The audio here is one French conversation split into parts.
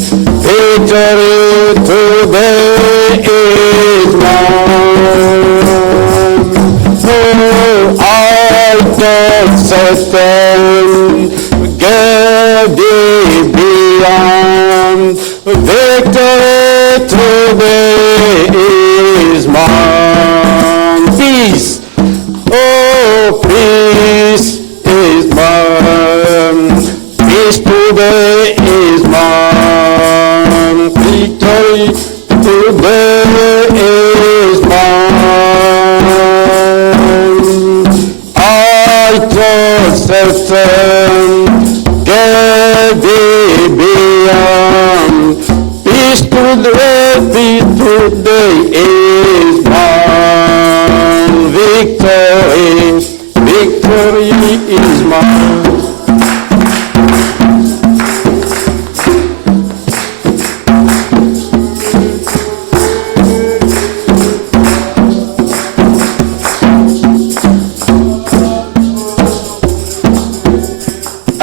Victory today is mine. Oh, I don't Satan, get thee beyond. Victory today is mine. Peace, oh, peace is mine. Peace today is mine. Victory today is mine. I told Satan, get thee beyond. Peace today is mine. Victory is mine.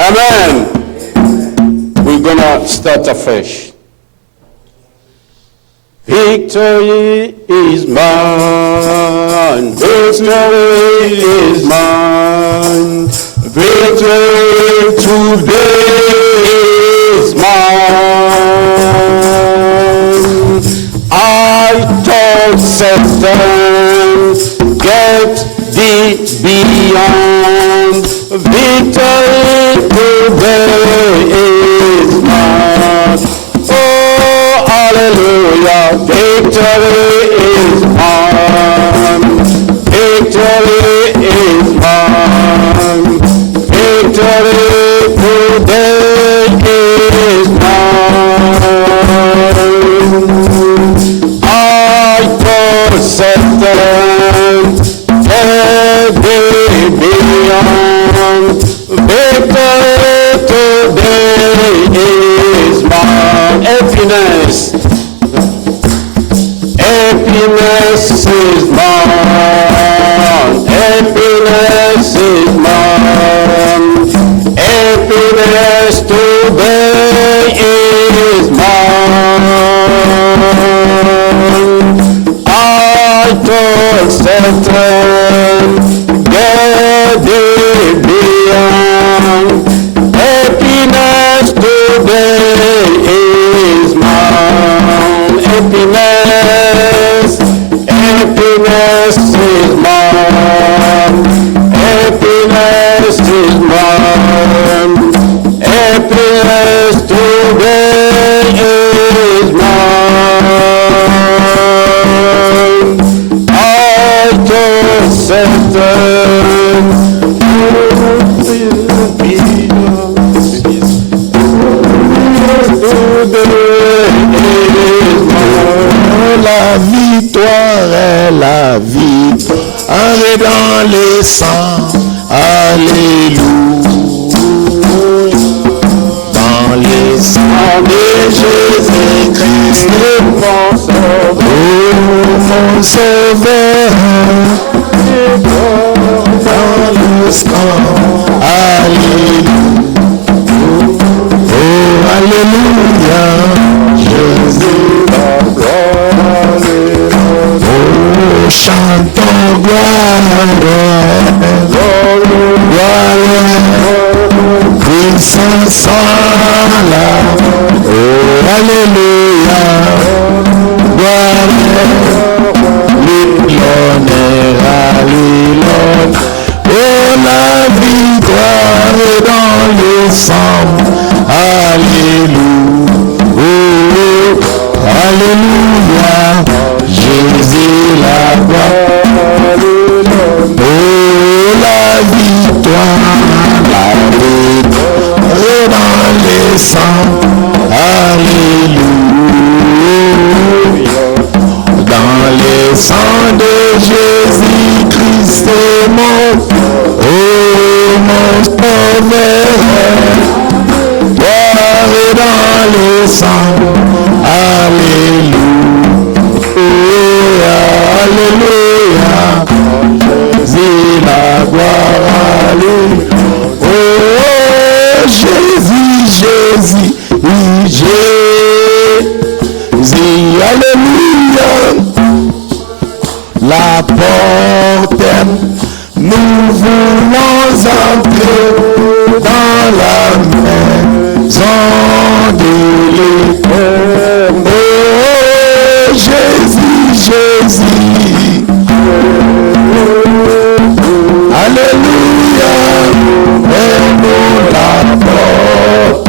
Amen. We're gonna start afresh. Victory is mine. Victory is mine. Victory today is mine. I told Satan, get thee beyond. Victory today is mine. Oh, hallelujah. Victory is mine. Victory is mine. Victory today is mine. I told Satan, get thee beyond. Victory today is mine. Happiness. Happiness is mine. Happiness is mine. Happiness today is mine. I told Satan, get thee beyond. Happiness today is mine. Happiness is mine. Happiness is mine. Happiness today is mine. I told Satan, la victoire est la vie, avec dans les sangs, alléluia, dans les sangs de Jésus-Christ, mon sauveur, dans le sang, alléluia, oh, alléluia, Jésus. Chantons gloire, puissance là, oh alléluia, gloire, l'honneur à l'honneur, oh la victoire dans le sang, alléluia, oh alléluia. Jésus la gloire, oh la victoire dans les sangs, alléluia, dans les sangs de Jésus-Christ mon sauveur, gloire dans les sangs, alléluia. Alléluia, Jésus la gloire, alléluia. Oh Jésus, Jésus, oui Jésus. la porte. Nous voulons entrer dans la maison de l'Éternel. Oh, Jésus, Jésus. Alléluia. Fais-nous la porte.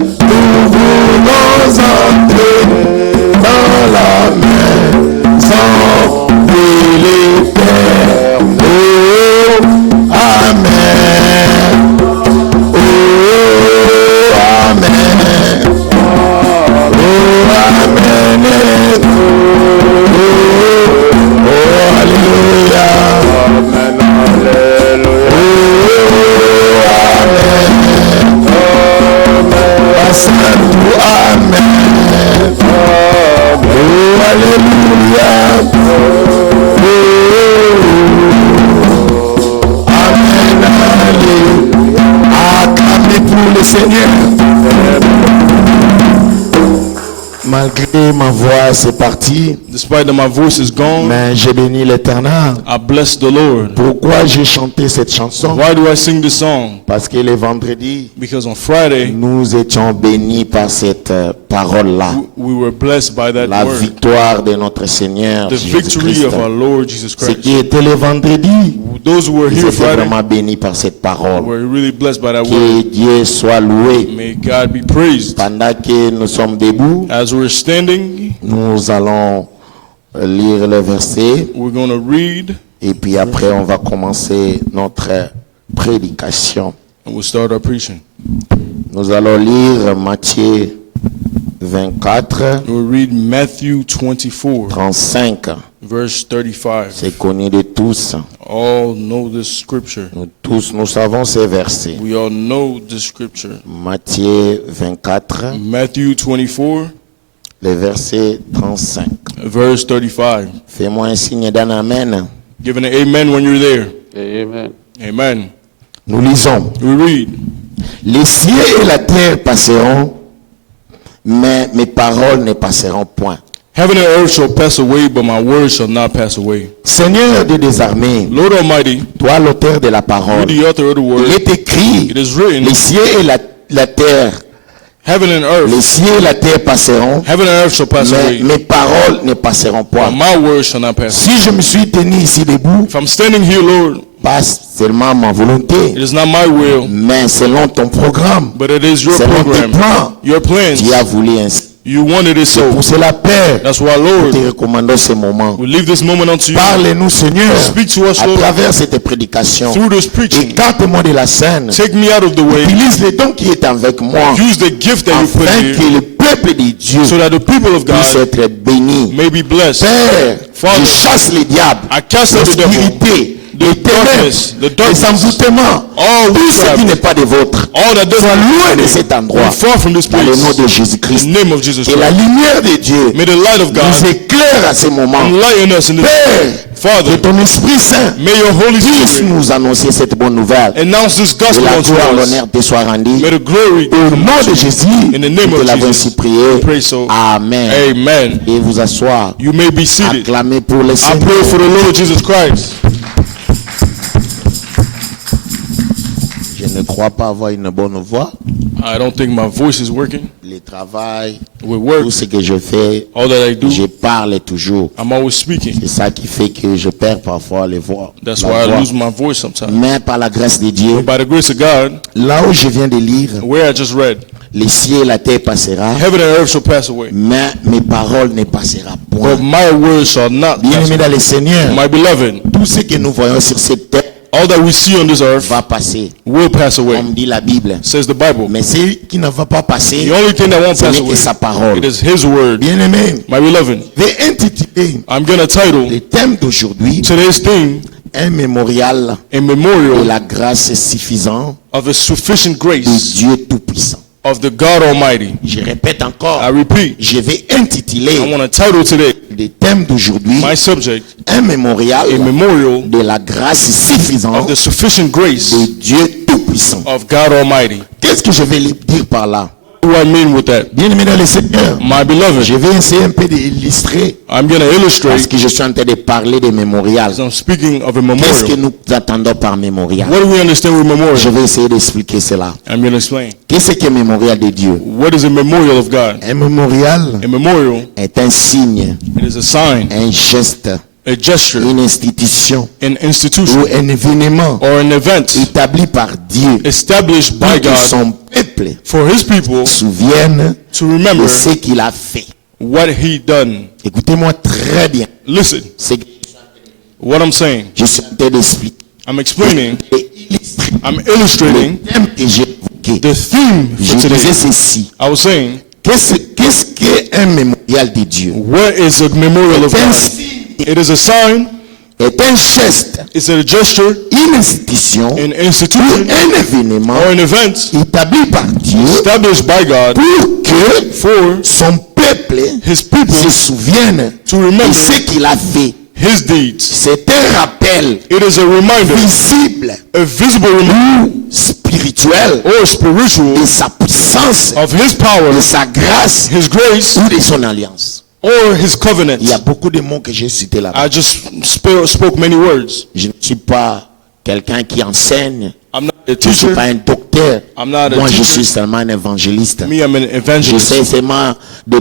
Nous voulons entrer dans la maison de l'Éternel. Amen. Oh, Amen. Oh, Amen. Oh, Alléluia. Amen, Alléluia. Oh, Amen. Passandu, Amen. Oh, Alléluia. Amen, Alléluia. Acclamez pour le Seigneur. Malgré ma voix, c'est parti, Despite that my voice is gone, mais j'ai béni l'Éternel. I bless the Lord. Pourquoi j'ai chanté cette chanson? Why do I sing this song? Parce que le vendredi, Because on Friday, nous étions bénis par cette parole-là. we were blessed by that La word. victoire de notre Seigneur The victory Jésus-Christ. of our Lord Jesus Ceux Christ. qui étaient le vendredi, Those who were ils here étaient Friday vraiment bénis par cette parole. were really blessed by that word. Que Dieu soit loué. May God be praised. Pendant que nous sommes debout, As we're standing, nous allons lire le verset we're going to read et puis après on va commencer notre prédication. and we'll start our preaching. Nous allons lire Matthieu 24, We'll read Matthew 24, 35. verse 35. C'est connu de tous. All know this scripture. Nous tous, nous savons ces versets. We all know this scripture. Matthieu 24, Matthew 24, le verset 35. verse 35. Fais-moi un signe d'un amen. Give an amen when you're there. Amen. Amen. Nous lisons. We read, Les cieux et la terre passeront, mais mes paroles ne passeront point. heaven and earth shall pass away, but my words shall not pass away. Seigneur des armées, Lord Almighty, toi l'auteur de la you're parole, the author of the il word. est écrit, It is written, les cieux et la terre, heaven and les earth, cieux et la terre passeront, heaven and earth shall pass mais away, mes paroles ne passeront but point. my words shall not pass. Si je me suis tenu ici debout, If I'm standing here, Lord, pas seulement ma it volonté, is not my will, mais selon ton programme, but it is your selon tes program, plans, your plans. tu as voulu ainsi. You wanted it Pour so. cela, Père, That's why, nous te Lord, recommandons ce moment. we leave this moment unto you. Parle-nous, Seigneur, Speak to us, à Lord, travers cette prédication. through this preaching. Écarte-moi de la scène. Take me out of the way. Utilise les dons qui est avec moi, Use the gift that you put afin here que le peuple de Dieu so that the people of puisse God être béni. may be blessed. Père, Father, je chasse les diables, I cast out the devil, l'obscurité, the les darkness, the ténèbres, les darkness, envoûtements, all tout ce qui witchcraft, n'est pas de vôtre. all that does Sois not loin de be cet endroit, far from this dans le place. nom de In Jésus-Christ. the name of Jesus Et la Christ. lumière de Dieu May the light of God nous éclaire à ce moment. enlighten us in this. Père, que Father, ton Esprit Saint may your Holy puisse Spirit nous annoncer cette bonne nouvelle. announce this Et gospel la unto gloire, us. l'honneur te soit rendu. May the glory Au nom de Jésus, in the name nous of te l'avons Jesus. ainsi prié. Pray so. Amen. Amen. Et vous asseoir. You may be seated. Acclamez pour le I Seigneur. pray for the Lord Jesus Christ. Je ne crois pas avoir une bonne voix. I don't think my voice is working. Le travail, With work, tout ce que je fais, all that I do, je parle toujours. I'm always speaking. C'est ça qui fait que je perds parfois les voix. That's la why I voix. lose my voice sometimes. Mais par la grâce de Dieu, By the grace of God, là où je viens de lire, where I just read, les cieux et la terre passera, heaven and earth shall pass away, mais mes paroles ne passeront but point. my words shall not pass Bien-aimés away. dans le Seigneur, My beloved, tout ce que nous voyons sur cette terre all that we see on this earth va passer, will pass away, comme dit la Bible. says the Bible. Mais ce qui ne va pas passer, The only thing that won't ce pass n'est away, que sa parole. it is His word. Bien-aimés, My beloved, je vais intituler I'm going to title le thème d'aujourd'hui today's theme, un mémorial a de memorial la grâce suffisante of the sufficient de grace Dieu Tout-Puissant. of the God Almighty. Je répète encore, I repeat, je vais I intituler want to title today le thème d'aujourd'hui my subject, un mémorial a memorial de la grâce of suffisante the sufficient grace de Dieu Tout-Puissant. of God Almighty. Qu'est-ce que je vais dire par là? What do I mean with that? Bien-aimé dans le Seigneur, My beloved, je vais essayer un peu d'illustrer I'm going to parce illustrate que je suis en train de parler des mémorials. as I'm speaking of a Qu'est-ce que memorial. nous attendons par mémorial? What do we understand with Je memorial? vais essayer d'expliquer cela. I'm going to explain. Qu'est-ce que mémorial de Dieu? What is a memorial of God? Un mémorial A memorial, est un signe, it is a sign, un geste, a gesture, une institution an ou institution, un événement or an event établi par Dieu established pour by que God son peuple for his people se souvienne to de remember ce qu'il a fait. what he done. Écoutez-moi très bien. Listen, C'est que what I'm saying. je suis en train d'expliquer I'm explaining, et illustrer I'm illustrating le thème que j'ai évoqué. the theme Je for disais today. ceci. I was saying, Qu'est-ce qu'un mémorial de Dieu? what is a memorial of C'est un God? signe, It is a sign, est un geste, it's a gesture, une institution an ou institution, un événement or an event établi par Dieu established by God pour que for son peuple his people se souvienne to de remember ce qu'il a fait. his deeds. C'est un rappel It is a reminder, visible a visible reminder ou spirituel or spiritual de sa puissance, of his power, de sa grâce his grace, ou de son alliance. or his covenant. Il y a beaucoup de mots que j'ai cités là-bas. I just spoke many words. Je ne suis pas quelqu'un qui enseigne. I'm not a Je ne suis teacher. pas un docteur. I'm not a Moi, je teacher. suis seulement un évangéliste. Me, I'm an evangelist. J'essaie seulement de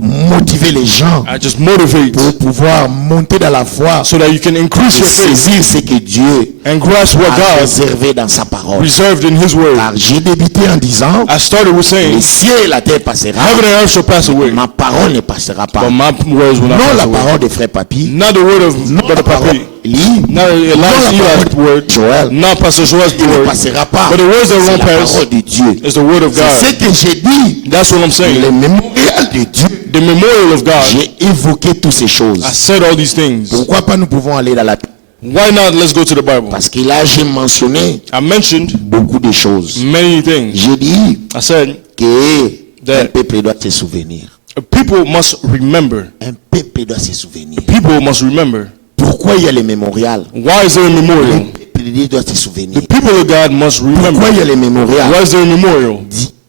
motiver les gens I just motivate pour pouvoir monter dans la foi so that you can increase et your faith saisir ce que Dieu and grasp what a God réservé dans sa parole. reserved in his word. Car j'ai débuté en disant, I started with saying, les cieux et la terre passera, heaven and earth shall pass away, ma parole ne passera pas. but my words will not Non pass la away. parole de frère Papi, Not the word of non la Brother parole Papi, d'Élie, not non Elias la parole Eli's de word, Joël, not Pastor Joel's qui ne word, passera pas. but the words that C'est won't la pass parole de Dieu. is the word of C'est ce God. que j'ai dit. That's what I'm Le saying. mémorial de Dieu. The memorial of God. J'ai évoqué toutes ces choses. I said all these things. Pourquoi pas nous pouvons aller dans la Bible? Why not? Let's go to the Bible. Parce que là, j'ai mentionné I mentioned beaucoup de choses. many things. J'ai dit I said que That- un peuple doit se souvenir. people must remember. Un peuple doit se souvenir. People must remember. Pourquoi il y a les mémorials? Why is there a Le memorial? peuple de Dieu doit se souvenir. The people of God must Pourquoi remember. il y a les mémorials? Why is there a memorial?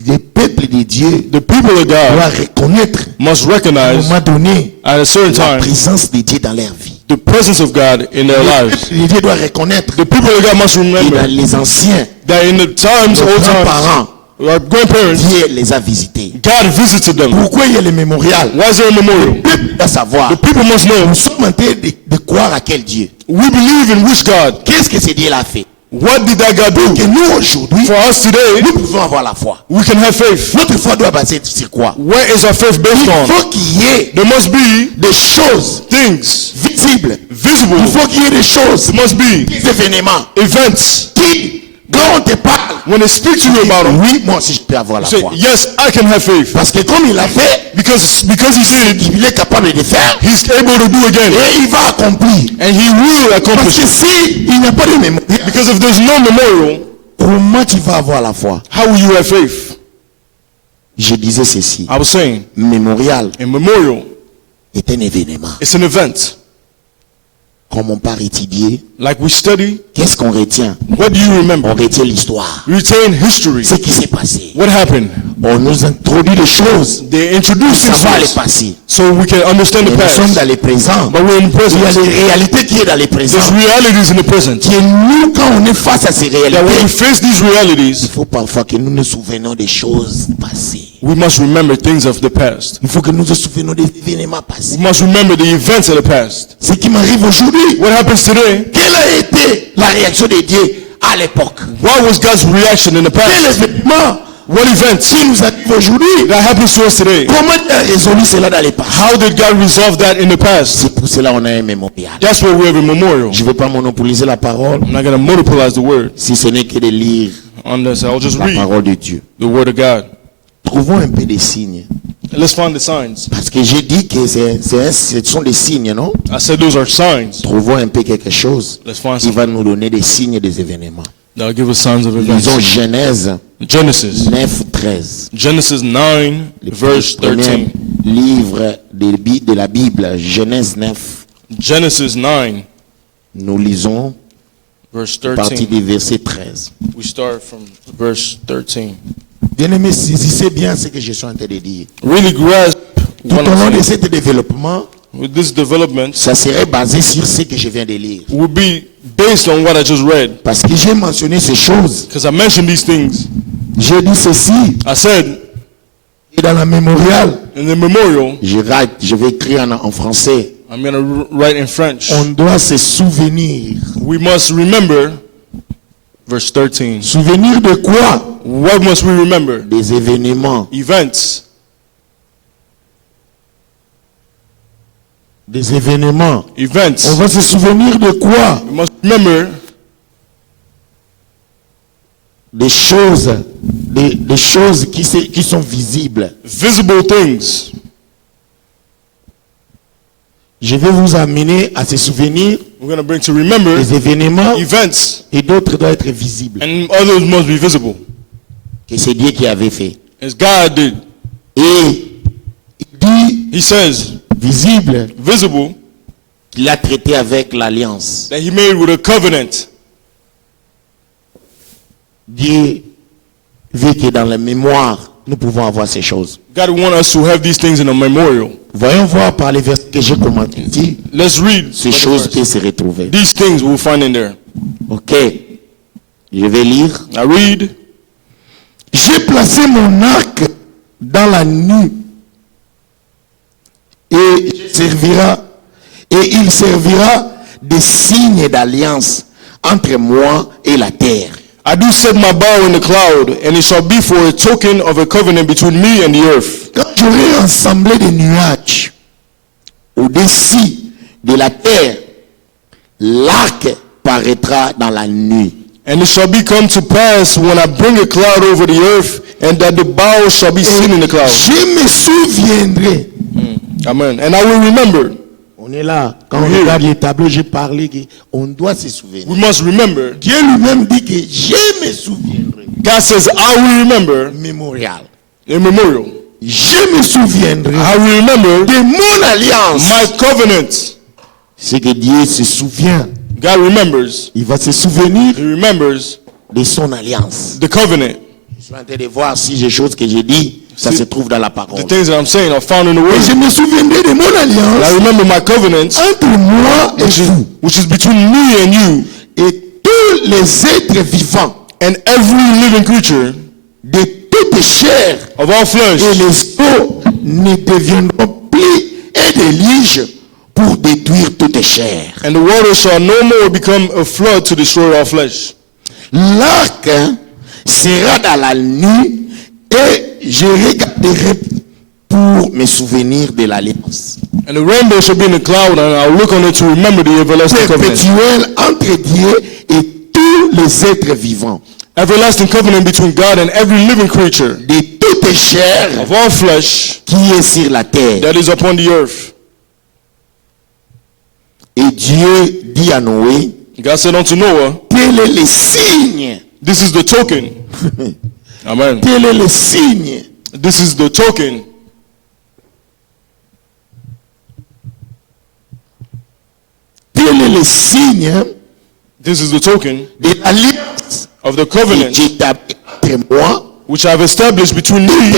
Le peuple de Dieu The people of doit God reconnaître must à un recognize moment donné at a certain la time présence de Dieu dans leur vie. the presence of God in their Le lives. peuple de Dieu doit reconnaître The people of God must que dans remember les anciens, that in the times, nos old times, grands-parents, our grandparents, Dieu les a visités. God visited them. Pourquoi il y a les mémorials? Why is there a memorial? Le peuple doit savoir. The people must know Nous sommes en train de croire à quel Dieu. we believe in which God. Qu'est-ce que ce Dieu a fait? What did that God Que do? nous aujourd'hui, For us today, nous pouvons avoir la foi. we can have faith. Notre foi doit baser sur quoi? Where is our faith based Il on? faut qu'il y ait There must be des choses things visibles. visible. Il faut qu'il y ait des choses, There must be des événements events. qui, quand on te parle, When they speak to you about them, oui, moi aussi je peux avoir la say, foi. yes, I can have faith. Parce que comme il a fait, Because he did, il est capable de faire he's able to do again. et il va accomplir. And he will Parce accomplish que it. si il n'y a pas de mémoire, Because if there's no memorial, comment tu vas avoir la foi? how will you have faith? Je disais ceci. I was saying, Mémorial a memorial, est un événement. it's an event. Comme on part étudier, Like we study, qu'est-ce qu'on retient? what do you remember? On retient l'histoire. We retain history. Ce qui s'est passé. What happened? On nous introduit des choses They pour introduced savoir le things passé. so we can understand Et the nous sommes past. dans le présent. But we're in the Il y a present. les réalités qui est dans le présent. There's realities in the present. Et nous, quand on est face à ces That when we réalités, face these il realities, faut parfois que nous nous souvenons des choses passées. we must remember things of the past. Il faut que nous nous souvenons des événements We passés. must remember the events of the past. Ce qui m'arrive aujourd'hui, What happens today? quelle a été la réaction de Dieu à l'époque? What was God's reaction in the Quel past? événement What events qui nous arrive aujourd'hui? that happens to us today? Comment il a résolu cela dans les passés? How did God resolve that in the past? C'est pour cela qu'on a un mémorial. That's why we have a memorial. Je ne vais pas monopoliser la parole I'm not going to monopolize the word si ce n'est que de lire on this. I'll just la read parole de Dieu. the word of God. Trouvons un peu des signes. Let's find the signs. Parce que j'ai dit que ce sont des signes, non? I said those are signs. Trouvons un peu quelque chose Let's find qui some. va nous donner des signes des événements. That'll give us signs of Lisons events. Genèse Genesis. 9, 13. Genesis 9, verse Le premier 13. livre de la Bible, Genèse 9. Genesis 9, Nous lisons verse à partir 13. du verset 13. We start from verse 13. Bien-aimés, saisissez bien ce que je suis en train de dire. Really grasp Tout what au long I'm de saying. ce développement, With this development ça serait basé sur ce que je viens de lire. will be based on what I just read. Parce que j'ai mentionné ces choses. Because I mentioned these things. J'ai dit ceci. I said Et dans la mémoriale, in the memorial, je vais écrire en français. I'm going to write in French. On doit se souvenir. We must remember, verse 13. Souvenir de quoi? What must we remember? Des événements. Events. Des événements. On Events. va se souvenir de quoi? We must remember Des choses. Des choses qui sont visibles. visible things. Je vais vous amener à se souvenir We're going to bring to remember des événements events, et d'autres doivent être visibles. and others must be visible. Que c'est Dieu qui avait fait. As God did. Et il dit He says, visible visible, qu'il a traité avec l'alliance. that he made with a covenant. Dieu veut que dans la mémoire, nous pouvons avoir ces choses. God wants us to have these things in a memorial. Voyons voir par les versets que j'ai commentés, Let's read ces choses peuvent se retrouver. these things we'll find in there. Ok, je vais lire. I read, J'ai placé mon arc dans la nuit et il servira de signe d'alliance entre moi et la terre. I do set my bow in the cloud, and it shall be for a token of a covenant between me and the earth. Quand j'aurai rassemblé des nuages au-dessus de la terre, l'arc paraîtra dans la nuit. And it shall be come to pass when I bring a cloud over the earth, and that the bow shall be seen in the cloud. Je me souviendrai. Amen. And I will remember. On est là. Quand on Oui. regarde les tableaux, j'ai parlé qu'on doit se souvenir. We must remember. Dieu lui-même dit que je me souviendrai. God says, I will remember Mémorial. a memorial. Je me souviendrai I will remember de mon alliance. my covenant. C'est que Dieu se souvient. God remembers. Il va se souvenir He remembers de son alliance. the covenant. Je suis en train de voir si les choses que j'ai dit, ça se trouve dans la parole. The things that I'm saying are found in the Et word. je me souviendrai de mon And I alliance remember my covenant, entre moi et vous which is between me and you, et tous les êtres vivants and every living creature de toute chair. of all flesh. Et les eaux ne deviendront plus un déluge pour détruire toute chair. And the water shall no more become a flood to destroy all flesh. L'arc sera dans la nuit et je regarderai pour me souvenir de l'alliance And the rainbow shall be in the cloud, and I'll look on it to remember the everlasting covenant. perpétuelle entre Dieu et tous les êtres vivants Everlasting covenant between God and every living creature de toute chair of all flesh qui est sur la terre. that is upon the earth. Et Dieu dit à Noé, God said unto Noah, tel est le signe, this is the token. Amen. tel est le signe This is the token. tel est le signe This is the token de l'alliance of the que covenant j'établis entre moi which I have established between me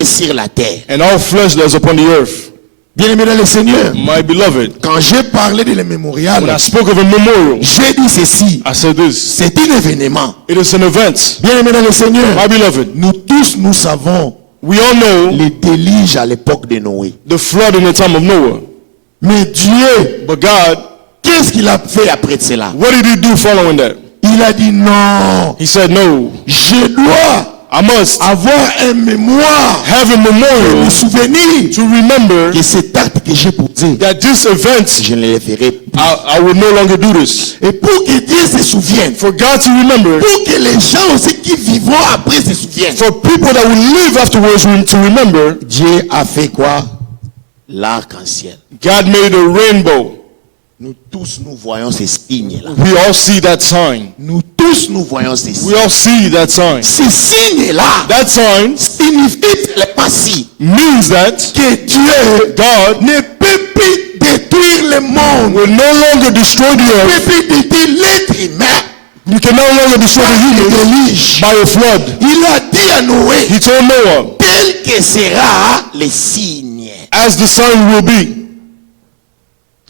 et sur la terre. and all flesh that is upon the earth. Bien-aimé dans le Seigneur, My beloved, quand j'ai parlé de le when mémorial, I spoke of a memorial, j'ai dit ceci, I said this. c'est un événement. It is an event. Bien-aimé dans le Seigneur, My beloved, nous tous, nous savons we all know les déluges à l'époque de Noé. the flood in the time of Noah. Mais Dieu, But God, qu'est-ce qu'il a fait après cela? what did he do following that? Il a dit non, He said, no, je dois I must avoir un mémoire, have a memorial me souvenir to remember que cet acte que j'ai posé, that this event, je ne le ferai plus. I will no longer do this. Et pour que Dieu se souvienne, For God to remember, pour que les gens aussi qui vivront après se souviennent, for people that will live afterwards to remember, Dieu a fait quoi? L'arc-en-ciel. God made a rainbow. Nous tous, nous voyons ces signes-là. We all see that sign. Nous tous, nous voyons ces We signes. all see that sign. Ces signes-là That sign signifient tellement si means that que Dieu God ne peut plus détruire le monde, will no longer destroy the ne earth, peut plus détruire l'être humain You can no longer destroy the humans by a flood. Il a dit à Noé, He told Noah, tel que sera le signe, as the sign will be,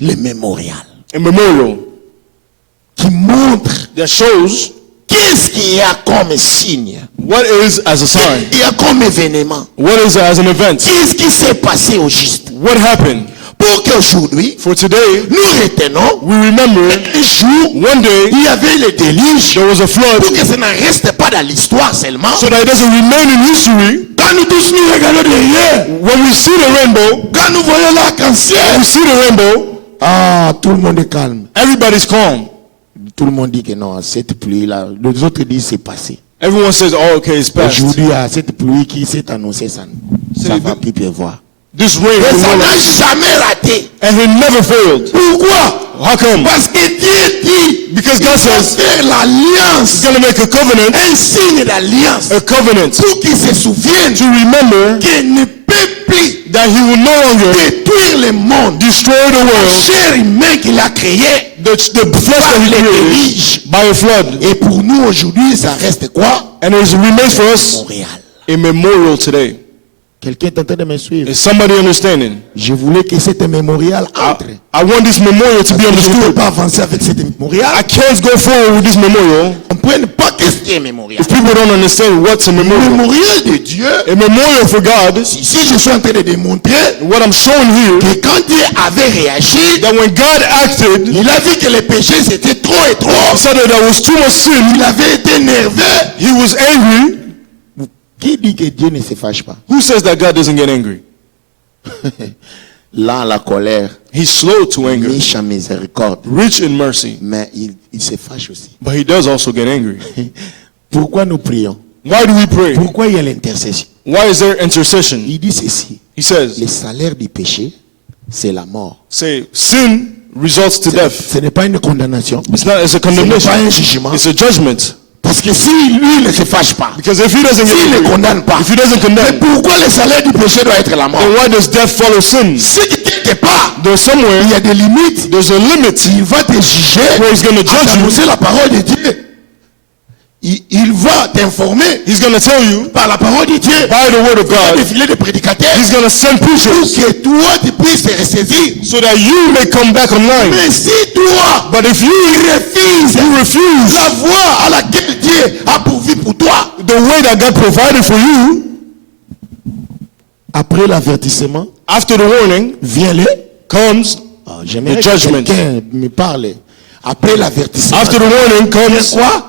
le mémorial, a memorial qui montre that shows qu'est-ce qu'il y a comme signe, what is as a sign, il y a comme événement, what is as an event, qu'est-ce qui s'est passé au juste. what happened. Pour qu'aujourd'hui, For today, nous retenons we remember un jour, one day il y avait le déluge, there was a flood, pour que ça ne reste pas dans l'histoire seulement. so that it doesn't remain in history. Quand nous tous nous regardons derrière, When we see the rainbow, quand nous voyons l'arc-en-ciel, we see the rainbow, tout le monde est calme. everybody's calm. Tout le monde dit que non, cette pluie-là, les autres disent c'est passé. Everyone says, oh, okay, it's past. Aujourd'hui, cette pluie qui s'est annoncée, ça ne va plus pleuvoir. This rain Et will ça not n'a last. jamais raté. And he never failed. Pourquoi? How come? Parce que Dieu dit, Because il God va says faire l'alliance, he's going to make a covenant, un signe d'alliance, a covenant, pour qu'ils se souviennent to remember qu'il ne peut plus that he will no longer détruire le monde, destroy the la world, chair humaine qu'il a créée the flesh par that he les created, déluges. by a flood. Et pour nous aujourd'hui, ça reste quoi? And it remains for us Montréal. a memorial today. Quelqu'un est en train de me suivre. Is somebody understanding? Je voulais que cet mémorial entre. I want this memorial to be Je ne peux understood. pas avancer avec cet mémorial. I can't go forward with this memorial On ne comprenne pas qu'est-ce qu'est un mémorial. if people don't understand what's a Le memorial. mémorial de Dieu, A memorial for God, ici je suis en train de démontrer what I'm showing here, que quand Dieu avait réagi, that when God acted, il a vu que le péché c'était trop et trop. he said that there was too much sin. Il avait été nerveux. He was angry. Qui dit que Dieu ne se fâche pas? Who says that God doesn't get angry? Là, la colère, He's slow to anger, riche en miséricorde, rich in mercy, mais il se fâche aussi. but he does also get angry. Pourquoi nous prions? Why do we pray? Pourquoi il y a l'intercession? Why is there intercession? Il dit ceci. He says, Le salaire du péché, c'est la mort. say, sin results to death. Ce n'est pas une condamnation. It's a Ce n'est pas condemnation. un jugement. It's a judgment. Parce que si lui ne se fâche pas, Because if he doesn't s'il get ne angry, condamne pas, if he doesn't mais condemn, pourquoi le salaire du péché doit être la mort? then why does death follow sin? C'est que quelque part, There's somewhere, il y a des limites. there's a limit Il va te juger, where he's going to à judge you. t'annoncer la parole de Dieu. Il va t'informer He's going to tell you par la parole de Dieu. by the word of Il va God. défiler des prédicateurs He's going to send pour preachers que toi tu puisses te ressaisir. so that you may come back online. Mais si toi, But if you refuse la voie à laquelle Dieu a pourvu pour toi, the way that God provided for you, après l'avertissement, after the warning viens-le. comes J'aimerais the que judgment. quelqu'un me parle. Après l'avertissement, After the warning viens comes quoi?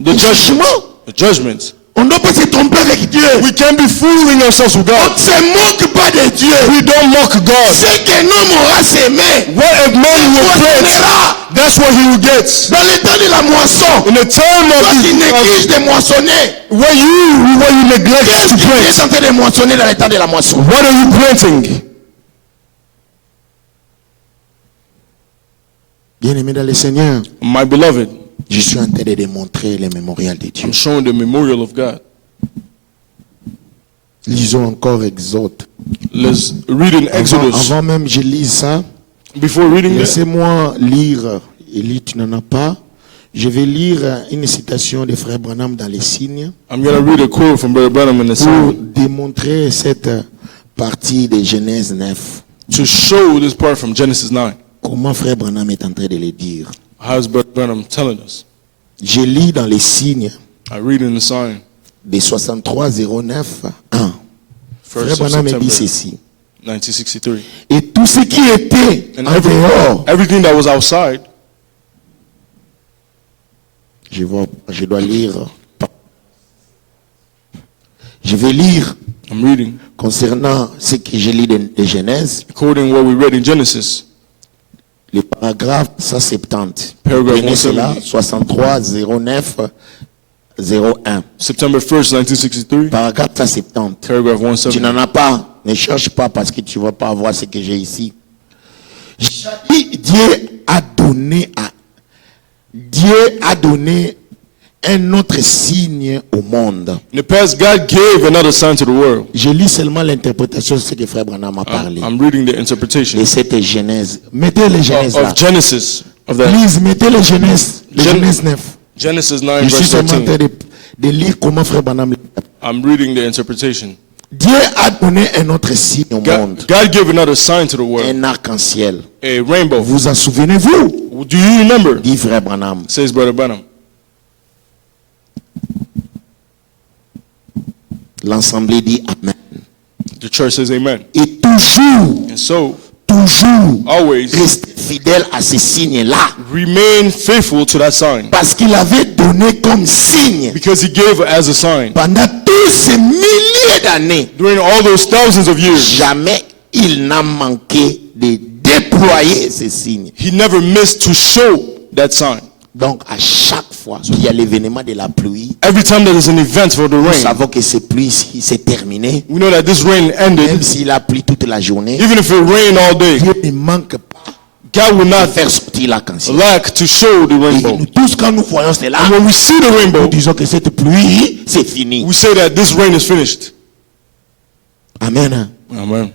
the judgment. The judgment. On ne doit pas se tromper avec Dieu. We can't be fooling ourselves with On God. ne se moque pas de Dieu. We don't mock God. C'est qu'un homme aura semé. What a man will Toi, tu plant, verras. that's what he will get. Dans le temps de la moisson, In the time toi of qui négliges the, de moissonner, when you neglect qu'est-ce to que tu es plant, en train de moissonner dans le temps de la moisson? what are you planting? Bien-aimé dans le Seigneur, My beloved, je suis en train de démontrer le mémorial de Dieu. I'm showing the memorial of God. Lisons encore Exode. Let's read in Exodus. Avant même je lis ça, Before reading it, laissez-moi lire. Élie, tu n'en as pas. Je vais lire une citation de Frère Branham dans les signes I'm going to read a quote from Brother Branham in the pour Psalm démontrer cette partie de Genèse 9. to show this part from Genesis 9. Comment Frère Branham est en train de le dire. How's Brother Branham telling us? Je lis dans les signes I read in the sign, de 6309 1. Frère 1st of Branham dit September, ceci. 1963. Et tout ce qui était And en dehors, everything that was outside, je dois lire. Je vais lire I'm reading, concernant ce que je lis de Genèse, according to what we read in Genesis, le paragraphe 170. Paragraph Prenez cela, 170. 63 09 01. September 1st, 1963, Paragraphe 170. paragraph Tu 170. n'en as pas, ne cherche pas parce que tu ne vas pas avoir ce que j'ai ici. Dieu a donné un autre signe au monde. In the past, God gave another sign to the world. Je lis seulement l'interprétation de ce que Frère Branham a parlé. I'm reading the interpretation Et cette Genèse. Mettez les Genèse là. of Genesis, of that. Please, mettez les Genèse. Les Gen- Genèse 9. Genesis 9, Je suis verse seulement en train 13. de lire comment frère Branham. I'm reading the interpretation. Dieu a donné un autre signe au monde. God gave another sign to the world, Un arc-en-ciel. a rainbow. Vous en souvenez-vous? Do you remember? Dit frère Branham. Says Brother Branham. L'assemblée dit Amen. The church says amen. Et toujours, And so, toujours, always rester fidèle à ce signe-là. remain faithful to that sign. Parce qu'il avait donné comme signe Because he gave it as a sign. pendant tous ces milliers d'années. During all those thousands of years, Jamais il n'a manqué de déployer ce signe. he never missed to show that sign. Donc à chaque fois qu'il y a l'événement de la pluie, Every time there is an event for the nous rain, savons que cette pluie s'est terminée. we know that this rain Même ended. s'il a plu toute la journée, Even if it rained all day, Dieu ne manque pas God will de not faire sortir l'arc-en-ciel. lack to show the Et rainbow. nous tous, quand nous voyons cela, And when we see the nous rainbow, disons que cette pluie, c'est fini. we say that this rain is finished. Amen. Amen.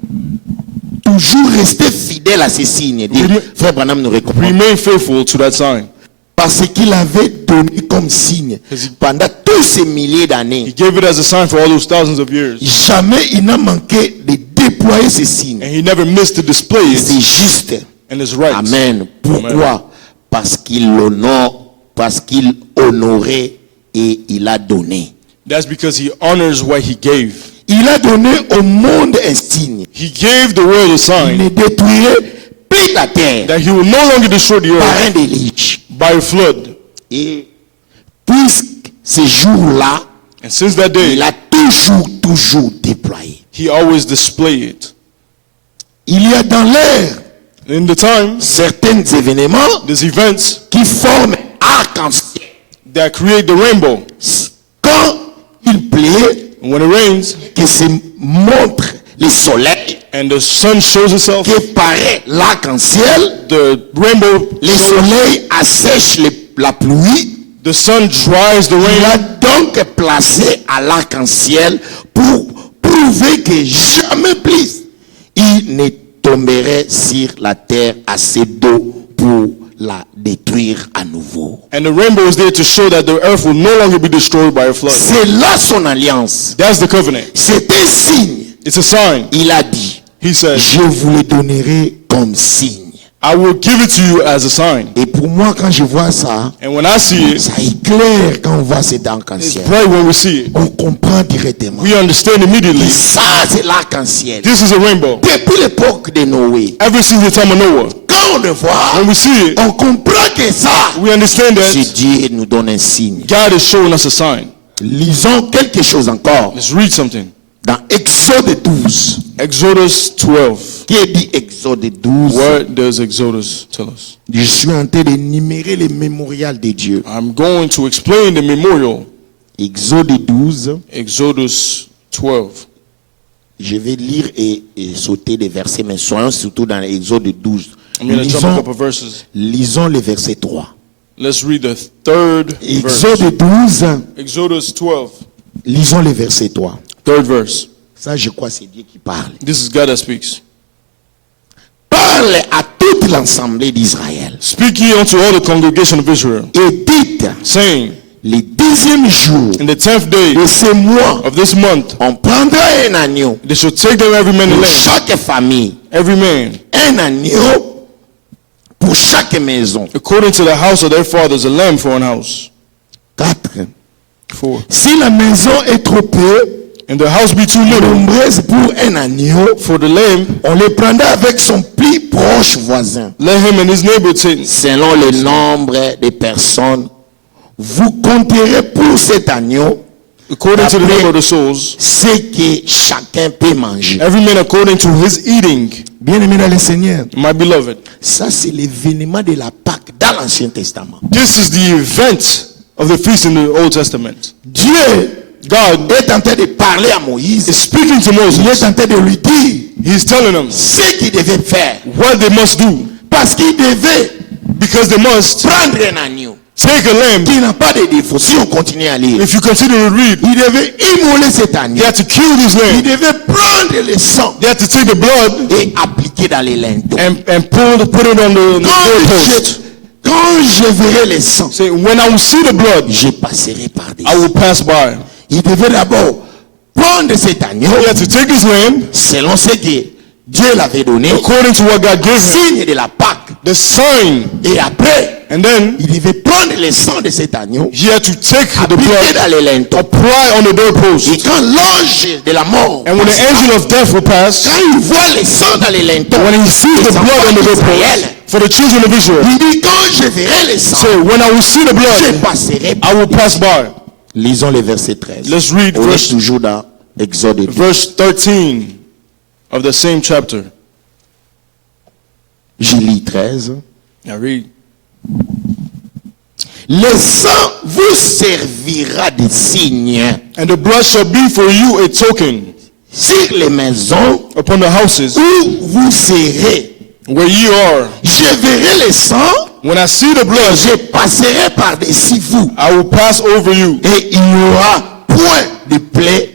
Toujours rester fidèle à ces signes. Dit, Remain- frère Branham nous recommande. Remain faithful to that sign. Parce qu'il avait donné comme signe pendant tous ces milliers He d'années. gave it as a sign for all those thousands of years. Jamais il n'a manqué de déployer ces signes. And he never missed to display C'est it. juste. And it's right. Amen. Pourquoi? Parce qu'il honore, parce qu'il honorait et il a donné. That's because he honors what he gave. Il a donné au monde un signe. He gave the world a Il sign ne détruirait plus la terre that he will no longer destroy the par earth un déluge. by a flood. Et puisque ce jour-là, And since that day, il a toujours déployé. he always displayed it. Il y a dans l'air In the times, certains événements these events qui forment arc-en-ciel. that create the rainbow. Quand il plaît, And when it rains que se montre le soleil, and the sun shows itself, que paraît l'arc-en-ciel, the rainbow le shows, soleil assèche la pluie. the sun dries the Il a rain. donc placé à l'arc-en-ciel pour prouver que jamais plus il ne tomberait sur la terre assez d'eau pour la détruire à nouveau. And the rainbow is there to show that the earth will no longer be destroyed by a flood. C'est là son alliance. That's the covenant. C'est un signe. It's a sign. Il a dit, He said, je vous le donnerai comme signe. I will give it to you as a sign. Et pour moi, quand je vois ça, And when I see it, ça éclaire quand on voit cet it's arc-en-ciel. bright when we see it. On comprend directement. We understand Et immediately. ça, c'est l'arc-en-ciel. This is a rainbow. Depuis l'époque de Noé, Ever since the time of Noah, quand on le voit, when we see it, on comprend que ça, we understand c'est that Dieu nous donne un signe. God is showing us a sign. Lisons quelque chose encore Let's read something. dans Exode 12. Exodus 12. Qui dit Exode 12? What does Exodus tell us? Je suis en train d'énumérer les mémorials de Dieu. I'm going to explain the memorial. Exode 12. Exodus 12. Je vais lire et sauter des versets, mais soyons surtout dans Exode 12. I'm going to jump a couple verses. Lisons le verset 3. Let's read the third verse. Exode 12, Exodus 12. lisons le verset 3. Third verse. Ça, je crois, c'est Dieu qui parle. This is God that speaks. Parle à toute l'assemblée d'Israël Speak ye unto all the congregation of Israel, et dites, saying, le 10e jour in the 10th day de ce mois, of this month, on prendra un agneau they shall take them every man a pour lamb, chaque famille, every man, un agneau pour chaque maison. according to the house of their fathers, a lamb for an house. 4. 4. Si la maison est trop peu And the house be too little nombreuse pour un agneau, for the lamb, on le prendra avec son plus proche voisin. let him and his neighbor take. Selon le nombre de personnes, vous compterez pour cet agneau According to the number of the souls, ce que chacun peut manger. every man according to his eating. Bien-aimé dans le Seigneur, My beloved, ça c'est l'événement de la Pâque dans l'Ancien Testament. this is the event of the feast in the Old Testament. Dieu God est en train de parler à Moïse. is speaking to Il est Moses. en train de lui dire He's telling them ce qu'il devait faire. what they must do, Parce qu'il devait because they must prendre un agneau take a lamb. qui n'a pas de défaut. Si on continue à lire, If you continue to read, il devait immoler cet agneau. they had to kill this Il lamb. devait prendre le sang They had to take the blood et appliquer dans les linteaux. and put it on the doorpost. quand je verrai le sang, Say, when I will see the blood, je passerai par des I will pass by. Il devait d'abord prendre cet agneau He had to take his lamb, selon ce que Dieu l'avait donné, according to what God gave him, signe de la Pâque. the sign. Et après, And then il devait prendre le sang de cet agneau, he had to take the appliquer blood, dans les linteaux. apply on the Et doorpost. quand l'ange de la mort, And when the angel of death will pass, quand il voit le sang dans les linteaux, when he sees les the blood enfants on the d'Israël, doorpost, for the children of Israel, il dit quand je verrai le sang, say, when I will see the je blood, passerai. I will pass by. Lisons le verset 13. Let's read On est verse- toujours dans Exode 2. Verse 13 of the same chapter. Je lis 13. I read. Le sang vous servira de signe And the blood shall be for you a token sur les maisons upon the houses où vous serez. where ye are. Je verrai le sang, When I see the blood, je passerai par-dessus vous. I will pass over you, Et il n'y aura point de plaie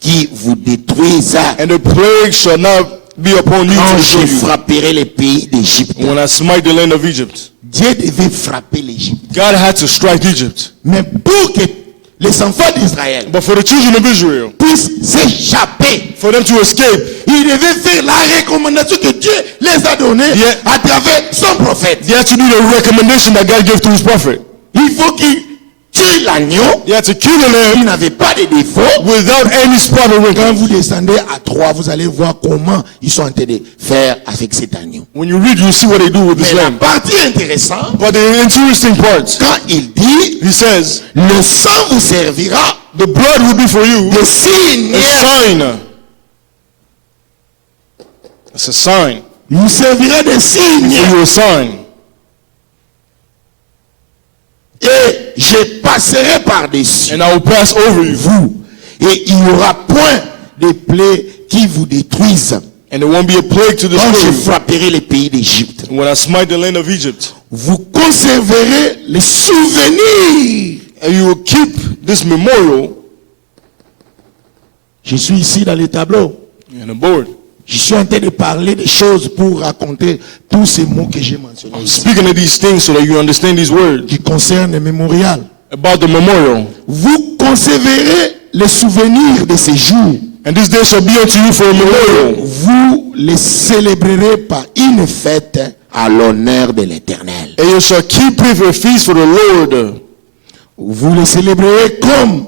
qui vous détruise and the plague shall not be upon you quand to je destroy you. frapperai les pays d'Égypte. When I smite the land of Egypt. Dieu devait frapper l'Égypte. God had to strike Egypt. Mais pour que les enfants d'Israël But for the children of Israel, puissent s'échapper, for them to escape, ils devaient faire la recommandation que Dieu les a donnée Yeah. à travers son prophète. they had to do the recommendation that God gave to his prophet. Il faut qu'ils tuent l'agneau. They had to kill the Il lamb n'avait pas de défaut. without any spot or Quand wrinkle. vous descendez à 3, vous allez voir comment ils sont en train de faire avec cet agneau. When you read, you see what they do with Mais this la lamb. partie intéressante, But the interesting part, quand il dit, he says, le sang vous servira the blood will be for you de signe. a sign. It's a sign. Il vous servira de signe. For you a sign. Et je passerai par-dessus And I will pass over you. vous. Et il n'y aura point de plaie qui vous détruise. And there won't be a plague to Quand destroy je you. frapperai les pays d'Égypte. When I smite the land of Egypt. Vous conserverez les souvenirs. And you will keep this memorial Je suis ici dans le tableau. in the board. Je suis en train de parler des choses pour raconter tous ces mots que j'ai mentionnés I'm ici, speaking of these things so that you understand these words qui concernent le mémorial. about the memorial. Vous conserverez les souvenirs de ces jours. And this day shall be unto you for a memorial. Vous les célébrerez par une fête à l'honneur de l'Éternel. And you shall keep it for a feast for the Lord. Vous les célébrerez comme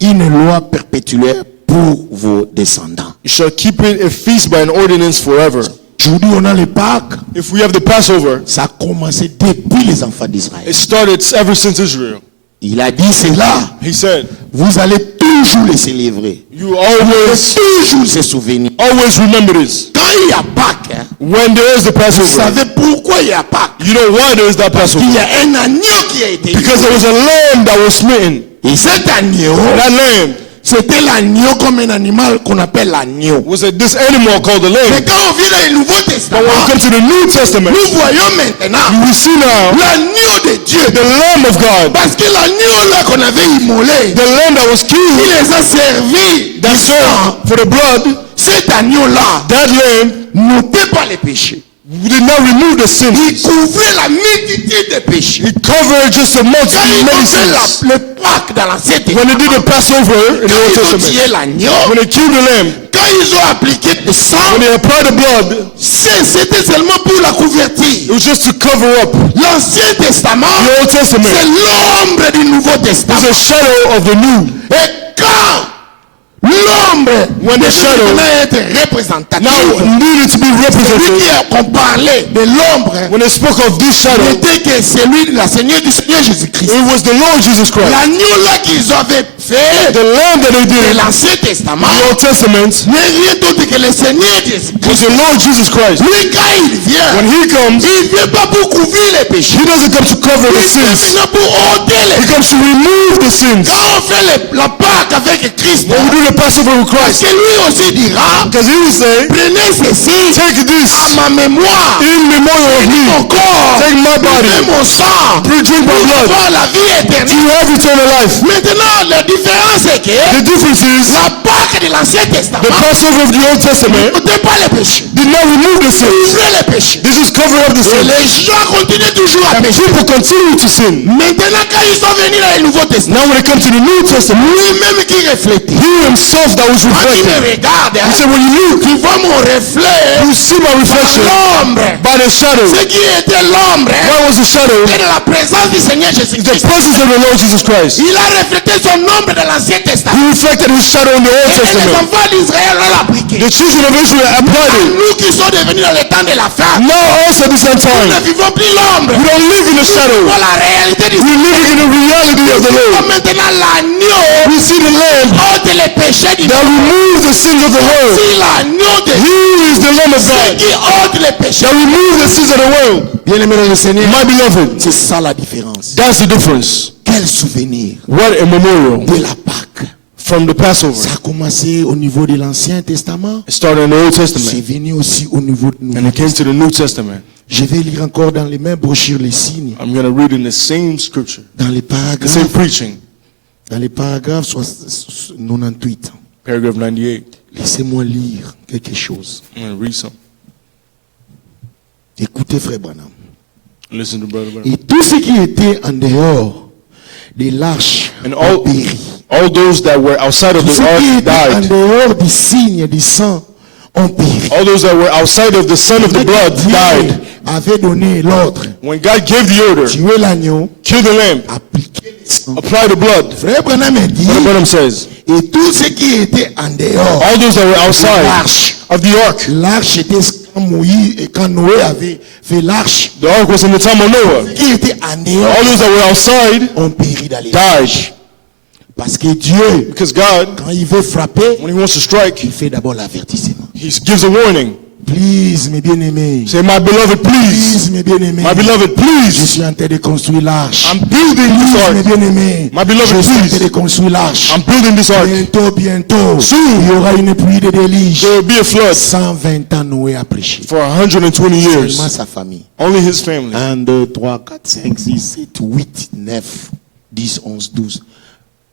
une loi perpétuelle pour vos descendants. You shall keep it a feast by an ordinance forever. Aujourd'hui, on a le Pâques. If we have the Passover, Ça a commencé depuis les enfants d'Israël. it started ever since Israel. Il a dit cela. He said, Vous allez toujours les célébrer. you always Toujours se souvenir. remember this. Quand il y a Pâques, hein, When there is the vous Passover, savez pourquoi il y a Pâques? you know why there is that Passover? Il y a un agneau qui a été Because there was a lamb that was smitten. Et cet agneau, That lamb c'était l'agneau comme un animal qu'on appelle l'agneau. was this animal called the Mais lamb. quand on vient dans le Nouveau But when Testament, we come to the New Testament, nous voyons maintenant we see now l'agneau de Dieu. the Lamb of God, Parce que l'agneau là qu'on avait immolé, the lamb that was il killed, les a servis. that served for the blood. Cet agneau là That lamb n'ôtait pas les péchés. did not remove the sins. Il couvrait la multitude des péchés. It covered just a Quand multitude ils of ont many fait sins. le Pâques dans l'Ancien When they did the Testament, Passover in the quand Old ils ont Testament, tué l'agneau, when they killed the lamb, quand ils ont appliqué le sang, when they applied the blood, c'était seulement pour la it couverture. was just to cover up. L'Ancien Testament, The Old Testament c'est l'ombre du Nouveau Testament. is a shadow of the new. Et quand l'ombre When the shadow devait être représentative, now needed to be celui represented, qu'on parlait de l'ombre when they spoke of this shadow, n'était que celui de la Seigneur du Seigneur Jésus-Christ. it was the Lord Jesus Christ. L'agneau là qu'ils avaient fait The lamb that they de did in l'Ancien Testament the Old Testament n'est rien d'autre que le Seigneur Jésus-Christ. was the Lord Jesus Christ. Lui, quand il vient, When he comes, il ne vient pas pour couvrir les péchés. he doesn't come to cover Il the vient sins. maintenant pour ôter les He comes to remove the sins. Quand on fait la Pâque avec Christ, When we do the Passover with parce Christ, que lui aussi dira, because he will say, prenez ceci take this à ma mémoire, in memorial of mon me. corps, Take my prenez body. mon sang, Drink my pour blood. avoir la vie You éternelle. have eternal life. Maintenant, la différence est que The difference is la Pâque de l'Ancien the Testament Passover of the Old Testament n'ôtait pas les péchés, did not remove the sins. couvrait les péchés. This is just cover up the Et sin. les gens continuent toujours à And pécher. people continue to sin. Maintenant, quand ils sont venus dans le Nouveau Testament, Now when they come to the New Testament, lui-même qui reflétait. he himself that was Quand il me reflected. regarde, He said, when you look, tu vois mon reflet you see my reflection l'ombre. by the shadow. Ce qui était l'ombre What was the shadow? était de la présence du Seigneur The Jésus-Christ. presence of the Lord Jesus Christ. Il a reflété son ombre dans l'Ancien Testament. He reflected his shadow in the Old Et les Testament. enfants d'Israël l'ont appliqué. The children of Israel applied it. Nous qui sommes devenus dans le temps de la fin, Now also at the same nous ne time, vivons plus l'ombre. we don't live in the shadow. Pour la réalité du We're living in the reality of the Lord. maintenant l'agneau We see the Lamb ôte les péchés du that monde. removes the sins of the world. Si l'agneau de He is the Lamb of Dieu God qui ôte les péchés. that removes the sins of the world. Bien-aimé dans le Seigneur, My beloved, c'est ça la différence. that's the difference. Quel souvenir What a memorial de la Pâque. from the Passover. Ça a commencé au niveau de l'Ancien Testament. It started in the Old C'est Testament venu aussi au niveau de nous. and it came to the New Testament. Je vais lire encore dans les mêmes brochures les signes, I'm going to read in the same scripture, dans les the same paragraphes, preaching, dans les paragraphes 98. paragraph 98. Laissez-moi lire quelque chose. I'm going to read some. Écoutez, frère Branham. Listen to Brother Branham. Et tout ce qui était en dehors de l'arche And ont péri. all those that were outside of Tout the ce qui ark était en died. dehors du signe du sang ont péri. All those that were outside of the son of the blood Dieu died. avait donné l'ordre. When God gave the order, Tuer l'agneau, kill the lamb, appliquer le sang. apply the blood. Frère Branham a dit, Brother Branham says, et tout ce qui était en dehors all those that were de outside l'arche. of the ark, L'arche était quand Moïse et quand Noé avait fait l'arche. the ark was in the time of Noah. Qui était en dehors All those that were outside ont péri dans les died. Parce que Dieu, Because God, quand il veut frapper, when he wants to strike, il fait d'abord l'avertissement. he gives a warning. Please, mes bien-aimés. Say, my beloved, please. Please, mes bien-aimés. My beloved, Je please. suis en train de construire l'arche. I'm building this Please, mes ark. bien-aimés. My beloved, Je suis en please. train de construire l'arche. I'm building this ark. Bientôt, Soon. il y aura une pluie de déluge. There will be a flood 120 ans, Noé a prêché. for 120 years. Seulement sa famille. Only his family. 1, 2, 3, 4, 5, 6, 7, 8, 9, 10, 11, 12.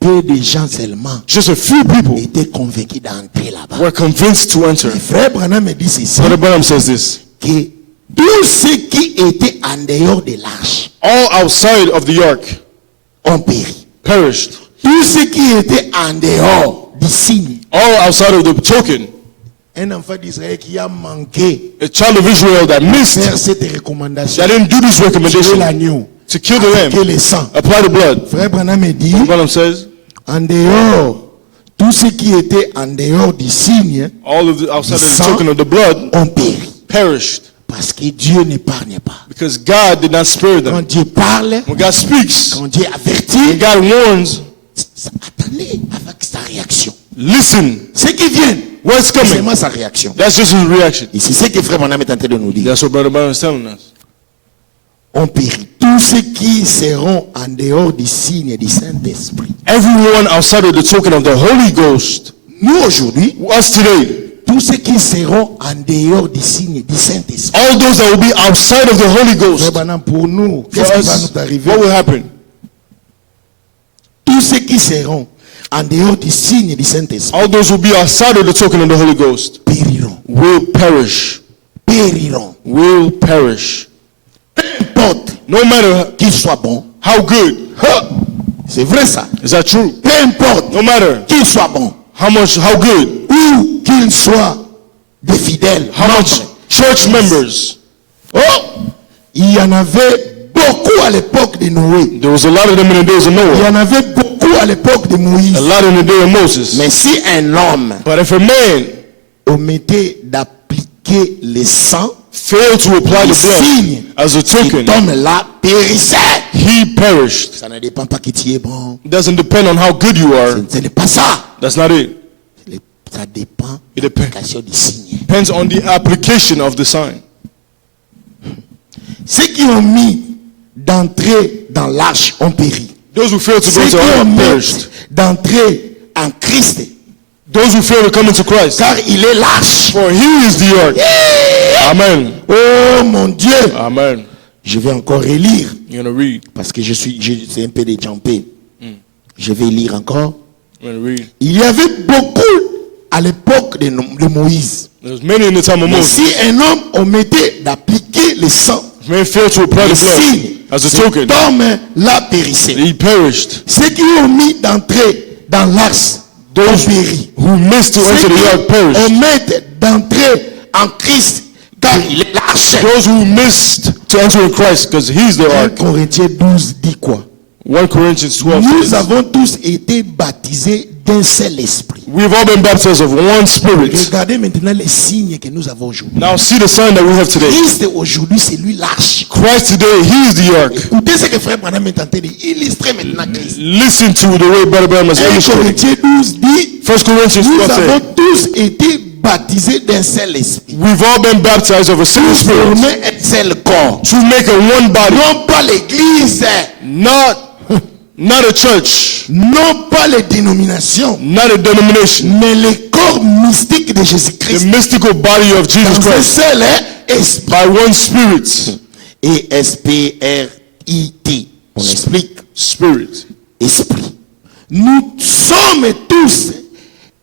Peu de gens seulement Just a few people étaient convaincus d'entrer là-bas. were convinced to enter. Le frère Branham me dit ceci, Brother Branham says this. que tous ceux qui étaient en dehors de l'arche All outside of the ark ont péri. perished. Tous ceux qui étaient en dehors du signe. All outside of the token. Un enfant d'Israël qui a manqué A child of Israel that missed, faire cette recommandation. that didn't do this Tuer recommendation l'agneau, to kill the appliquer lamb, le sang. apply the blood. Frère Branham me dit, Brother Branham says, en dehors, tous ceux qui étaient en dehors du signe all of the outside of the Sang. token of the blood ont péri. perished Parce que Dieu n'épargne pas. because God did not spare them. Quand Dieu parle, When God speaks, quand Dieu when avertit, God warns, attendez avec sa réaction. listen. Ceux qui viennent, What's c'est coming? seulement sa réaction. That's just his reaction. Et c'est ce que frère Branham est en train de nous dire. That's what Brother Branham is telling us. On périt. Tous ceux qui seront en dehors du signe du Saint-Esprit. Everyone outside of the token of the Holy Ghost, Nous aujourd'hui, us today, tous ceux qui seront en dehors du signe du Saint-Esprit. all those that will be outside of the Holy Frère Ghost, Branham, pour nous, for qu'est-ce qui va us, nous arriver? what will happen? Tous ceux qui seront en dehors du signe du Saint-Esprit All those who will be outside of the token of the Holy Ghost périront. will perish. Périront. Will perish. N'importe No matter qu'il soit bon. how good. C'est vrai ça. Is that true? Peu importe No matter qu'il soit bon. how good, Ou qu'il soit des fidèles. how much membres. church members. Oh, il y en avait beaucoup à l'époque de Noé. There was a lot of them in the days of Il y Noah, en avait beaucoup à l'époque de Moïse. a lot in the day of Moses. Mais si un homme But if a man omettait d'appliquer le sang, failed to apply le the blood signe, as a cet token, homme-là périssait. he perished. Ça ne dépend pas que tu es bon. It doesn't depend on how good you are. Ce n'est pas ça. That's not it. Ça dépend It de depends. l'application du signe. Depends on the application of the sign. Ceux qui ont mis d'entrer dans l'arche ont péri. Those who failed to Ceux go qui to ont heaven mis perished. d'entrer en Christ, Those who fail to come into Christ, car il est l'arche. for he is the ark. Amen. Oh mon Dieu. Amen. Je vais encore relire You're going to read. parce que c'est un peu déjampé. Je vais lire encore. You're going to read. Il y avait beaucoup à l'époque de Moïse. There's many in the time of Mais Moses. si un homme omettait d'appliquer le sang, Man failed to apply le the blood signe, as a cet token. homme là périssait. He perished. Ceux qui ont mis d'entrer dans l'arche ont Those péri. who missed to Ceux enter the qui ark perished. omettent d'entrer en Christ, car il est l'arche. Those who missed to enter in Christ, because he's the 1 ark. Corinthiens 12 dit quoi? 1 Corinthians 12 Nous says, avons tous été baptisés d'un seul esprit. we've all been baptized of one spirit. Regardez maintenant les signes que nous avons aujourd'hui. Now see the sign that we have today. Christ aujourd'hui, c'est lui l'arche. Christ today, he is the ark. Écoutez ce que frère Branham est en train d'illustrer maintenant Christ. Listen to the way Brother Branham has 1 illustrated. Corinthiens 12 dit, 1 Corinthians nous 12 avons says, tous été baptisés d'un seul esprit. we've all been baptized of a single Pour spirit former un seul corps. to make a one body. Non pas l'église, Not a church, non pas les dénominations, not a denomination. mais le corps mystique de The Jésus-Christ. mystical body of Jesus Dans un Christ seul esprit. by one spirit. E-S-P-R-I-T. On explique. Spirit. Esprit. Nous sommes tous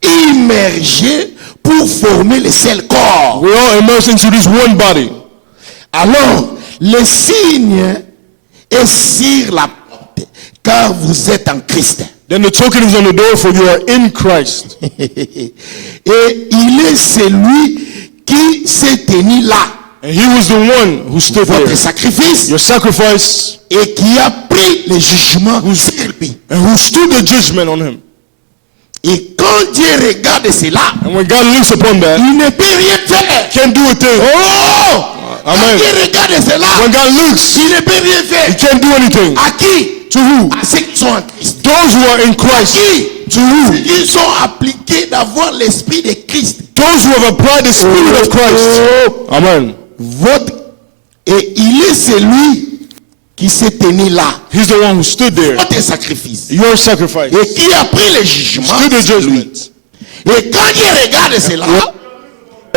immergés pour former le seul corps. We're all immersed into this one body. Alors, le signe est sur la porte, car vous êtes en Christ. Then the token is on the door, for you are in Christ. Et il est celui qui s'est tenu là, And he was the one who stood votre there, sacrifice, your sacrifice, et qui a pris le jugement sur lui. and who stood the judgment on him. Et quand Dieu regarde cela, And when God looks upon that, il ne peut rien faire. can't do a thing. Oh! Quand Amen. Dieu regarde cela, When God looks, il ne peut rien he faire. can't do anything. À qui? To who? À ceux qui sont en Christ. Those who are in Christ. Qui? To who? Ils sont appliqués d'avoir l'esprit de Christ. Those who have applied the spirit of Christ. Amen. Et il est celui qui s'est tenu là, He's the one who stood there. votre sacrifice, Your sacrifice. et qui a pris le jugement Stood the sur lui. judgment. Et quand Dieu regarde cela,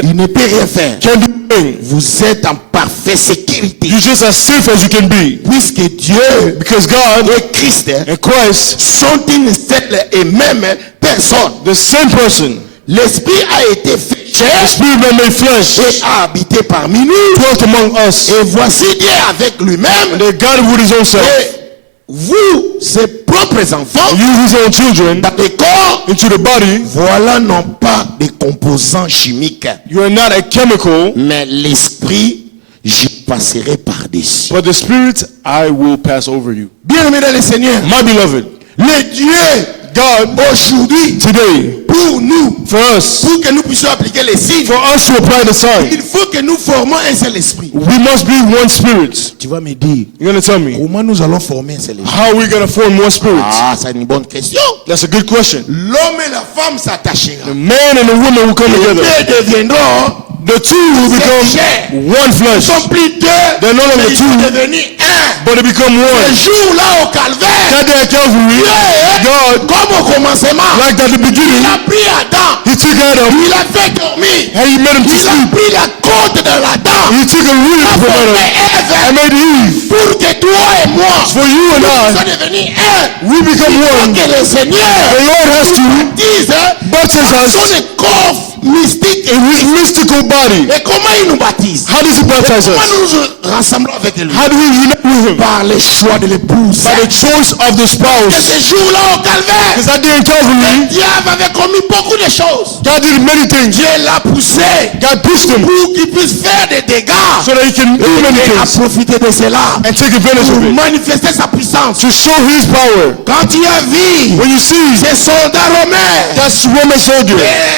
il ne peut rien faire. Can't do a thing. Vous êtes en parfaite sécurité, You're just as safe as you can be. puisque Dieu Because God et Christ and Christ, sont une seule et même personne. the same person, L'esprit a été fait the chair Spirit man made flesh, et a habité parmi nous. dwelt among us, Et voici Dieu avec lui-même. and they guided with his own self. Et vous, ses propres enfants, You, his own children, dans le corps, into the body. voilà non pas des composants chimiques, You are not a chemical, mais l'esprit, je passerai par-dessus. but the Spirit, I will pass over you. Bien-aimés dans le Seigneur, My beloved, le Dieu God, aujourd'hui, today, pour nous, for us, pour que nous puissions appliquer les signes, for us to apply the sign, il faut que nous formons un seul esprit. we must be one spirit. Tu vas me dire, You're going to tell me, comment nous allons former un seul esprit? how are we going to form one spirit? Ah, c'est une bonne question. That's a good question. L'homme et la femme s'attachera. The man and the woman will come Les together. deux deviendront, The two will become one ils flesh, sont plus deux, They're no longer mais ils sont two. devenus un. but they become Ce one. jour-là au calvaire, That day at Calvary, Dieu, God, comme au commencement, like at the il beginning, a pris Adam, he took Adam il a fait dormir, and he made him to il a sleep. pris la côte de l'Adam, He took a il rib a from formé Adam and Ève, made Eve. pour que toi et moi, For you and nous sommes I, devenus un. we become Pour one. que le Seigneur The Lord has to dise baptize son us corps mystique in his mystical body. et comment il nous baptise. How does he baptize Comment us? nous nous rassemblons avec lui? How do we unite with him? Par le choix de l'épouse. By the choice of the Et spouse. ce jour-là au calvaire, Because that day in Calvary, diable avait commis beaucoup de choses. God did many things. Dieu l'a poussé God pushed him pour qu'il puisse faire des dégâts. so that he can do many Et a things profité de cela and take advantage pour of it. manifester sa puissance. To show his power. Quand tu as vu When you see ces soldats romains that's Roman soldier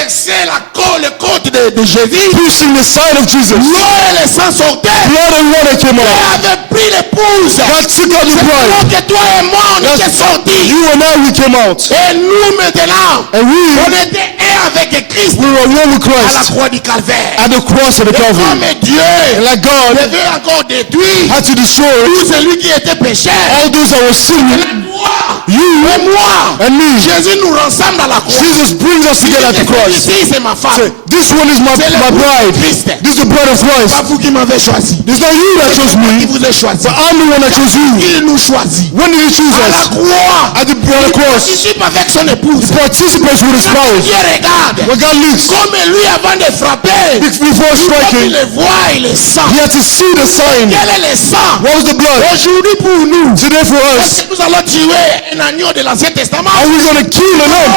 c'est le côte de Jésus, piercing the side of Jesus, l'eau et le sang sortaient. blood and water came Et out. avait pris l'épouse. God took out the C'est bride. alors que toi et moi on était sortis. You and I, we came out. Et nous maintenant, And on we était un avec Christ were one with à la Christ croix du calvaire. at the cross of the Et Calvary. comme Dieu And like God devait encore détruire had to destroy tout celui qui était pécheur, all those that were et sinning, toi, You et moi. and me. Jésus nous rassemble à la croix. Jesus brings us together at the cross. Ici, c'est ma femme. Say, this one is my bride. This is the bride of Christ. Pas vous qui m'avez choisi. It's not you that chose Qui me, vous a choisi. but I'm the one that chose you. Il nous choisit. When did he choose À la us? croix. At the Il cross. participe avec son épouse. He participates with his spouse. Dieu regarde. When God leads, Comme lui avant de frapper. before Il striking, le voit, il le sent. he had to see the sign. Quel est le sang? What was the blood? Aujourd'hui pour nous. Today for Est-ce us. que nous allons tuer un agneau de l'Ancien Testament? Are we going to kill a lamb?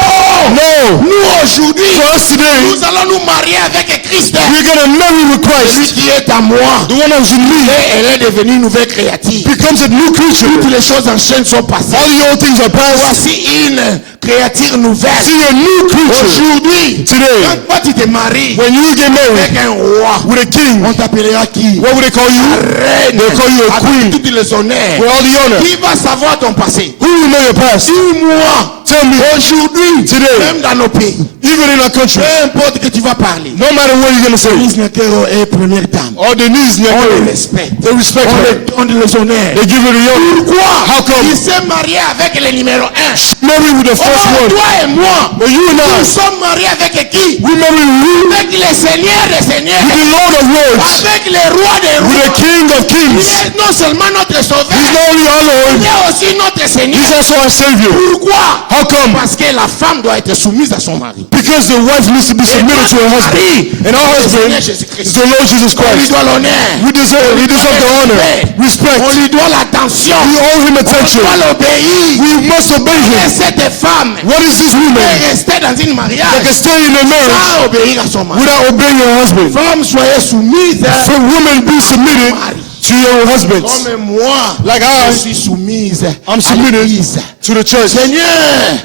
No. Nous aujourd'hui, For us today, nous allons nous marier avec Christ. we're going to marry with Celui Christ. qui est à moi. The one who's in me Et elle est devenue une nouvelle créature. becomes a new creature. Toutes les choses anciennes sont passées. All the old things are past. Voici une créature nouvelle. See a new creature. Aujourd'hui, Today, quand tu te maries when you get married avec un roi, with a king, on t'appellera qui? what would they call you? Reine. They'll call you a Avec queen. toutes les honneurs. With all the honor. Qui va savoir ton passé? Who will know your past? Dis-moi. Tell me. Aujourd'hui, Today. même dans nos pays, Even in our country, peu importe que tu vas parler, no matter what you're going to say, Denise Nyakero est première dame. all the knees, On le respecte. they respect On her. lui donne les honneurs. They give her the honor. Pourquoi? How come? Il s'est marié avec le numéro 1. Married with the first Oh, one. toi et moi, But you and nous I, sommes mariés avec qui? we married with Avec le Seigneur des Seigneurs. the Lord of Lords, Avec le roi des with the rois. King of Il Kings. est non seulement notre He's sauveur, not only our il Lord, est aussi notre Seigneur. He's also our Savior. Pourquoi? How come? Parce que la femme doit être soumise à son mari. Because the wife needs to be submitted to her husband. And our husband is the Lord Jesus On lui Christ. doit l'honneur. We deserve the honor, respect. On lui doit l'attention. We owe him On attention. doit l'obéir. We must obey Et him. cette femme What is this peut woman rester dans une that mariage can stay in a marriage sans obéir à son mari. without obeying her husband? Femme, soyez soumise For women, be submitted to your husbands. comme moi. Like Je I suis soumise I'm à submitted l'Église. to the church. Seigneur,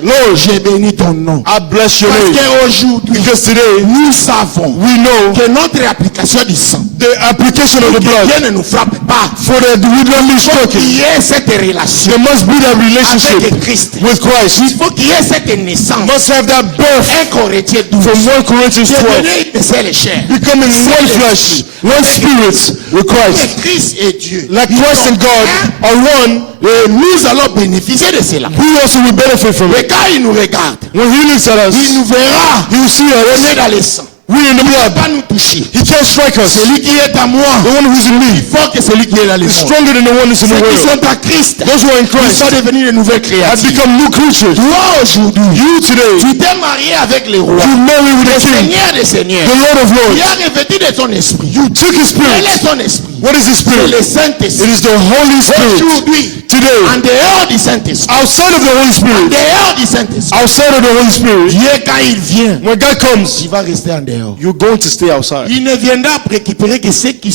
Lord, j'ai béni ton nom. I bless your Parce name. qu'aujourd'hui, Because today, nous savons we know que notre application du sang, the application of the que blood, Dieu ne nous frappe pas. for that we don't be stricken. Il y ait cette relation There must be that relationship avec Christ. with Christ. Il faut qu'il y ait cette naissance. Must have that birth 1 Corinthiens 12. from 1 Corinthians 12. Devenez une seule chair. Becoming one flesh, one spirit with Christ. Mais Christ et Dieu. Like Ils Christ sont and God un, are one, et nous allons bénéficier de cela. we also will benefit from Mais it. quand il nous regarde, When he looks at us, il nous verra. he will see On est us. dans le sang. We in the Il ne va blood. pas nous toucher. He can't strike us. Celui qui est à moi, The one who's in me il faut que celui qui est dans le is monde. stronger than the one that's in the Ceux qui world. sont à Christ, Those who are in ils Christ sont devenus de nouvelles have créatures. become new creatures. Toi aujourd'hui, You today, tu t'es marié avec le roi, you marry with le the King, Seigneur des Seigneurs. the Lord of Il Lords. a revêtu de son esprit. You took his Quel est spirit. son esprit? What is his C'est spirit? le It Saint-Esprit. is the Holy Spirit. Aujourd'hui, Today, en dehors du Saint-Esprit, outside of the Holy en Spirit, dehors du Saint-Esprit, outside of the Holy Spirit, Dieu quand il vient, when God comes, il va rester en dehors. you're going to stay outside. Il ne viendra récupérer que ceux qui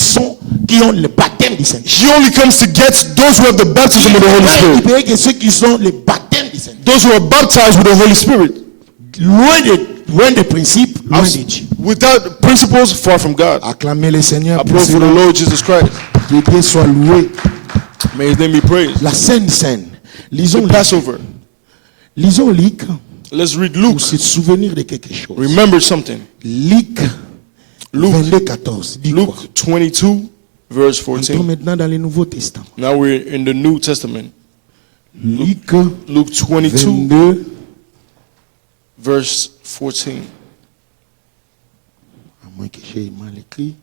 ont le baptême du Saint-Esprit. He only comes to get those who have the baptism of the Il Holy va Spirit. récupérer que ceux qui ont le baptême du Saint-Esprit. Those who are baptized with the Holy Spirit. Loin des principes, loin de Dieu. Without principles, far from God. Acclamez le Seigneur. I pray for the Lord Jesus Christ. Que Dieu soit loué. May his name be praised. La Sainte Seine. Lisons The Passover. Lisons Luc Let's read pour Luke. se souvenir de quelque chose. Remember something. Luc Luke, 22, 14. Dis quoi? Luke 22, verse Entrons 14. maintenant dans le Nouveau Testament. Now we're in the New Testament. Luc Luke 22, 22, verse 14. à moins que j'ai mal écrit.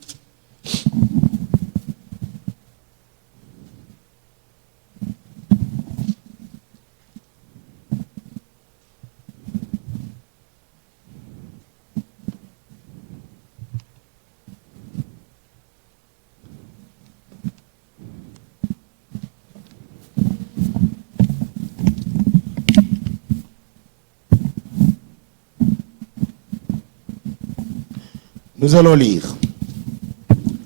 Nous allons lire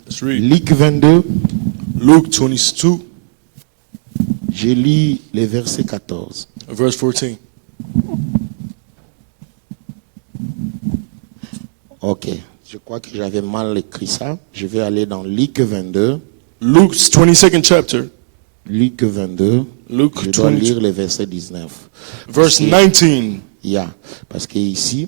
Let's read. Luc 22, Luke 22, je lis les versets 14. verse 14. Ok, je crois que j'avais mal écrit ça. Je vais aller dans Luc 22. Luke's 22nd chapter, Luc 22. Luke Je dois 22, lire les versets 19. verse 19. Parce que ici,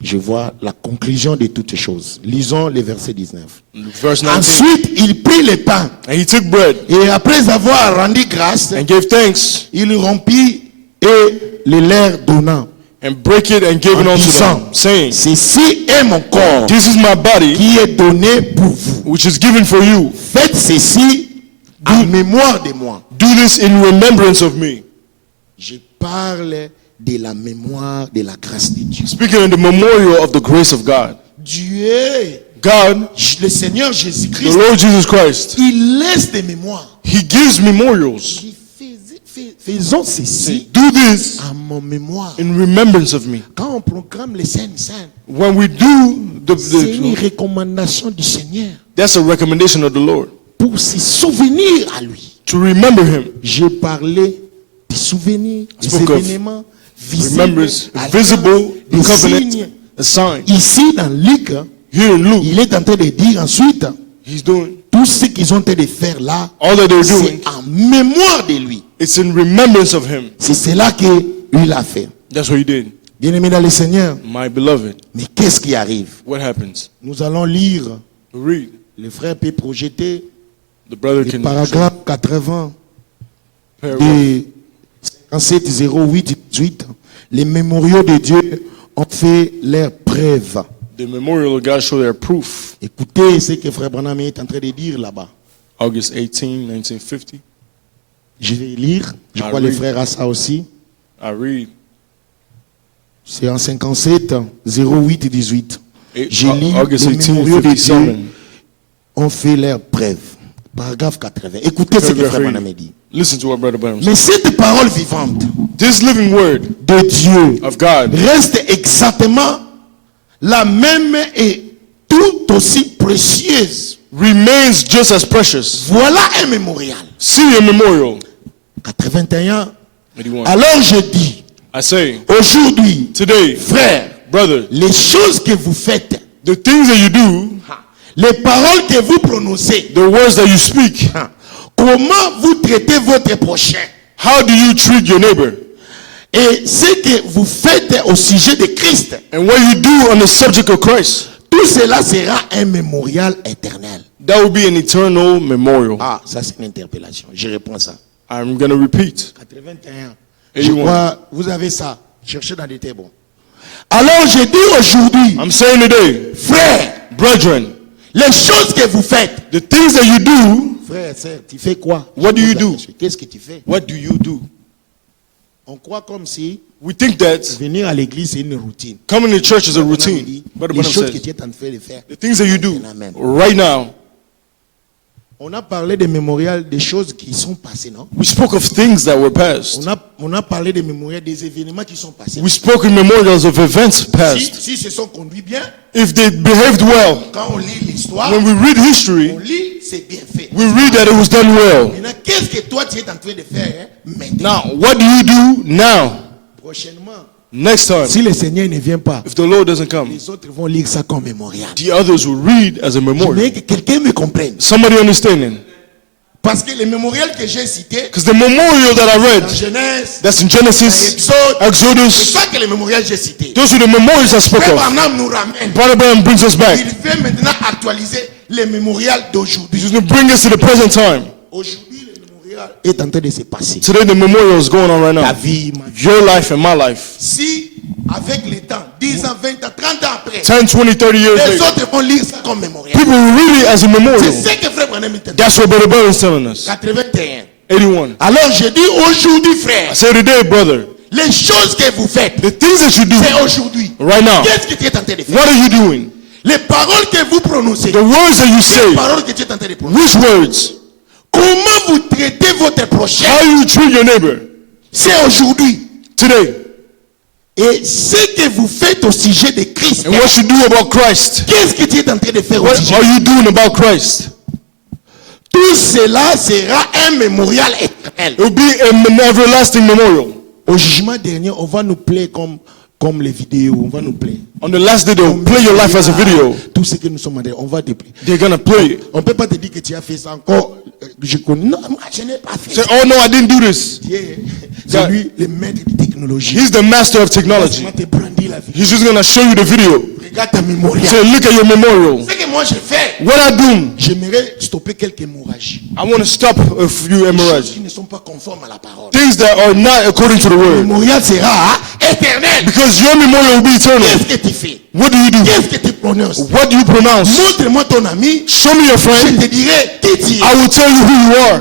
je vois la conclusion de toutes choses. Lisons les versets 19. Verse 19. Ensuite, il prit le pain And he took bread et après avoir rendu grâce, and gave thanks il rompit et le leur donnant, and break it and give it en unto disant, them, saying, ceci est mon corps this is my body, qui est donné pour vous. which is given for you. Faites ceci en mémoire de moi. Do this in remembrance of me. Je parle de la mémoire de la grâce de Dieu. Speaking in the memorial of the grace of God. Dieu, God, le Seigneur the Jésus-Christ, Lord Jesus Christ, il laisse des mémoires. He gives memorials. Il dit, faisons ceci Do this en mon mémoire. in remembrance of me. Quand on proclame les Saints Saints, When we do c'est une recommandation du Seigneur that's a recommendation of the Lord, pour se souvenir à lui. to remember Him. J'ai parlé des souvenirs, des Spoke of événements visibles, Remembrance, alliances, visible, des covenant, signes. a sign. Ici, dans Luc, Here in Luke, il est en train de dire ensuite, He's doing tout ce qu'ils ont en train de faire là, all that they're doing. c'est en mémoire de lui. It's in remembrance of Him. C'est cela qu'il a fait. That's what He did. Bien-aimé dans le Seigneur, My beloved, mais qu'est-ce qui arrive? what happens? Nous allons lire, Read. le frère peut projeter The brother le can paragraphe 80 paragraph. de 57 08 18. Les mémoriaux de Dieu ont fait leur preuve. The memorial of God show their proof. Écoutez ce que frère Branham est en train de dire là-bas. August 18, 1950. Je vais lire. Je crois que le frère a ça aussi. I read. C'est en 57 08 18. J'ai lu August les 18, mémoriaux de Dieu 57. ont fait leur preuve. Paragraphe 80. Écoutez ce que frère Branham dit. Listen to what Brother Branham said. Mais cette parole vivante This living word de Dieu of God reste exactement la même et tout aussi précieuse. remains just as precious. Voilà un mémorial. See a memorial. 81. 81. Alors je dis, I say, aujourd'hui, today, frères, brother, les choses que vous faites, the things that you do, les paroles que vous prononcez, the words that you speak, comment vous traitez votre prochain how do you treat your neighbor, et ce que vous faites au sujet de Christ, and what you do on the subject of Christ, tout cela sera un mémorial éternel. that will be an eternal memorial. Ah, ça c'est une interpellation. Je réponds à ça. I'm going to repeat. 81. Et Je you crois, vous avez ça. Cherchez dans des tables. Alors je dis aujourd'hui, I'm saying today, frères, brethren, les choses que vous faites. the things that you do, Frère, sœur, tu fais quoi? What do you do? Qu'est-ce que tu fais? what do you do? On croit comme si We think that venir à l'église c'est une routine. coming to church is a On a routine. dit, Brother les Branham choses que says, tu es en train de faire. the things that you do Amen. right now, On a parlé des mémorials, des choses qui sont passées, non? we spoke of things that were past. On a parlé des mémorials, des événements qui sont passés. We spoke in memorials of events past. Si se sont conduits bien, If they behaved well, quand on lit l'histoire, when we read history, on lit, c'est bien fait. we read that it was done well. Maintenant, qu'est-ce que toi tu es en train de faire maintenant? Now, what do you do now? Prochainement, Next time, si le Seigneur ne vient pas, if the Lord doesn't come, les autres vont lire ça comme mémorial. the others will read as a Je memorial. veux que quelqu'un me comprenne. Somebody understanding? Parce que les mémorials que j'ai cités, Because the memorial that I dans read, Genèse, that's in dans Genesis, Exode, c'est Exodus, ça que les mémorials que j'ai cités. those are the memorials I spoke Frère of. Branham nous ramène. Brother Branham brings us back. Il veut maintenant actualiser les mémorials d'aujourd'hui. He's going to bring us to the present time. Aujourd'hui, le mémorial est en train de se passer. Today, the memorial is going on right Ta now. vie, ma vie. Your life and my life. Si, avec le temps, 10 ans, 20 ans, 30 ans après, 10, 20, 30 years les later, autres vont lire ça comme mémorial. people will read it as a memorial. C'est ce que Frère Branham est en train de That's what Brother Branham is telling us. 81. 81. Alors je dis aujourd'hui, frère, I say today, brother, les choses que vous faites, the things that you do c'est aujourd'hui. right now, Qu'est-ce que tu es en train de faire? what are you doing? Les paroles que vous prononcez, The words that you les say, paroles que tu es en train de prononcer. which words? Comment vous traitez votre prochain, How you treat your neighbor c'est aujourd'hui. today? Et ce que vous faites au sujet de Christ, And what you do about Christ? qu'est-ce que tu es en train de faire au What sujet? are you doing about Christ? Tout cela sera un mémorial éternel. It will be an everlasting memorial. Au jugement dernier, on va nous plaire comme les vidéos, on va nous plaire. On the last day, they'll play your life as a video. Tout ce que nous sommes en train, on va te plaire. They're going to play it. On ne peut pas te dire que tu as fait ça encore. Je connais. Non, moi, je n'ai pas fait Say, ça. oh no, I didn't do this. C'est lui le maître de technologie. He's the master of technology. Il va te brandir la vie. He's just going to show you the video. regarde ta mémorial. Say, look at your memorial. Ce que moi je fais, What I do, j'aimerais stopper quelques hémorragies. I want to stop a few Des choses hemorrhages. qui ne sont pas conformes à la parole. Things that are not according to the Le word. mémorial sera éternel. Because your memorial will be eternal. Qu'est-ce que tu fais? What do you do? Qu'est-ce que tu prononces? What do you pronounce? Montre-moi ton ami. Show me your Je friend. te dirai qui tu es. I will tell you who you are.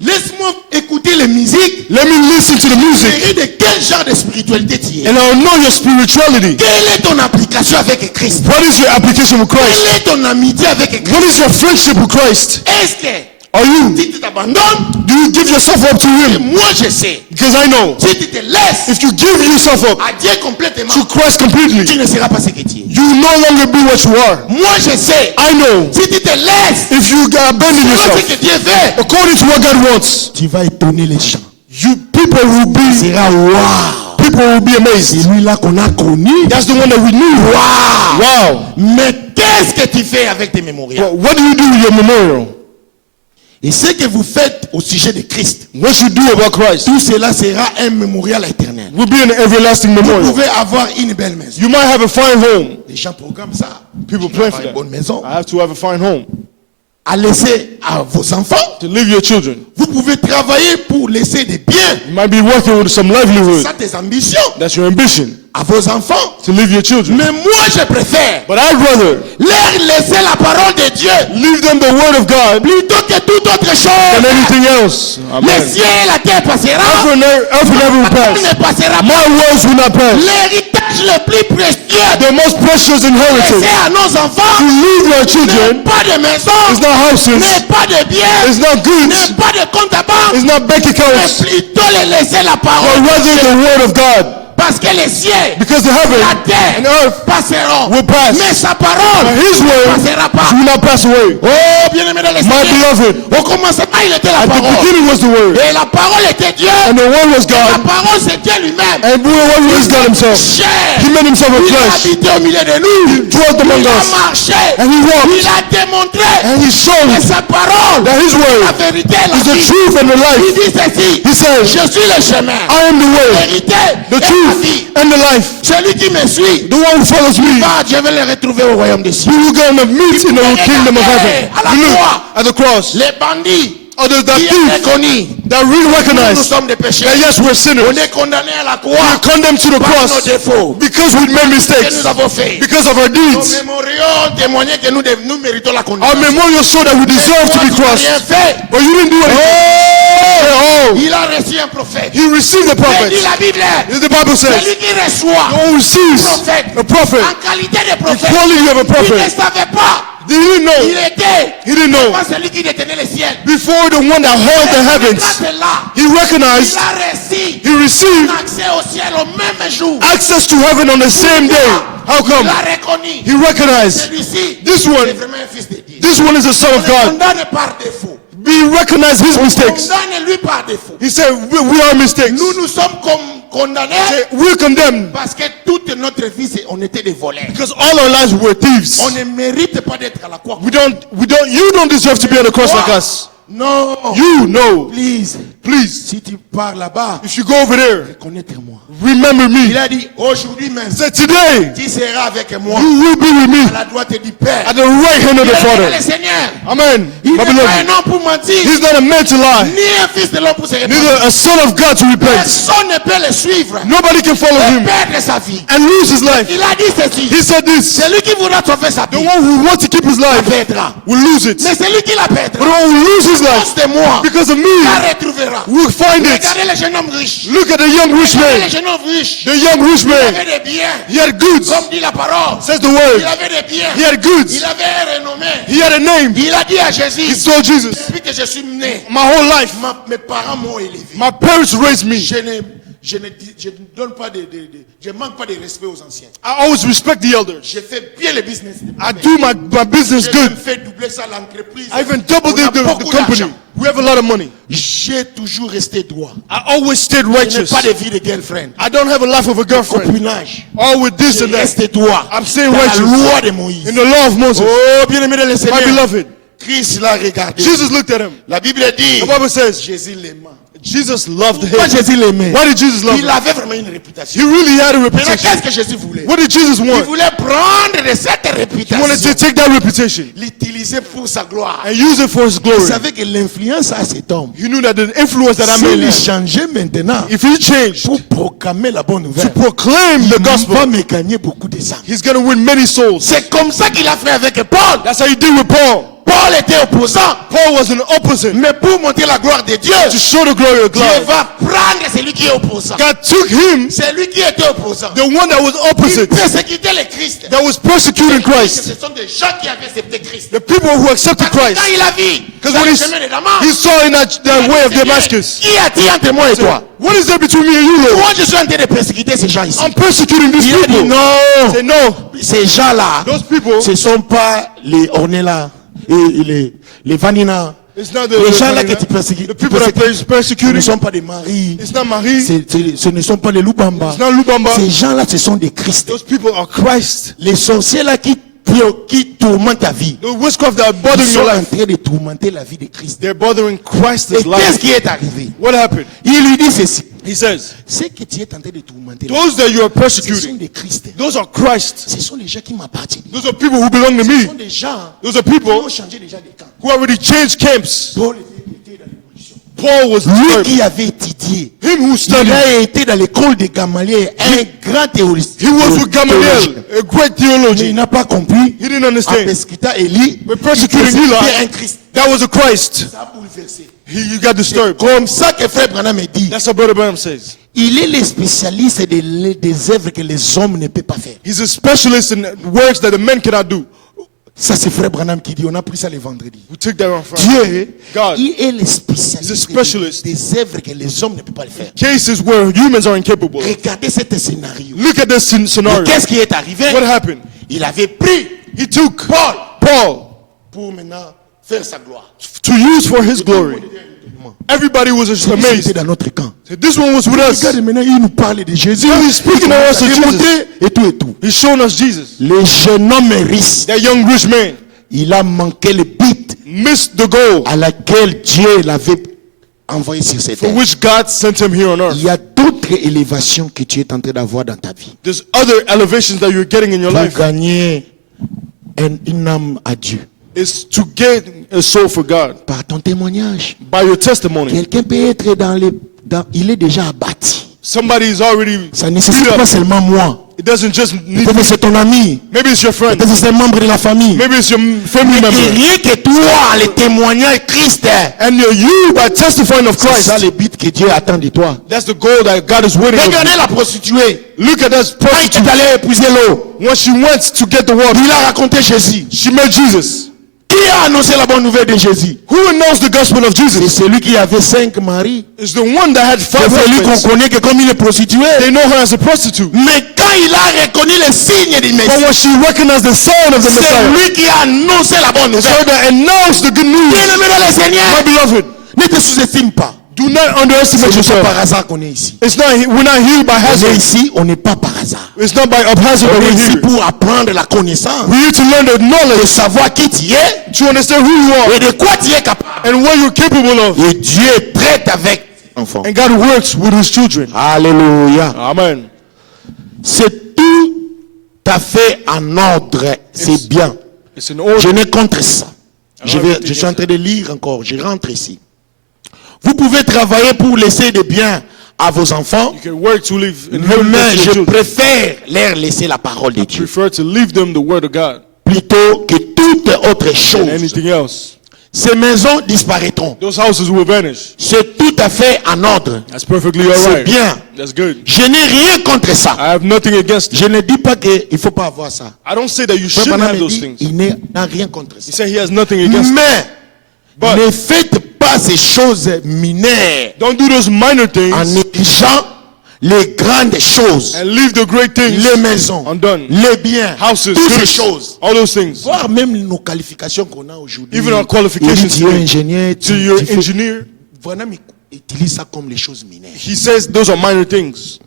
Laisse-moi écouter les musiques. Let me listen to the Je music verrai de quel genre de spiritualité tu es. and I'll know your spirituality. Quelle est ton application avec Christ? What is your application with Christ? Quelle est ton amitié avec Christ? What is your friendship with Christ? Est-ce que Are you? si tu t'abandonnes, Do you give yourself up to Him? moi je sais. Because I know Si tu te laisses if you give yourself up à Dieu complètement, to Christ completely, tu ne seras pas ce que tu es. you will no longer be what you are. Moi je sais. I know Si tu te laisses if you abandon selon yourself ce que Dieu veut, according to what God wants, tu vas étonner les gens. people will be Sera wow. people will be amazed. Celui-là qu'on a connu. That's the one that we knew. Wow. Wow. Mais qu'est-ce que tu fais avec tes mémorials? What do you do with your memorial? Et ce que vous faites au sujet de Christ, What you do about Christ tout cela sera un mémorial éternel. will be an everlasting Vous memorial. pouvez avoir une belle maison. You might have a fine home. Les gens programment ça. People Je plan dois for avoir une that. bonne maison. I have to have a fine home À laisser à vos enfants. to leave your children. Vous pouvez travailler pour laisser des biens. You might be working with some livelihood. Ça, tes ambitions. That's your ambition, À vos enfants. to leave your children. Mais moi, je préfère But I'd rather leur laisser la parole de Dieu leave them the word of God plutôt que toute autre than chose. anything else. Le Amen. ciel et la terre passera. Earth and heaven will La terre ne pass. passera pas. My words will not pass. L'héritage le plus précieux The most precious inheritance laissé à nos to enfants leave your n'est children pas de maison, is not houses, n'est pas de biens, it's not goods, n'est pas de compte à banque, it's not bank mais accounts, plutôt les laisser la but parole. rather the word of God. Parce que les cieux, Because the heaven la terre and earth passeront, will pass, mais sa parole but His ne word passera pas. will not pass away. Oh, bien-aimé dans le My Seigneur, beloved, au commencement, il était la at the parole. beginning was the word, Et la parole était Dieu. and the word was La God, parole, c'est Dieu lui-même. and the word was God Himself. Chair. He made Himself a Il a flesh, habité au milieu de nous. He dwelt among Il a us, marché. and He walked, Il a démontré and He que showed sa parole, that His la word vérité, la is the vie. truth and the Il life. dit ceci. He says, Je suis le chemin, I am the la way, vérité the et la truth, vie. and the life. Celui qui me suit, The one who follows me, va, je vais le retrouver au royaume des cieux. we will go and meet in the kingdom of heaven. À la You look croix. at the cross. Les bandits Others that qui est thief, reconnu, that really nous recognize sommes des pécheurs. that yes, we're sinners. On est condamnés à la croix We're condemned to the par nos cross défauts because we made que mistakes, nous avons fait. because of our Nos deeds. mémoriaux témoignaient que nous méritons la Our condamnation. memorial show that we deserve to be Toi, tu n'as rien crossed, fait. but you didn't do anything. Oh, Il a reçu un prophète. he received the Et prophet. dit la Bible, The Bible says, celui qui reçoit the one who receives prophète a prophet, en qualité de the prophète, quality of a il ne prophet, savait pas. he didn't Il know. était He didn't know. pas celui qui détenait le ciel. Before the one that held the heavens, Grâce à là, he il recognized, a reçu he received accès au ciel au même jour. access to heaven on the same day. How Il come? a reconnu. He recognized Celui-ci, this c'est one, vraiment un fils de Dieu. this one is a son On of le God. condamne par défaut. He recognized his mistakes. Condamne-lui par défaut. He said, we are mistakes. Nous sommes condamnés We're condemned parce que toute notre vie, on était des voleurs. because all our lives were thieves. On ne mérite pas d'être à la croix. You don't deserve to be on the cross like us. Non. You know. Please. Please, Si tu pars là-bas, if you go over there, connaître-moi. remember me. Il a dit, aujourd'hui même, He said, today, tu seras avec moi you will be with me à la droite du Père. at the right hand of the Il est Father. le Seigneur. Amen. Il My n'est pas un beloved, homme pour mentir, he's not a man to lie, ni un fils de l'homme pour se répandre. neither a son of God to repent. Personne ne peut le suivre Nobody can follow et him perdre sa vie. and lose his life. Il a dit ceci. He said this, Celui qui voudra sauver sa the vie, one who wants to keep his la life perdra. will lose it. Mais celui qui la But the perdra, one who loses his à life cause de moi, because of la me retrouvera. will find it. Regardez le jeune homme riche. Look at the young rich Regardez le man. jeune homme riche. The young rich Il man, avait des biens. he had goods, Comme dit la parole. says the Il word. avait des biens. He had goods. Il avait un renommé. He had a name. Il a dit à He Jésus, told Jesus, depuis que je suis né, my whole life, mes parents m'ont élevé. my parents raised me. Je ne donne pas je manque pas de respect aux anciens. I always respect the elders. Je fais bien le business. I do my business J'ai good. même fait doubler ça l'entreprise. I even doubled On a the beaucoup company. d'argent. We have a lot of money. J'ai toujours resté droit. I always stayed Je n'ai righteous. pas de vie de girlfriend. I don't have a life of a girlfriend. Copinage. All with this Je and that. reste droit. I'm staying Dans la righteous. loi de Moïse. In the law of Moses. Oh, bien aimé dans le My Seigneur. beloved, Christ l'a regardé. Jesus looked at him. La Bible dit, The Bible says Jésus l'aima. Jesus loved Pourquoi him. Jésus l'aimait? Why did Jesus love Il him? avait vraiment une réputation. He really had a Mais qu'est-ce reputation. que Jésus voulait? What did Jesus Il want? voulait prendre de cette He wanted to réputation, take that reputation l'utiliser pour sa gloire. and use it for his Il glory. savait que l'influence à cet homme, He knew that the influence that I made s'il him, changeait maintenant if he changed pour proclamer la bonne to nouvelle, proclaim il the va gospel, me gagner beaucoup de âmes. he's going to win many souls. C'est comme ça qu'il a fait avec Paul. That's how he did with Paul. Paul était opposant, Paul was an opposite. mais pour montrer la gloire de Dieu, To show the glory of Dieu God, va prendre celui qui est opposant. God took him, C'est lui qui était opposant. the one that was Il opposite, persécutait le Christ. that was persecuting Christ, Ce sont des gens qui avaient accepté Christ. the people who accepted Quand Christ. il a vu Because dans when le chemin de Damas, he saw in that way of Damascus, qui a-t-il entre moi et toi? what is there between me and you, Lord? Moi, je suis en train de persécuter ces gens ici. I'm persecuting these Il a dit people. non, Say no, ces gens-là, those people, ce ne sont pas les Ornella et les Vanina. it's not Les gens là que tu the persécutes, people that ce ne persecuting. sont pas des maris. It's not Marie. Ce ne sont pas les Lubamba. It's not Lubamba. Ces gens-là, ce sont des Christ. Those people are Christ. Les sorciers là qui tourmentent ta vie, The witchcraft that are ils bothering sont your en life, train de tourmenter la vie de Christ. they're bothering Christ's Et qu'est-ce life. qui est arrivé? What happened? Il lui dit ceci. He says, Ceux que tu es en train de tourmenter, those that you are ce sont persecuting, des Christ. those are Christ. Ce sont les gens qui m'appartiennent. Those are people who belong to Ce me. sont des gens Those are qui people ont changé déjà de camp. who already changed camps. Paul était dans l'évolution. Paul was Lui disturbed. qui avait étudié, Him who il studied. a été dans l'école de Gamaliel, un grand théoriste. He was with Gamaliel, a great Mais il theologian. n'a pas compris. He didn't En understand. persécutant Élie, But il persecuting persécutait un Eli, Christ. that was a Christ. Ça a bouleversé. You got disturbed. Comme ça que frère Branham me dit, That's what Brother Branham says. il est le spécialiste des œuvres que les hommes ne peuvent pas faire. He's a specialist in works that the men cannot do. Ça c'est frère Branham qui dit, on a pris ça le vendredi. We took that on Friday. Dieu, God. il est le He's a spécialiste specialist. des œuvres que les hommes ne peuvent pas le faire. Cases where humans are incapable. Regardez cet scénario. Look at this Et scenario. qu'est-ce qui est arrivé? What happened? Il avait pris He took Paul Paul pour maintenant faire sa gloire. to use for his glory. Everybody was just C'était amazed. dans notre camp. This one was with us. Regarde maintenant, il nous parle de Jésus. Now he's speaking to us of Jesus. Et tout et tout. He's shown us Jesus. Le jeune homme riche, That young rich man il a manqué le but missed the goal à laquelle Dieu l'avait envoyé sur cette for terre. which God sent him here on earth. Il y a d'autres élévations que tu es en train d'avoir dans ta vie There's other elevations that you're getting in your pour life. gagner une âme à Dieu. Is to get a soul for God Par ton témoignage, by your testimony. quelqu'un peut être il est déjà abattu. Somebody is already Ça ne nécessite beat pas up. seulement moi. It doesn't just need. Peut-être c'est ton ami. Maybe it's your friend. Peut-être c'est un membre de la famille. Maybe it's your family Et member. rien que toi, le témoignage Christ, And you, by testifying of c'est ça Christ, le but que Dieu attend de toi. that's the goal that God is waiting for. Regardez la prostituée. Look at that Quand il prostitute. est allé épouser l'eau, When she went to get the water, il a raconté Jésus. she met Jesus. Qui a annoncé la bonne nouvelle de Jésus? Who knows the gospel of C'est Jesus? celui qui avait 5 maris. It's the one that had C'est 5 celui qu'on husbands. connaît que comme il est prostitué. They know her as a prostitute. Mais quand il a reconnu les signes du But Messie, when she recognized the sign of the c'est Messiah, lui qui a annoncé la bonne so nouvelle. that announced the good news. Bien-aimé dans le My Seigneur, beloved, ne te sous-estime pas. do not underestimate C'est pas yourself. par hasard qu'on est ici. We're not here by On est hazard. ici, on n'est pas par hasard. It's not by haphazard On that est we're ici here. pour apprendre la connaissance, We're here to learn the de knowledge, savoir qui tu es to understand who you are et de quoi tu es capable. and what you're capable of. Et Dieu traite avec les enfants. And God works with his children. Alléluia. Amen. C'est tout à fait en ordre. C'est bien. It's an order. Je n'ai contre ça. Je everything suis en train de lire encore. Je rentre ici. Vous pouvez travailler pour laisser des biens à vos enfants, You can work to leave mais inheritance to je your children. préfère leur laisser la parole de Dieu Prefer to leave them the word of God plutôt que toute autre than chose. anything else. Ces maisons disparaîtront. Those houses will vanish. C'est tout à fait en ordre. That's perfectly C'est alright. bien. That's good. Je n'ai rien contre ça. I have nothing against it. Je ne dis pas qu'il ne faut pas avoir ça. I don't say that you Frère shouldn't Branham have me those dit, things. il n'a rien contre He ça. said he has nothing against it. Mais But ne faites pas ces choses mineures don't do those minor things en négligeant les grandes choses, and leave the great things les maisons, undone. les biens, Houses, toutes ces goods, choses. all those things. Voire même nos qualifications qu'on a aujourd'hui. Even our qualifications Tu es today. ingénieur, To your tu fais... engineer, Voilà, mais utilise ça comme les choses mineures. he says those are minor things.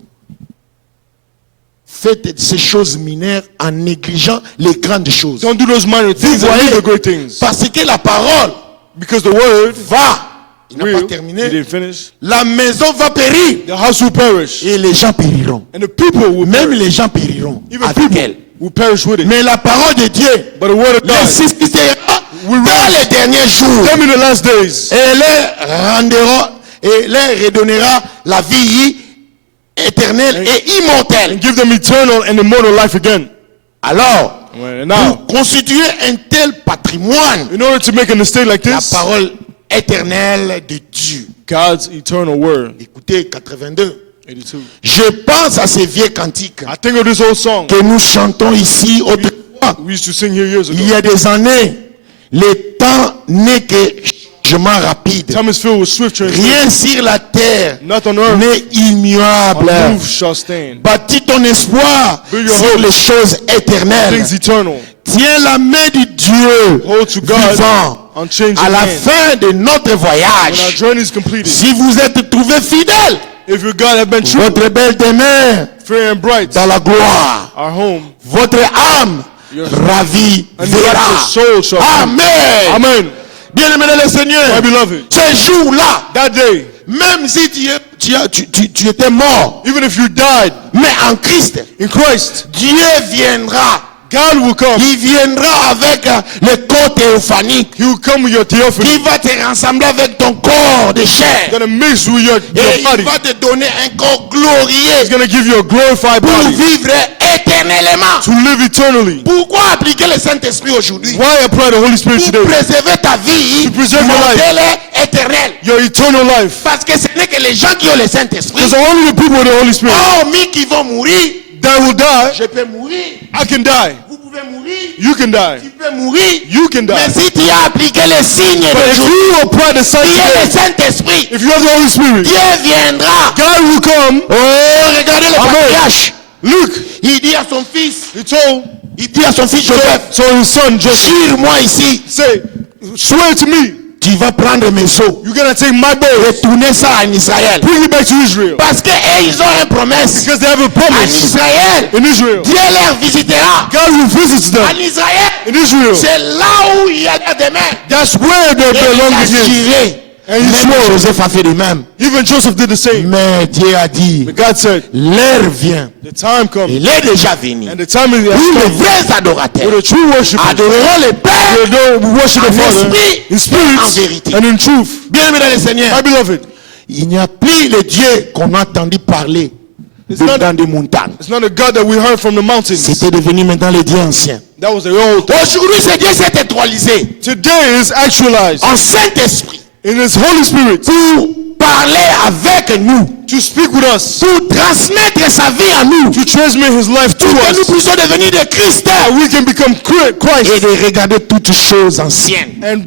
faites ces choses mineures en négligeant les grandes choses. Don't do those minor things Vous and voyez, leave the great things. parce que la parole Because the word va, il n'a pas will, he terminé, didn't finish. la maison va périr The house will perish. et les gens périront. And the people will Même perish. les gens périront Even avec people elle. will perish with it. Mais la parole de Dieu But the word of les God, suscitera will dans rise. les derniers jours them in the last days, et leur redonnera la vie éternelle et immortelle. and give them eternal and immortal life again. Alors, Well, now, pour constituer un tel patrimoine, in order to make an estate like la this, parole éternelle de Dieu. God's eternal word. Écoutez, 82. 82. Je pense à ces vieux cantiques I think of this old song que nous chantons ici autrefois. we used to sing here years Il y ago. a des années, le temps n'est que changement rapide. Time is filled with swift transition. Rien sur la terre Not on earth, n'est immuable. a move shall stand. Bâtis ton espoir Build your sur hope. les choses éternelles. Things eternal. Tiens la main du Dieu Hold to God, vivant unchanging à la hand. fin de notre When our voyage. journey is completed, Si vous êtes trouvé fidèle, if your God have been true, votre belle demeure fair and bright, dans la gloire, our home, votre âme Your- ravie and verra. your soul shall come. Amen. Amen. Bien-aimé dans le My Seigneur, beloved, ce jour-là, that day, même si tu étais mort, even if you died mais en Christ, in Christ, Dieu viendra. God will come. Il viendra avec le corps théophanique. He will come with your theophany. Il va te rassembler avec ton corps de chair. He's going to mix with your Et il body. va te donner un corps glorieux He's going to give you a glorified pour body vivre éternellement. to live eternally. Pourquoi appliquer le Saint-Esprit aujourd'hui? Why apply the Holy Spirit Pour today? préserver ta vie, To preserve your life. modèle éternel. Your eternal life. Parce que ce n'est que les gens qui ont le Saint-Esprit. Because only the people with the Holy Spirit Hormis qui vont mourir, that will die, je peux mourir. I can die. Vous pouvez mourir. You can die. Tu peux mourir. You can Mais die. si tu as appliqué les signes But if d'aujourd'hui, you apply the sign qui est le today, Saint-Esprit, if you have the Holy Spirit, Dieu viendra. God will come. Oh, regardez le Amen. patriarche. Look, Il dit à son fils, he told Joseph, so his son Joseph, jure-moi ici, say, swear to me, tu vas prendre mes os, you're gonna take my boy, retourner ça en Israël. bring it back to Israel, Parce qu'ils ont une promesse. because they have a En promise Israël, in Israel. Dieu leur visitera. God will visit En them Israël, in Israel. c'est là où il y a des mains. That's where they Et il belong a again. juré. And he Même swore. Joseph a fait de même. Even Joseph did the same. Mais Dieu a dit, But God said, l'heure vient. the time comes, Il est déjà venu. and the time is Où has les come, vrais adorateurs where the true worshipers adoreront le Père. will worship the En Father esprit in et en spirit vérité. and in truth. Bien aimé dans le Seigneur, My beloved, il n'y a plus le Dieu qu'on a entendu parler not- dans des montagnes. it's not a God that we heard from the mountains. C'était devenu maintenant le Dieu ancien. That was the old. Aujourd'hui, ce Dieu s'est actualisé Today is actualized en Saint-Esprit in His Holy Spirit pour parler avec nous, to speak with us, pour transmettre sa vie à nous, to transmit His life to pour que nous us, puissions devenir des Christ that we can become et Christ de regarder toutes choses anciennes and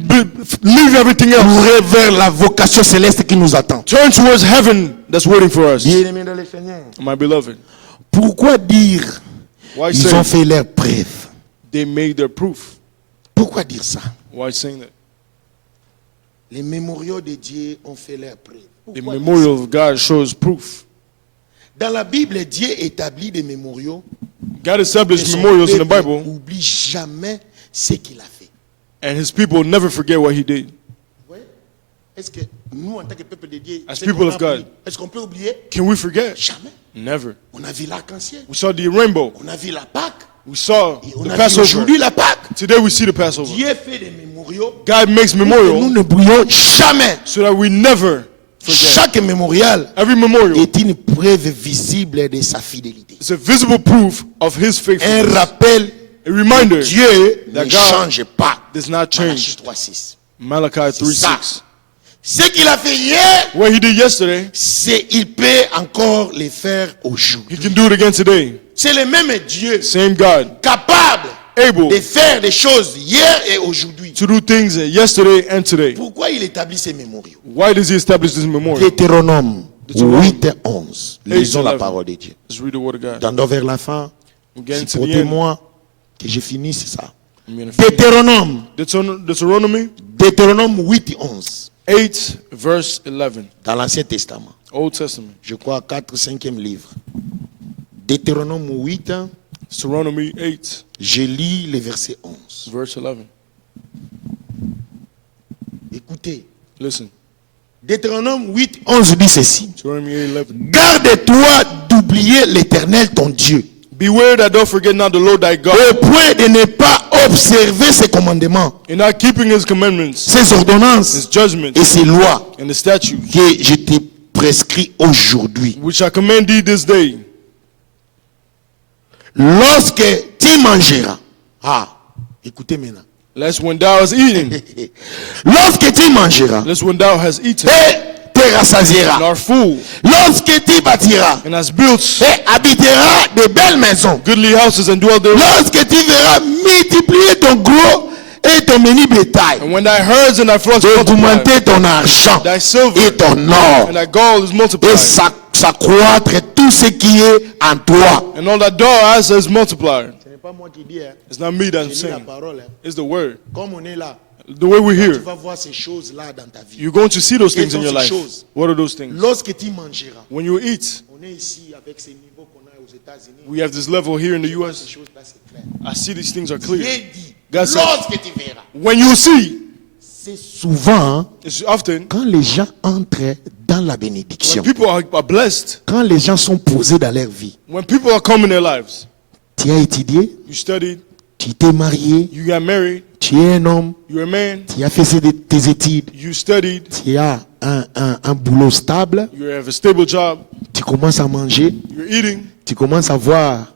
leave everything pour else. aller vers la vocation céleste qui nous attend. Turn towards heaven that's waiting for us. Bien-aimés dans le Seigneur, My beloved, pourquoi dire why ils say ont fait leur preuve? they made their proof? Pourquoi dire ça? Why saying that? Les mémoriaux de Dieu ont fait leur preuve. The Pourquoi dire memorial of God shows proof. ça? Dans la Bible, Dieu établit des mémoriaux. God Et established son memorials in the peuple Bible, n'oublie jamais ce qu'il a fait. and His people never forget what He did. Ouais. Est-ce que nous, en tant que peuple de Dieu, As ce people qu'on of a God. oublié, est-ce qu'on peut oublier? Can we forget? Jamais. Never. On a vu l'arc-en-ciel, We saw the rainbow. on a vu la Pâque, We saw et on the a vu Passover. aujourd'hui la Pâque. Today we see the Passover. Dieu fait des mémoriaux. God makes Et nous memorial n'oublions jamais. so that we never forget. Chaque mémorial Every memorial est une preuve visible de sa fidélité. is a visible proof of His Un faithfulness. rappel, A reminder Dieu ne that God change pas. does not Malachie change. 3:6. Malachi Ça. 3:6. Ce qu'il a fait hier, What He did yesterday, c'est il peut encore le faire aujourd'hui. He can do it again today. C'est le même Dieu Same God, capable able de faire des choses hier et aujourd'hui. to do things yesterday and today. Pourquoi il établit ces mémoriaux? Why does He establish this memorial? Deutéronome Deutéronome 8:11. Lisons la 8:11. parole de Dieu. Let's read the Word of God. Tendons vers la fin. We're getting to the end. Supportez-moi que je finisse ça. I'm gonna finish. Deutéronome, Deuteronomy Deutéronome 8:11. 8, verse 11, Dans l'Ancien Testament. Old Testament. Je crois 4, 5e livre. Deutéronome 8, Deuteronomy 8, je lis le verset 11. verse 11. Écoutez, Listen, Deutéronome 8, 11 dit ceci. Deuteronomy 8, 11. Garde-toi d'oublier l'Éternel ton Dieu, Beware that thou forget not the Lord thy God, au point de ne pas observer ses commandements, in not keeping his commandments, ses ordonnances his judgments, et ses lois and the statutes, que je te prescris aujourd'hui. which I command thee this day. Lorsque tu mangeras, écoutez maintenant. Lest when thou hast eaten, Lorsque tu mangeras lest when thou hast eaten, et te and rassasieras, art full, lorsque tu bâtiras and hast built et habiteras de belles maisons, goodly houses and dwell therein, lorsque tu verras multiplier ton gros et ton menu bétail, and when thy herds and thy flocks multiply, augmenter ton argent thy silver et ton or, and thy gold is et multiplied, s'accroître tout ce qui est en toi. and all that thou hast is multiplied. Ce n'est pas moi qui dis, It's not me that's saying, parole. it's the word. Comme on est là, The way we're here, vas voir ces choses-là dans ta vie. you're going to see those things in Quelles your sont ces life. choses? What are those things? Lorsque tu mangeras, When you eat, on est ici avec ces niveaux qu'on a aux États-Unis. we have this level here in the Ces U.S. choses-là, c'est clair. I see these things are Dieu clear. dit, God said, lorsque tu verras. when you see, C'est souvent it's often quand les gens entrent dans la when bénédiction, people are blessed, quand les gens sont posés dans leur vie. when people are coming in their lives. Tu as étudié, You studied, tu t'es marié, you got married, tu es un homme, you're a man, tu as fait tes études, you studied, tu as un boulot stable, you have a stable job, tu commences à manger, you're eating, tu commences à voir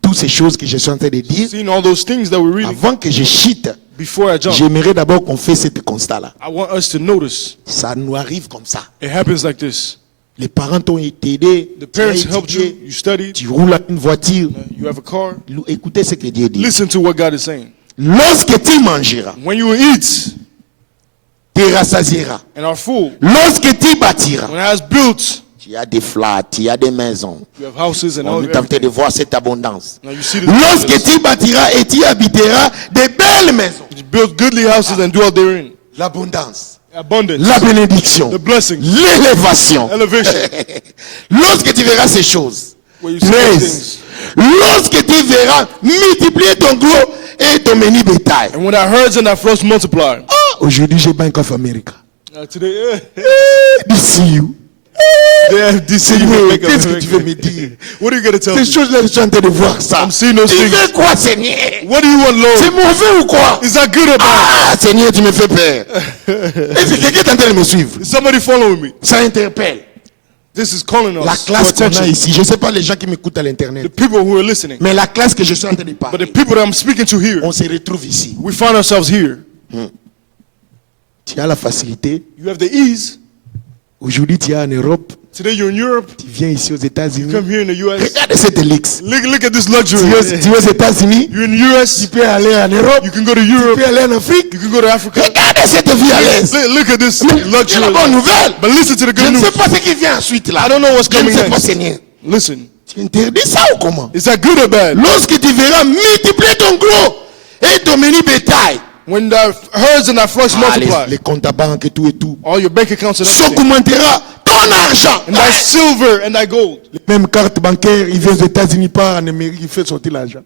toutes ces choses que je suis en train de dire. seeing all those things that we're reading. Avant que je chite, Before I jump, j'aimerais d'abord qu'on fasse ce constat-là. I want us to notice Ça nous arrive comme ça. it happens like this. Les parents t'ont aidé, The tu as parents helped you, étudié, you studied, tu roules une voiture. you have a car. Écoutez ce que Dieu dit. Listen to what God is saying. Lorsque tu mangeras, When you eat tu rassasieras. and are full, Lorsque tu bâtiras, when it has built, tu as des flats, tu as des maisons. you have houses and all On est en train de voir cette abondance. Now you see this. Lorsque tu bâtiras et tu habiteras des belles maisons. You build goodly houses and dwell therein. L'abondance, Abundance, la bénédiction, the blessings, l'élévation. elevation. Lorsque tu verras ces choses, When you see those 13. Lorsque tu verras multiplier ton gros et ton menu bétail. And when thy herds and thy flocks multiply. Aujourd'hui, j'ai Bank of America. Today, D'ici, you. they have DC. Seigneur, qu'est-ce que tu veux me dire? What are you going to tell Ces me? choses-là, je suis en train de voir ça. I'm seeing those Tu things. veux quoi, Seigneur? What do you want, C'est Lord? mauvais ou quoi? Is that good or bad? Ah, Seigneur, tu me fais peur. Est-ce que quelqu'un est en train de me suivre? Is somebody following me? Ça interpelle. This is calling La us to classe qu'on a attention. ici, je ne sais pas les gens qui m'écoutent à The l'internet, people who are listening. mais la classe que je suis en train de But parler, the people that I'm speaking to here, on se retrouve ici. we find ourselves here. Tu as la facilité. You have the ease. Aujourd'hui, tu es en Europe. Today you're in Europe. Tu viens ici aux États-Unis. Come here in the U.S. Regarde cette luxe. Look at this Tu luxury. es aux États-Unis. You're in the U.S. Tu peux aller en Europe. You can go to Tu Europe. peux aller en Afrique. You can go to Africa. Regarde cette vie à l'aise. Look at this C'est luxury. la bonne nouvelle. But listen to the Je good ne sais news. pas ce qui vient ensuite là. I don't know what's Je ne coming sais pas, next. Seigneur. Listen, Tu interdis ça ou comment? is that good or bad? Lorsque tu verras multiplier ton gros et ton menu bétail, When the herds and thy flocks multiply, les comptes à banque et tout, all your bank accounts and everything, s'augmentera ton argent. and thy silver and thy gold, Les mêmes cartes bancaires, il vient aux États-Unis, pas en Amérique, il fait sortir l'argent.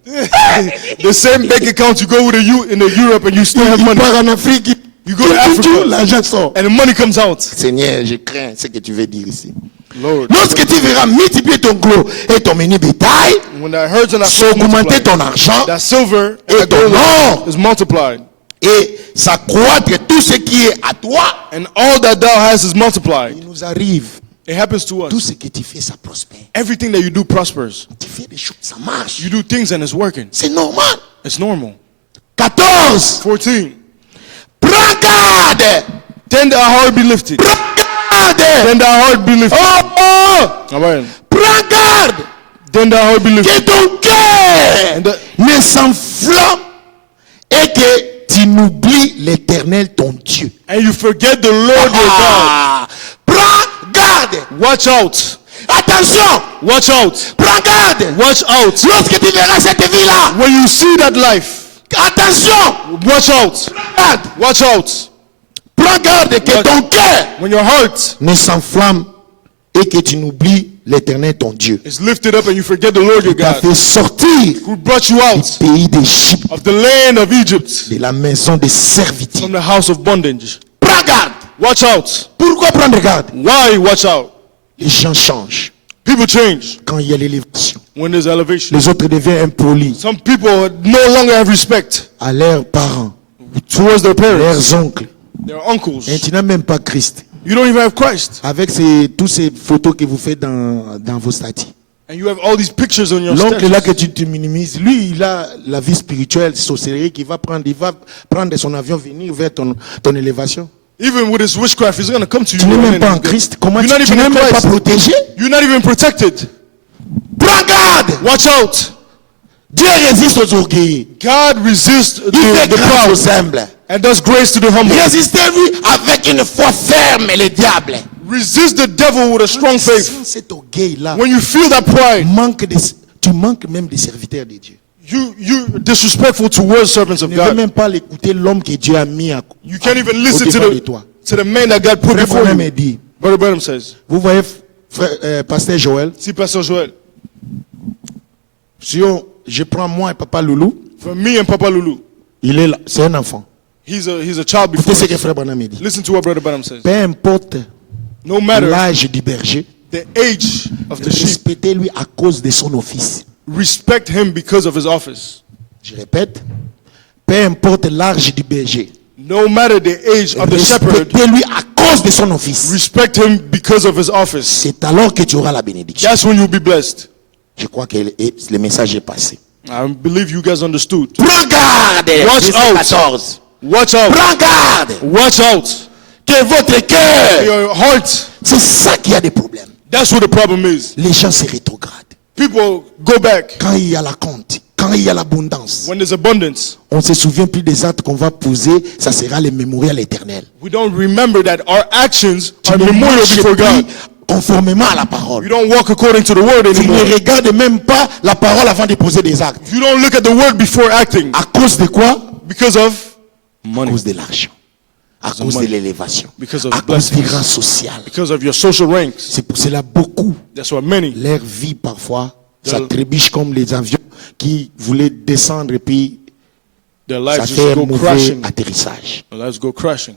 the same bank account you go with in the Europe and you still have Il money, part en Afrique, You go to Africa. l'argent sort. and the money comes out. Seigneur, je crains ce que tu veux dire ici. Lord, Lorsque tu verras multiplier ton gros et ton menu bétail, when thy herds and thy flocks augmenter multiply, ton argent thy silver and et thy ton gold or, is multiplied, et s'accroître tout ce qui est à toi, and all that thou hast is multiplied. il nous arrive. It happens to Tout us. ce que tu fais, ça prospère. Everything that you do prospers. Tu fais des choses, ça marche. You do things and it's working. C'est normal. It's normal. 14. 14. Prends garde. Then thy heart be lifted. Prends garde. Then thy heart be lifted. Oh. Amen. Prends garde. Then thy heart be lifted. Que ton cœur And the- ne s'enflamme et que tu n'oublies l'Éternel ton Dieu. And you forget the Lord your God. Ah. Prends garde. Watch out. Attention. Watch out. Prends garde. Watch out. Lorsque tu verras cette vie-là, When you see that life, attention. watch out. Garde. Watch out. Prends garde que ton cœur When your heart ne s'enflamme et que tu n'oublies l'Éternel ton Dieu, is lifted up and you forget the Lord your qui t'a God, fait sortir who brought you out du pays d'Égypte, of the land of Egypt, de la maison de servitude. from the house of bondage. Prends garde. Watch out. Pourquoi prendre garde? Why watch out? Les gens changent People change quand il y a l'élévation. when there's elevation. Les autres deviennent impolis Some people no longer have respect à leurs parents, towards their parents, leurs oncles. their uncles. Et tu n'as même pas Christ. You don't even have Christ. Avec tous ces photos que vous faites dans vos statuts. And you have all these pictures on your L'oncle là statues. que tu te minimises, lui il a la vie spirituelle, sorcellerie, il va prendre son avion, venir vers ton élévation. Even with his witchcraft, he's going to come to Tu you. n'es and même then pas en he's gonna- Christ. Comment You're not tu even n'es in même pas Christ. protégé? You're not even protected. Prends garde. Watch out. Dieu résiste aux orgueilleux. God resists Il fait the grâce aux proud humbles. and does grace to the humble. Résistez-lui avec une foi ferme, le diable. Resist the devil with a strong faith. Sans cet orgueil-là, When you feel that pride, tu manques même des serviteurs de Dieu. you're disrespectful towards servants Tu of ne veux God. même pas l'écouter, l'homme que Dieu a mis You can't even au listen devant de toi. to the man that God put Frère before Branham you. dit, Brother Branham says, vous voyez, Pasteur Joël, see Pastor Joel, si je prends moi et Papa Loulou, for me and Papa Lulu, il est là, c'est un enfant. he's a child before Écoutez ce que us. Frère Branham dit. Listen to what Brother Branham says. Peu importe No matter l'âge du berger, the age of the sheep, respectez-lui à cause de son office. respect him because of his office. Je répète, peu importe l'âge du berger, No matter the age of the shepherd, respectez-lui à cause de son office. respect him because of his office. C'est alors que tu auras la bénédiction. That's when you'll be blessed. Je crois que le message est passé. I believe you guys understood. Prends garde, Watch verset out. 14. Watch out. Prends garde Watch out. que votre cœur, Your heart. c'est ça qui a des problèmes. That's what the problem is. Les gens se rétrogradent. People go back Quand il y a la compte, quand il y a l'abondance, when there's abundance. on ne se souvient plus des actes qu'on va poser, ça sera le mémorial éternel. We don't remember that our actions Tu are ne memorial marches before God. plus conformément à la You parole. don't walk according to the word Tu anymore. ne regardes même pas la parole avant de poser des actes. You don't look at the word before acting. À cause de quoi? Because of À money. cause de l'argent. À cause de money. l'élévation. Because of À cause du blessings. rang social. Because of your social ranks. C'est pour cela beaucoup, That's why many, leur vie parfois, ça trébuche comme les avions qui voulaient descendre et puis their ça lives fait just un go mauvais crashing. atterrissage. Their lives go crashing.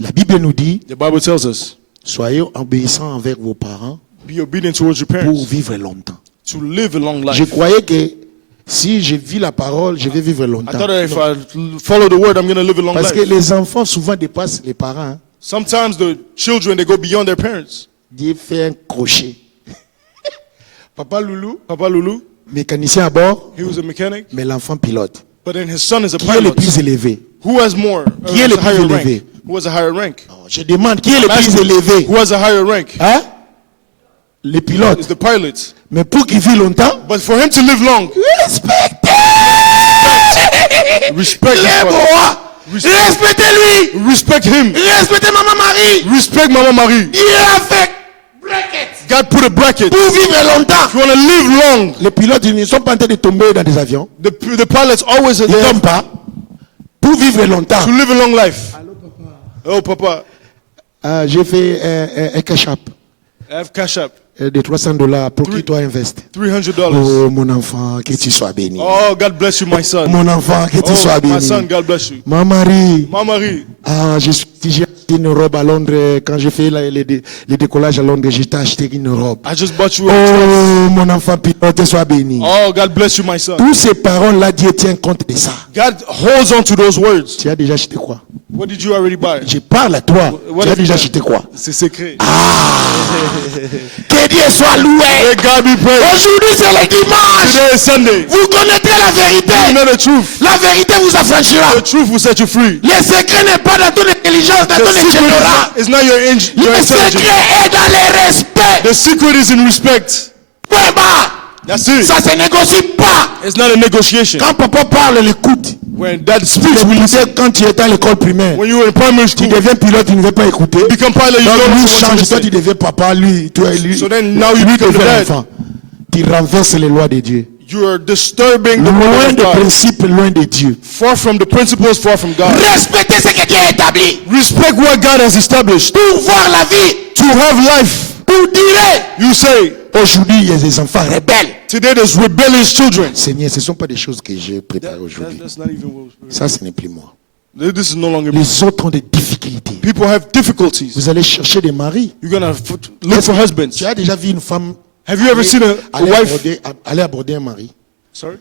La Bible nous dit, The Bible tells us, soyez obéissants envers vos parents be obedient towards your pour parents vivre longtemps. to live a long life. Je croyais que si je vis la parole, je vais vivre I longtemps. thought that if Non. I follow the word, I'm going to live a long Parce que life. les enfants souvent dépassent les parents. Hein. Sometimes the children, they go beyond their parents. Dieu fait un crochet. Papa Loulou, Papa Lulu, mécanicien à bord, he was a mechanic, mais l'enfant pilote. but then his son is a Qui est le pilot. plus élevé? Who has more? Qui est has le a higher plus élevé? rank? Who has a higher rank? Je demande, qui est le I'm plus asking, élevé? who has a higher rank? Hein? Les Is pilotes. the pilot. Mais pour qu'il vive longtemps, But for him to live long, respectez! respect his Les father. rois! Respectez-lui! Respect him. Respectez Maman Marie! Respect Mama Marie. Dieu a fait bracket God put a bracket. pour vivre longtemps. If you want to live long, Les pilotes, ils ne sont pas en train de tomber dans des avions. the pilots always are Ils ne there tombent pas. Pour vivre longtemps. to live a long life. Oh, Papa, J'ai fait un cash-up I have cash up. de $300 pour qu'il toi investe. $300. Oh, mon enfant, que tu sois béni. Oh, God bless you, my son. Mon enfant, que tu sois Oh, my béni. son, God bless you. Ma Marie, Mama Marie, j'ai acheté une robe à Londres. Quand j'ai fait le décollage à Londres, j'ai acheté une robe. I just bought you a dress. Oh, mon enfant, pilote, sois béni. Oh, God bless you, my son. Toutes ces paroles-là, Dieu tient compte de ça. God holds on to those words. Tu as déjà acheté quoi? What did you already buy? Je parle à toi. What Tu as if déjà you- acheté quoi? C'est secret. Que Dieu soit loué. May God be praised. Aujourd'hui, c'est le dimanche. Today is Sunday. Vous connaîtrez la vérité. You know the truth. La vérité vous affranchira. The truth will set you free. Le secret n'est pas dans ton intelligence, dans The ton secret ingénierat. is not your Le intelligence. secret est dans le respect. The secret is in respect. Point barre. That's it. Ça se négocie pas. It's not a negotiation. Quand papa parle, l'écoute. When dad speaks, we listen. Quand tu étais à l'école primaire, When you were in primary tu school, deviens pilote, tu ne veux pas écouter. become pilot, you Donc don't lui want to change, toi tu listen. deviens papa, lui, toi lui. So then now you Lui become the devient dad. enfant. Tu renverses les lois de Dieu. You are disturbing the Loin word of des God. principes, loin de Dieu. Far from the principles, far from God. Respectez ce que Dieu a établi. Respect what God has established. Pour voir la vie. To have life, Pour dire. you say, Aujourd'hui, il y a des enfants rebelles. today there's rebellious children. Seigneur, ce ne sont pas des choses que j'ai préparées aujourd'hui. That's not even what was Ça, ce n'est plus moi. This is no longer me. Les autres ont des difficultés. People have difficulties. Vous allez chercher des maris. You're gonna look for husbands. Tu as déjà vu une femme Have you ever seen a aller wife? aller aborder un mari? Sorry.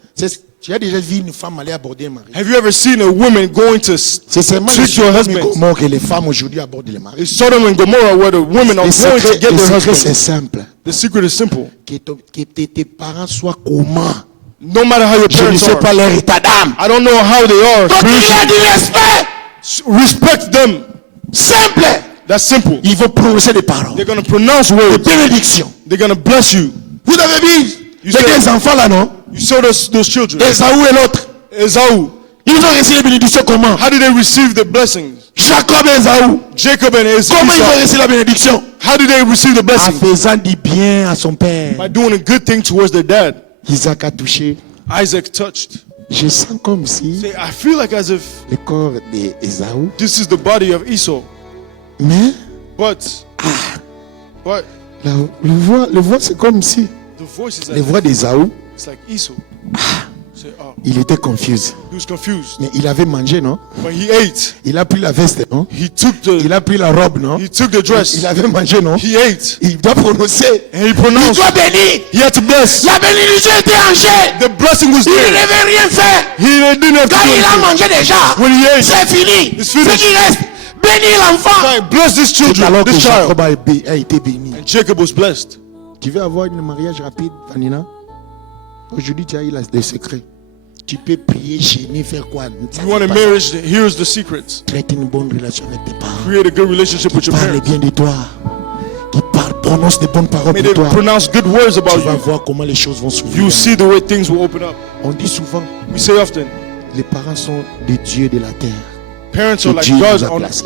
Tu as déjà vu une femme aller aborder un mari? Have you ever seen a woman going to C'est seulement treat your husband? comment que les femmes aujourd'hui abordent les maris. It's Sodom and Gomorrah where the women are Le going to get their secret, c'est husbands. simple. The secret is simple. Que tes parents soient comment? No matter how your Je ne parents sais are, pas leur état d'âme. I don't know how they are. Donc il y a spiritually. du respect. Respect them. Simple. That's simple. Ils vont prononcer des paroles. They're gonna pronounce Des words. bénédictions. They're gonna bless you. Vous avez vu? Il y a said- des enfants là, non? You saw those children. Esaü et l'autre. Esau. Ils ont reçu les bénédictions comment? How did they receive the blessings? Jacob et Esaü. Jacob and Esau. Comment ils ont reçu la bénédiction? How did they receive the En blessing? faisant du bien à son père. By doing a good thing towards their dad. Isaac a touché. Isaac touched. Je sens comme si Say, I feel like as if le corps d'Esaü. this is the body of Esau. Mais But le voix c'est comme si the voice is le like, voix d'Esaü, it's like Esau. Say, oh, il était confus. he was confused. Mais il avait mangé, non? When he ate, Il a pris la veste, non? he took Il the a pris la robe, non? dress. Il avait mangé, non? He ate. Il doit prononcer. And he Il pronounced. doit bénir. He had to bless. La bénédiction était en jeu. The blessing was Il ne there. devait rien faire. He didn't have to Quand do il a anything. mangé déjà, When he ate, c'est fini. It's Ce finished. qui reste, bénir l'enfant. like, bless this C'est children, alors que this child. Jacob a été béni. And Jacob was blessed. Tu veux avoir un mariage rapide, Vanina? Aujourd'hui, tu as eu le secret. Tu peux prier, gémir, faire quoi? You want a marriage? Here's the secrets. Traite une bonne relation avec tes parents. Create a good relationship with your Parle parents. bien de toi. Qui parle, prononce des bonnes paroles May pour they toi. pronounce good words Tu about vas you. voir comment les choses vont s'ouvrir. You see the way things will open up. On dit souvent, We say often, les parents sont des dieux de la terre. parents are like Dieu God nous a on placés.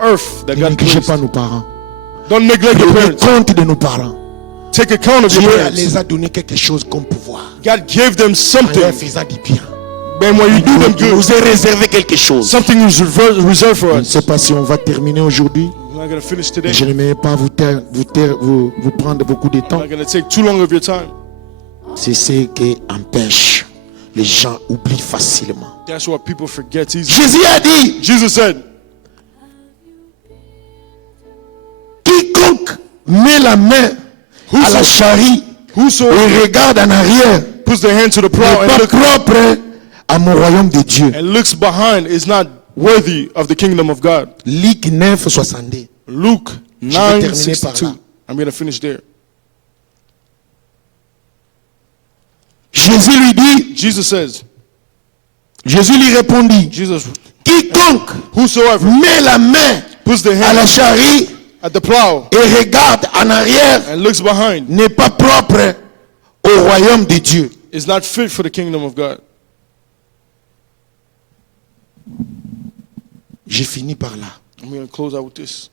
earth that Ne God négligez placed. pas nos parents. Don't neglect your Prenez parents. compte de nos parents. Take account of your Dieu parents. les a donné quelque chose comme pouvoir. God gave them En leur something. faisant du bien. And when you do them Il good, nous a réservé quelque chose. something is reserved for Je ne us. sais pas si on va terminer aujourd'hui. We're not going to finish today. Je n'aimerais pas vous prendre beaucoup de I'm temps. not going to take too long of your time. C'est ce qui empêche. Les gens oublient facilement. That's what people forget easily. Jésus a dit, Jesus said, quiconque met la main à la charrie whoso et regarde en arrière puts their hand to the plow n'est pas and, propre à mon royaume de Dieu. and looks behind is not worthy of the kingdom of God. Luc 9, 62. Luke vais terminer 9:62. par là. I'm going to finish there. Jésus lui dit, Jesus says, Jésus lui répondit, Jesus, quiconque whosoever met la main puts their à la hand charrie at the plow et regarde en arrière and looks behind n'est pas propre au royaume de Dieu. is not fit for the kingdom of God. J'ai fini par là. I'm going to close out with this.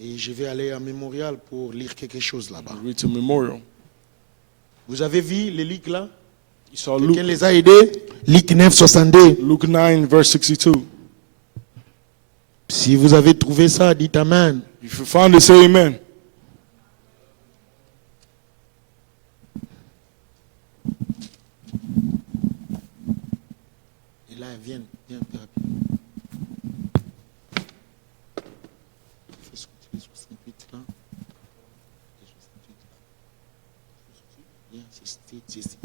Et je vais aller à Mémorial pour lire quelque chose là-bas. Read to memorial. Vous avez vu les Luc là? You saw Quelqu'un Luke, les a aidés? Luc 9, 62. Luke 9, verse 62. Si vous avez trouvé ça, dites Amen. If you found it, say amen. Et là, viens un peu rapide. Fais 68 là. Viens, 68.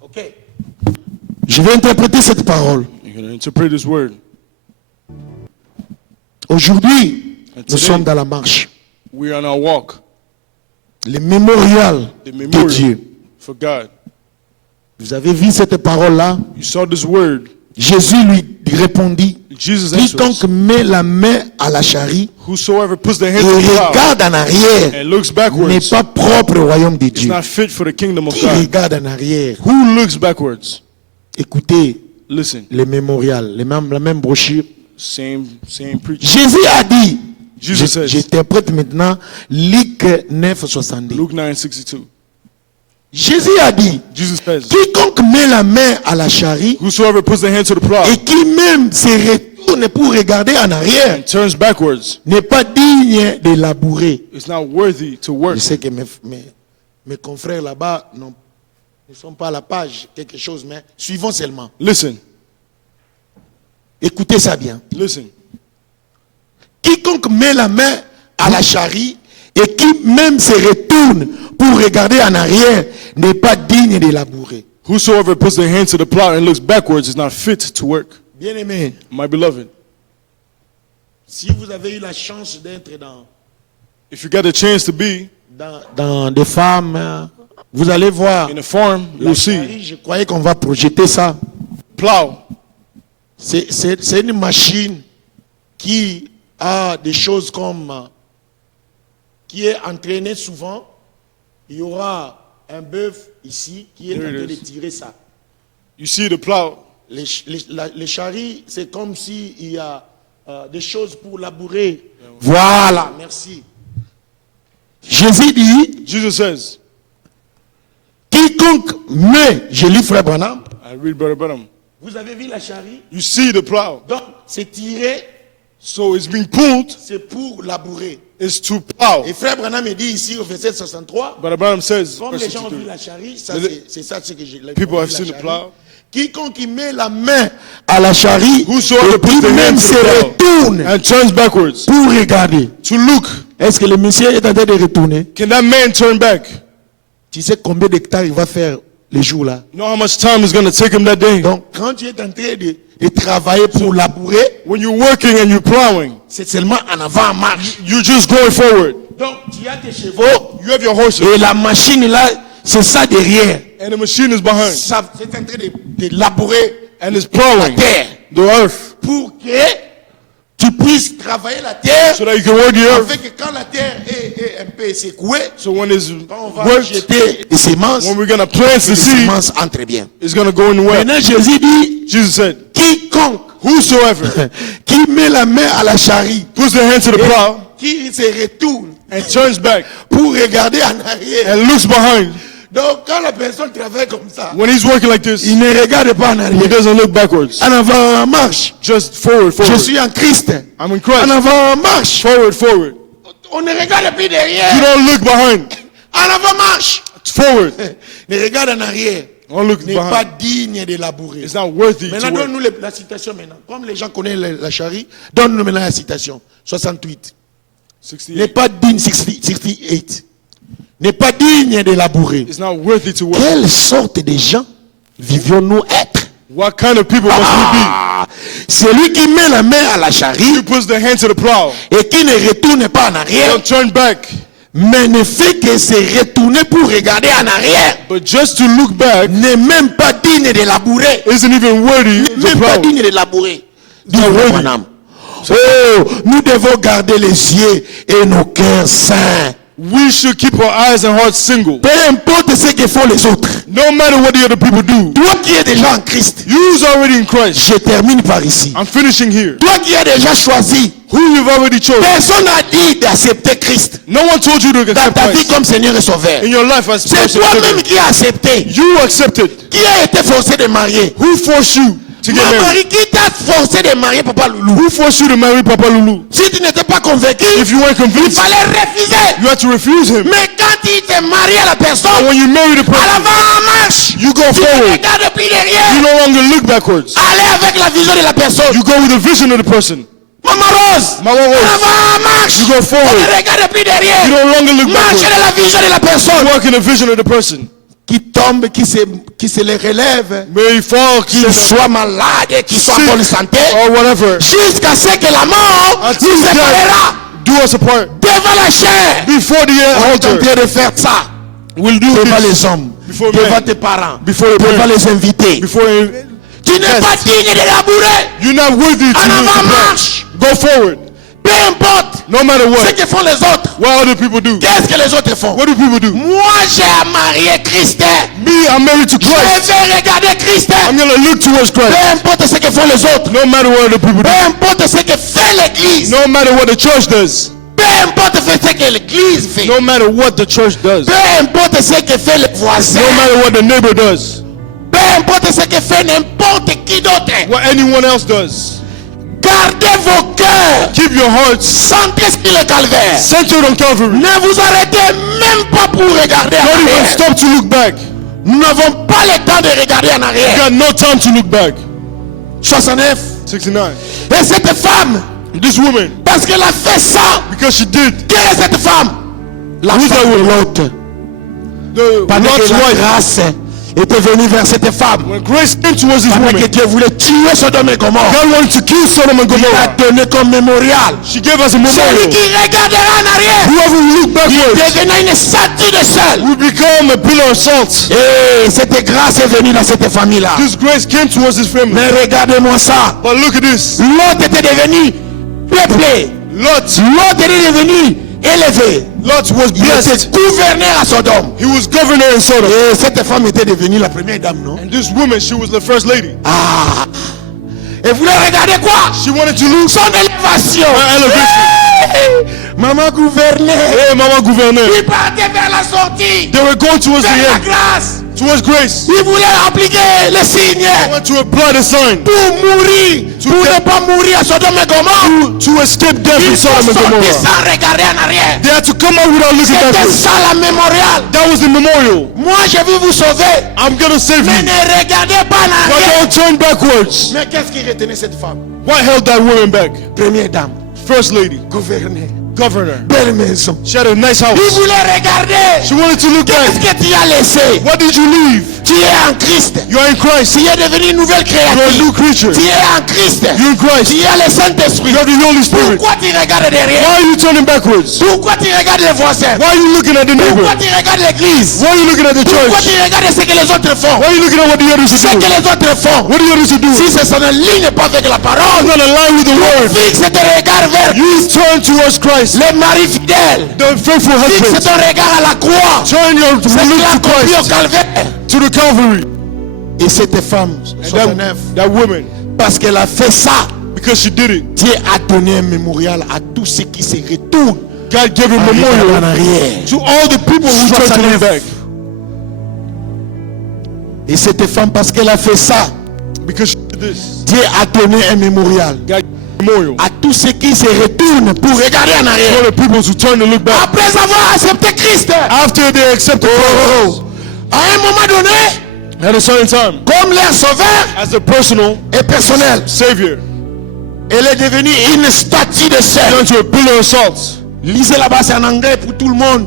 Ok. Je vais interpréter cette parole. You're going to interpret this word. Aujourd'hui, And nous today- sommes dans la marche. We are on our walk, Le mémorial the de memorial Dieu. for God. Vous avez vu cette parole-là? You saw this word. Jésus lui répondit, Jesus answers, quiconque met la main à la charrie whosoever puts their et hand to the plow regarde en arrière and looks n'est backwards pas propre au royaume de is Dieu. not fit for the kingdom of Qui God. regarde en arrière? Who looks backwards? Écoutez Listen, les mémorials, la même brochure. same preaching. Jésus a dit, Jesus says, j'interprète maintenant Luc 9, 70. Luke 9:62. Jésus a dit, Jesus says, quiconque met la main à la charrie whosoever puts their hand to the plow et qui même se retourne pour regarder en arrière and turns backwards n'est pas digne de labourer. is not worthy to work. Je sais que mes confrères là-bas ne sont pas à la page, quelque chose, mais suivons seulement. Listen, Écoutez ça bien. listen. Quiconque met la main à la charrie et qui même se retourne pour regarder en arrière n'est pas digne de labourer. Whosoever puts their hand to the plow and looks backwards is not fit to work. Bien-aimé, My beloved, si vous avez eu la chance d'être if you got a chance to be dans des femmes, vous allez voir. in a farm, La you'll see charrie, je croyais qu'on va projeter ça. plow. C'est une machine qui a des choses comme qui est entraînée souvent. Il y aura un bœuf ici qui est en There train it de is. tirer ça. You see the plow. Les charries, c'est comme s'il y a des choses pour labourer. Voilà, merci. Jésus dit, Jesus says, quiconque met, je lis Frère Branham, I read Brother Branham. vous avez vu la charrie? You see the plow. Donc, c'est tiré, So it's being pulled, c'est pour labourer. is to plow. Et Frère Branham me dit ici au verset 63, Brother Branham says, comme verse les gens ont vu 63, la charrie, ça, c'est ça ce que j'ai people have la seen the charrie. plow. Quiconque qui met la main à la charrie, Whosoever et puts qui the hand même to se the plow retourne and turns backwards pour regarder. to look, Est-ce que le monsieur est en train de retourner? can that man turn back? Tu sais combien d'hectares il va faire les jours là? You know how much time it's going to take him that day? Donc, quand tu es en train de travailler pour labourer, When you're working and you're plowing, c'est seulement en avant, en marche. you're just going forward. Donc, tu as tes chevaux You have your horses et la machine là, c'est ça derrière. and the machine is behind Ça, c'est en train de labourer and it's la plowing terre the earth pour que tu puisses travailler la terre so that you can work the earth. afin que quand la terre est un peu secouée, So when it's quand on va worked, jeter des semences, when we're going to plant the les seed, semences entrent bien. it's going to go in the well. Maintenant, Jésus dit, Jesus said, quiconque whosoever qui met la main à la charrie, puts their hand to the plow qui se retourne and turns back pour regarder en arrière. and looks behind, Donc, quand la personne travaille comme ça, when he's working like this, il ne regarde pas en he arrière. doesn't look backwards. En avant, en marche. Just forward, Je forward. suis en Christ. I'm in En Christ. avant, en marche. Forward, forward. On ne regarde plus You derrière. don't look behind. En avant, marche. Forward. Ne regarde en arrière. Don't look N'est pas behind. digne de labourer. It's not worthy Maintenant, to work. donne-nous la citation maintenant. Comme les gens connaissent la charrie, donne-nous maintenant la citation. 68. N'est 68. pas digne, 68. N'est pas digne de labourer. It's not worthy to work. Quelle sorte de gens vivions-nous être? What kind of people must we Ah, celui qui met la main à la be? charrie Who puts their hand to the plow, et qui ne retourne pas en arrière, don't turn back, mais ne fait que se retourner pour regarder en arrière, but just to look back n'est même pas digne de labourer. isn't even worthy to Même pas plow. digne de labourer. Dis Not Frère worthy. Branham. Oh, nous devons garder les yeux et nos cœurs saints. We should keep our eyes and hearts single. Peu importe ce que font les autres. No matter what the other people do. Toi qui es déjà en Christ, You's already in Christ. je termine par ici. I'm finishing here. Toi qui as déjà choisi, Who you've already chosen. personne n'a dit d'accepter Christ No one told you to dans accept ta vie Christ comme Seigneur et Sauveur. in your life as C'est personal toi-même Savior. qui as accepté. You accepted. Qui a été forcé de marier? Who forced you to get Ma married? mari, qui t'a forcé de marier Papa Loulou? Who forced you to marry Papa Lulu? Si tu n'étais pas convaincu, If you weren't il convinced, fallait refuser. you had to refuse him. Mais quand il t'est marié à la And personne, when you marry the à person, l'avant en marche, you go tu ne forward. regardes plus You derrière. no longer look backwards. Allez avec la vision de la personne. You go with the vision of the person. Maman Rose, Maman à Rose, l'avant en marche. you go Tu forward. ne regardes plus derrière. You no longer look Marche backwards. de la vision de la You personne. walk in the vision of the person. Qui tombe, qui se les relève, May he fall, qu'il soit malade, qu'il soit en sick, bonne santé, or whatever. jusqu'à ce que la mort Until nous death séparera do us apart. devant la chair. Before the On est en altar, train de faire ça we'll do devant this. les hommes, Before devant men. tes parents, Before the devant parents. les invités. Before Tu n'es pas digne de labourer. You're not worthy to En use avant, the plow. marche. Go forward. Peu importe No matter ce what. que font les autres. What other people do. Qu'est-ce que les autres font? What do people do? Moi, j'ai marié Christ. Me, I'm married to Je Christ. vais regarder Christ. I'm going to look towards Peu Christ. importe ce que font les autres. No matter what other people Peu do. importe ce que fait l'église. No matter what the church does. Peu importe ce que l'église fait. No matter what the church does. Peu importe ce que fait les voisins. No matter what the neighbor does. Peu importe ce que fait n'importe qui d'autre. What anyone else does. Gardez vos cœurs Keep your hearts centrés sur le calvaire. centered on Calvary. Ne vous arrêtez même pas pour regarder en Don't even arrière. stop to look back. Nous n'avons pas le temps de regarder en You arrière. got no time to look back. 69. 69. Et cette femme, This woman, parce qu'elle a fait ça, because she did, quelle est cette femme? La Who's femme that de woman? l'autre. the Pendant Lord's que la wife, grâce était venue vers cette femme. when grace came towards this Pendant que woman, Dieu voulait tuer Sodome et Gomorrhe. God wanted to kill Sodom and Il l'a Gomorrah. donné comme mémorial. She gave us a Celui memorial. qui regardera en arrière, Whoever will look il backwards devenait une statue de sel. will become a pillar of salt. Et cette grâce est venue dans cette famille-là. This grace came towards this family. Mais regardez-moi ça. But look at this. L'autre était devenu peuplé. Lot, L'autre était devenu élevé. Lot was Il était blessed. gouverneur à Sodome. He was governor in Sodom. Et cette femme était devenue la première dame, non? And this woman, she was the first lady. Ah. Et vous regardez quoi? She wanted to lose Son élévation. her elevation. Hey! Maman gouverneur. Hey, Mama Gouverneur. Il partait vers la sortie. They were going towards the Vers la end, grâce. towards grace. Il voulait appliquer les signes They went to apply the sign pour mourir. Pour ne pas mourir à Sodome et Gomorrhe. to escape death in Il faut Sodom and sortir Gomorrah. sans regarder en arrière. They had to come out without looking C'était backwards. ça la mémorial. That was the memorial. Moi, je vais vous sauver. I'm gonna save Mais you. ne regardez pas en But arrière. don't turn backwards. Mais qu'est-ce qui retenait cette femme? What held that woman back? Première dame, First lady, gouverneur, governor. belle maison. She had a nice Il house. voulait regarder. She wanted to look Qu'est-ce back. que tu as laissé? What did you leave? Tu es en Christ. You are in Christ. Tu es devenu une nouvelle You're a créature. new creature. Tu es en Christ. You're in Christ. Tu as le Saint-Esprit. You have the Holy Spirit. Pourquoi tu regardes derrière? Why are you turning backwards? Pourquoi tu regardes les voisins? Why are you looking at the neighbor? Pourquoi tu regardes l'église? Why are you looking at the Pourquoi church? tu regardes ce que les autres font? Why are you looking at what the others Ce are que doing? les autres font. What are the others are doing? Si ça n'aligne pas avec la I'm parole, gonna line with the word. fixe ton regard vers You turn towards Christ, le mari fidèle. the faithful Fixe husband. ton regard à la croix. Turn your C'est qu'il a look to accompli au Christ, calvaire. to the Calvary. Et cette femme, And 69, that woman, parce qu'elle a fait ça, because she did it, Dieu a donné un mémorial à tous ceux qui se retournent God gave a en memorial arrière. to all the people who tried to look back. Et cette femme, parce qu'elle a fait ça, Because she did this, Dieu a donné un mémorial God gave a memorial à tous ceux qui se retournent pour regarder en to arrière. all the people who turn to look back Après avoir accepté Christ, after they accepted Christ. à un moment donné, At a certain time, comme leur sauveur as a personal et personnel, savior, elle est devenue une statue de sel. turned to a pillar of salt. Lisez là-bas, c'est en anglais pour tout le monde.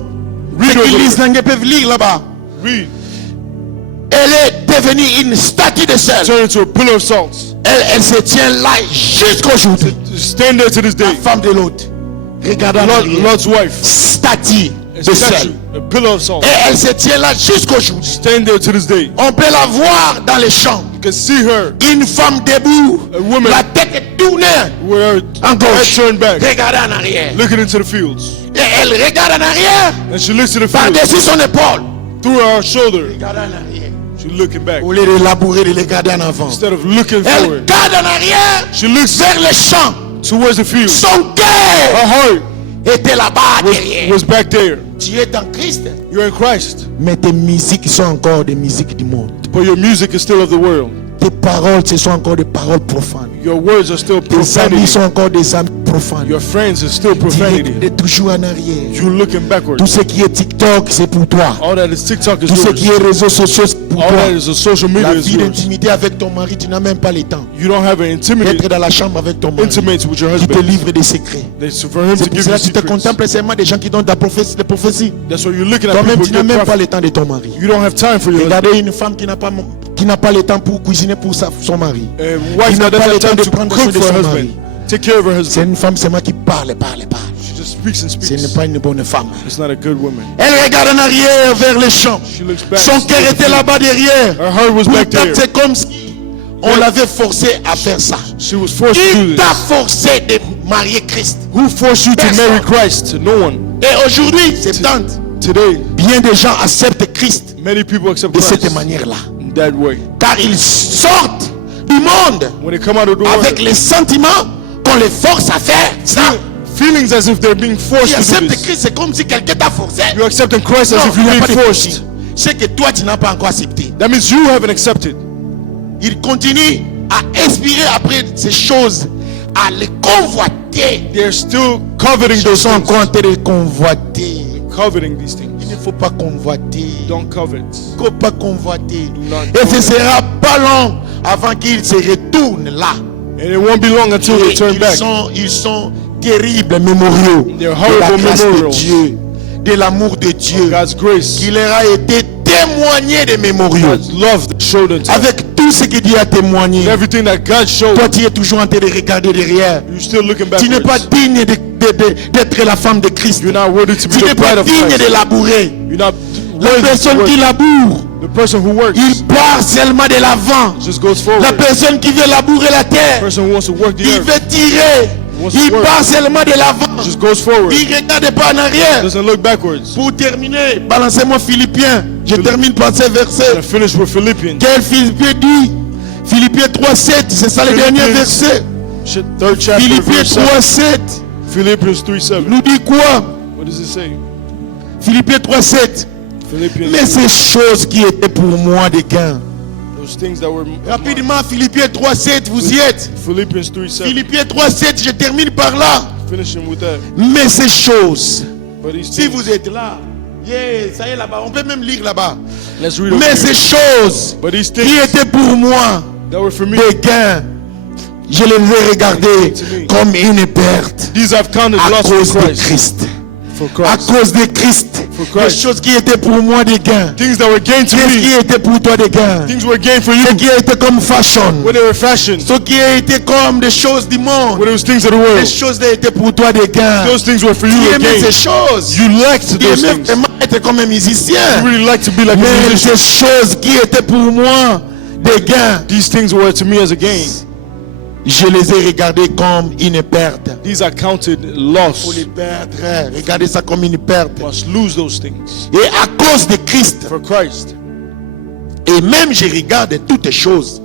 Read Ceux qui over lisent it. l'anglais peuvent lire là-bas. Read. Elle est devenue une statue de sel. Turned into a pillar of salt. Elle se tient là jusqu'aujourd'hui. Stand there to this La day. femme de l'autre. Regardez en arrière. Lot's wife. Statue A de statue, sel. a pillar of salt. Et elle se tient là jusqu'aujourd'hui. Stand there to this day. On peut la voir dans les champs. You can see her Une femme debout. A woman. La tête tournée with her en head gauche. turned back, Regardez en arrière. looking into the fields. Et elle regarde en arrière. And she looks to the field Par-dessus son épaule. through her shoulder. Regarde en arrière. She's looking back Au lieu de labourer, de les garder en avant. instead of looking Elle forward. garde en arrière She looks vers les champs. towards the field. Son cœur Her heart était là-bas derrière. was back there. Tu es en Christ. You're in Christ, Mais tes musiques sont encore des musiques du monde. but your music is still of the world. Tes paroles, ce sont encore des paroles profanes. Your words are still Tes amis profanity. sont encore des amis profanes. Your friends are still Tu profanity. es toujours en arrière. You're looking backwards. Tout ce qui est TikTok, c'est pour toi. All that is TikTok is Tout ce qui yours. est réseaux sociaux, c'est pour All toi. that is a social media La is vie yours. d'intimité avec ton mari, tu n'as même pas le temps. You don't have an Être intimate dans la chambre avec ton mari, intimates with your qui te husband. livre des secrets. That's for him to C'est pour give cela you que tu te secrets. contemples seulement des gens qui donnent des prophéties. That's why you're looking at Toi-même, people tu n'as who même get pas prophet. le temps de ton mari. You don't have time for your husband. Regardez une femme qui n'a pas le temps pour cuisiner pour son mari. A Qui wife n'a that pas doesn't le have temps time de to prendre cook soin de for her son husband. mari. Take care of her C'est husband. une femme seulement qui parle. She just speaks and Ce speaks. n'est pas une bonne femme. It's not a good woman. Elle regarde en arrière vers les champs. She looks back. Son cœur était là-bas derrière. Her heart was back there. C'est comme si On l'avait forcé à faire ça. She was forced to do Qui t'a this. forcé de marier Christ? Who forced you to marry Christ? No one. Et aujourd'hui, c'est tente. Today, Bien des gens acceptent Christ many people accept de cette Christ manière-là. in that way. Car ils sortent du monde When they come out of the world, avec les sentiments qu'on les force à faire ça. feelings as if they're being forced Tu to do acceptes this. Christ, c'est comme si quelqu'un t'a forcé. You're accepting Christ as Non, if il n'y you're a pas being de forced. souci. C'est que toi, tu n'as pas encore accepté. That means you haven't accepted. Il continue à inspirer après ces choses, à les convoiter. They're still coveting Ils those sont things. encore en train de convoiter. Coveting these things. Il ne faut pas convoiter. Don't covet. Il ne faut pas convoiter. not Et ce sera pas long avant qu'ils se retournent là. And it won't be long until Et they turn back. ils sont terribles mémoriaux They're de la horrible grâce de memorials. Dieu, de l'amour de Dieu, God's grace, qui leur a été témoigné des mémoriaux. God's love that showed unto them. Avec tout ce que Dieu a témoigné, Everything that God showed, toi tu es toujours en train de regarder derrière. you're still looking Tu n'es pas backwards. digne d'être la femme de Christ. You're not worthy to be Tu the n'es pas bride of digne de Christ. labourer. You're not La worthy to personne qui work. laboure, The person who works il part seulement de l'avant. just goes La forward. personne qui veut labourer la The terre, person who wants to work the il earth veut tirer. Il part seulement de l'avant. just goes forward. Il ne regarde pas en arrière. Doesn't look backwards. Pour terminer, balancez-moi Philippiens. Je termine par ces versets. And finish with Philippians. Quel Philippiens dit? Philippiens 3:7, c'est ça le dernier verset. Third chapter, Philippiens verse 7. 3:7 Philippians 3:7. nous dit quoi? What does it say? Philippiens 3:7. Philippians. Mais ces choses qui étaient pour moi des gains. Those things that were. Rapidement, Philippiens 3:7, vous y êtes. Philippians 3:7. Philippiens 3:7, je termine par là. Finishing with that. Mais ces choses, But these si things. vous êtes là, yeah, ça y est là-bas, on peut même lire là-bas. Let's read over Mais here. ces choses But these qui things étaient pour moi that were for me, des gains, je les ai regardés comme une perte these I've counted à lost cause for de Christ. Christ. For À Christ. cause de Christ. For Les Christ. choses qui étaient pour moi des gains. Things that were gained to Qu'est-ce qui me. était pour toi des gains? Things were gained for you. Ce qui était comme fashion. When they were fashioned. Ce qui était comme des choses du monde. When it was things of the Les world. choses étaient pour toi des gains. Those things were for you Tu to aimais gain. ces choses. You liked Tu those aimais things. vraiment être comme un musicien. You really liked to be like a Mais musician. ces choses qui étaient pour moi des gains, These things were to me as a gain. je les ai regardés comme une perte. These are counted Pour loss. les perdre, regardez ça comme une perte. Must lose those things Et à cause de Christ, for Christ. et même je regarde toutes choses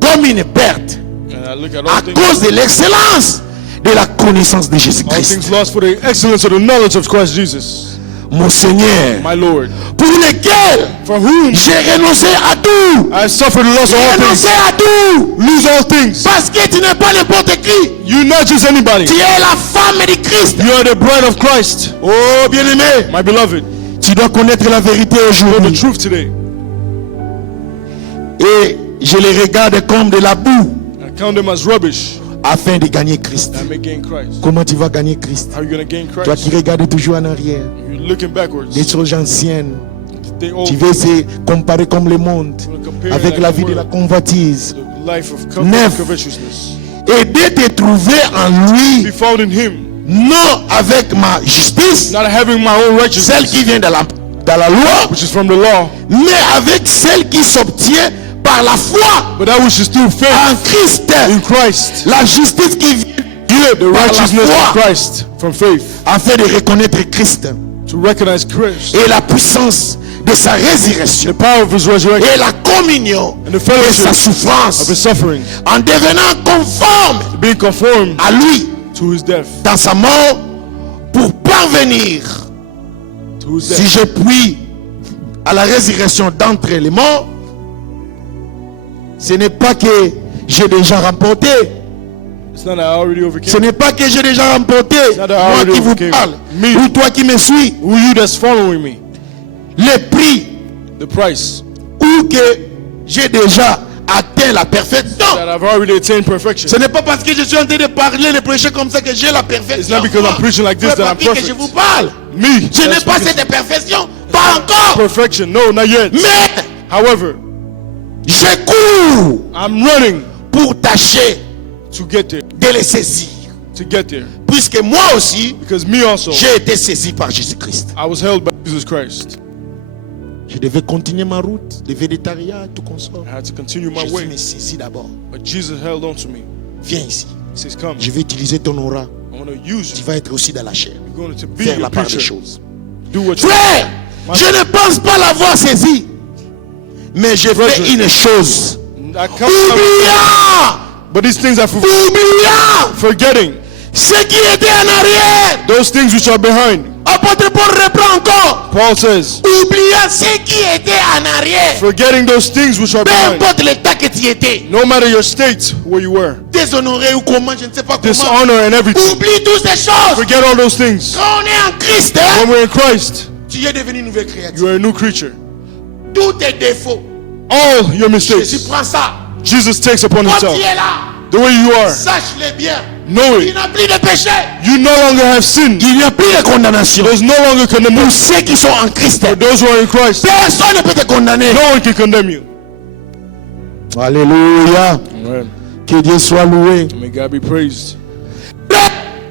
comme une perte And I look at à all things, cause de l'excellence de la connaissance de all Jésus-Christ. things lost for the excellence of the knowledge of Christ Jesus, Mon Seigneur, my Lord, pour lequel for whom j'ai renoncé à tout. I suffered the loss of J'ai all renoncé things. à tout. Lose all things. Parce que tu n'es pas n'importe qui. You're not just anybody. Tu es la femme de Christ. You are the bride of Christ, Oh, bien-aimé, my beloved. tu dois connaître la vérité Know the aujourd'hui. truth today. Et je les regarde comme de la boue I count them as rubbish. afin de gagner Christ. I may gain Christ. Comment tu vas gagner Christ? How are you going to gain Toi qui Christ? regardes toujours en arrière, You're looking backwards. des choses anciennes. They all Tu veux se comparer comme le monde compare avec like la the vie de la world. convoitise. The life of Neuf. covetousness. Et de te trouver en lui, Be found in Him, non avec ma justice, not having my own celle righteousness, qui vient de la loi, which is from the law, mais avec celle qui s'obtient par la foi but that which is through en faith Christ. in Christ. La justice qui vient de Dieu The par la righteousness of foi, Christ from faith. afin de reconnaître Christ To recognize Christ, et la puissance de sa résurrection the power of His resurrection, et la communion and the de fellowship sa of His souffrance suffering, en devenant conforme being conformed à lui to His death, dans sa mort pour parvenir, to His si death. je puis, à la résurrection d'entre les morts. Ce n'est pas que j'ai déjà remporté, It's not that I already ce overcame. n'est pas que j'ai déjà remporté, not that I moi already qui vous overcame. parle, Me. ou toi qui me suis, Who you that's following me? le prix The price ou que j'ai déjà atteint la perfection. that I've already attained perfection. Ce n'est pas parce que je suis en train de parler, de prêcher comme ça que j'ai la perfection. It's not because I'm preaching like this C'est that pas I'm que je perfect. vous parle. Me, Je n'ai that's pas because- cette perfection, pas encore. perfection. No, not yet. Mais However, je cours I'm running pour tâcher to get there. de les saisir. To get there. Puisque moi aussi, Because me also, j'ai été saisi par Jésus-Christ. I was held by Jesus Christ. Je devais continuer ma route de végétariat, tout consort. I had to continue my Jésus way. me saisit d'abord. But Jesus held on to me. Viens ici. He says, come. Je vais utiliser ton aura. I want to use Tu you. vas être aussi dans la chair. You're going to be Faire a la part des preacher. choses. Do what you Frère, je ne pense pas l'avoir saisi. Mais j'ai fait une chose. I come, Oubliant, but these things are oubliant forgetting. ce qui était en arrière. Those things which are behind. Apôtre Paul reprend encore. Paul says, Oubliant ce qui était en arrière. forgetting those things which are Peu behind. importe l'état que tu étais. No matter your state, where you were, Déshonoré ou comment, je ne sais pas comment. dishonor and everything. Oublie toutes ces choses. Forget all those things. Quand on est en Christ, hein, When we're in Christ, tu es devenu une nouvelle créature. you are a new creature. Tous tes défauts, All your Jésus mistakes, prend ça. Jesus takes upon Quand himself. tu es là, The way you are, sache-le bien. know Il it. n'y a plus de péché. You no longer have sin. Il n'y a plus de condamnation. There's no longer Pour condemnation. ceux qui sont en Christ, For those who are in Christ, personne ne peut te condamner. no one can condemn you. Alléluia. Amen. Que Dieu soit loué. May God be praised.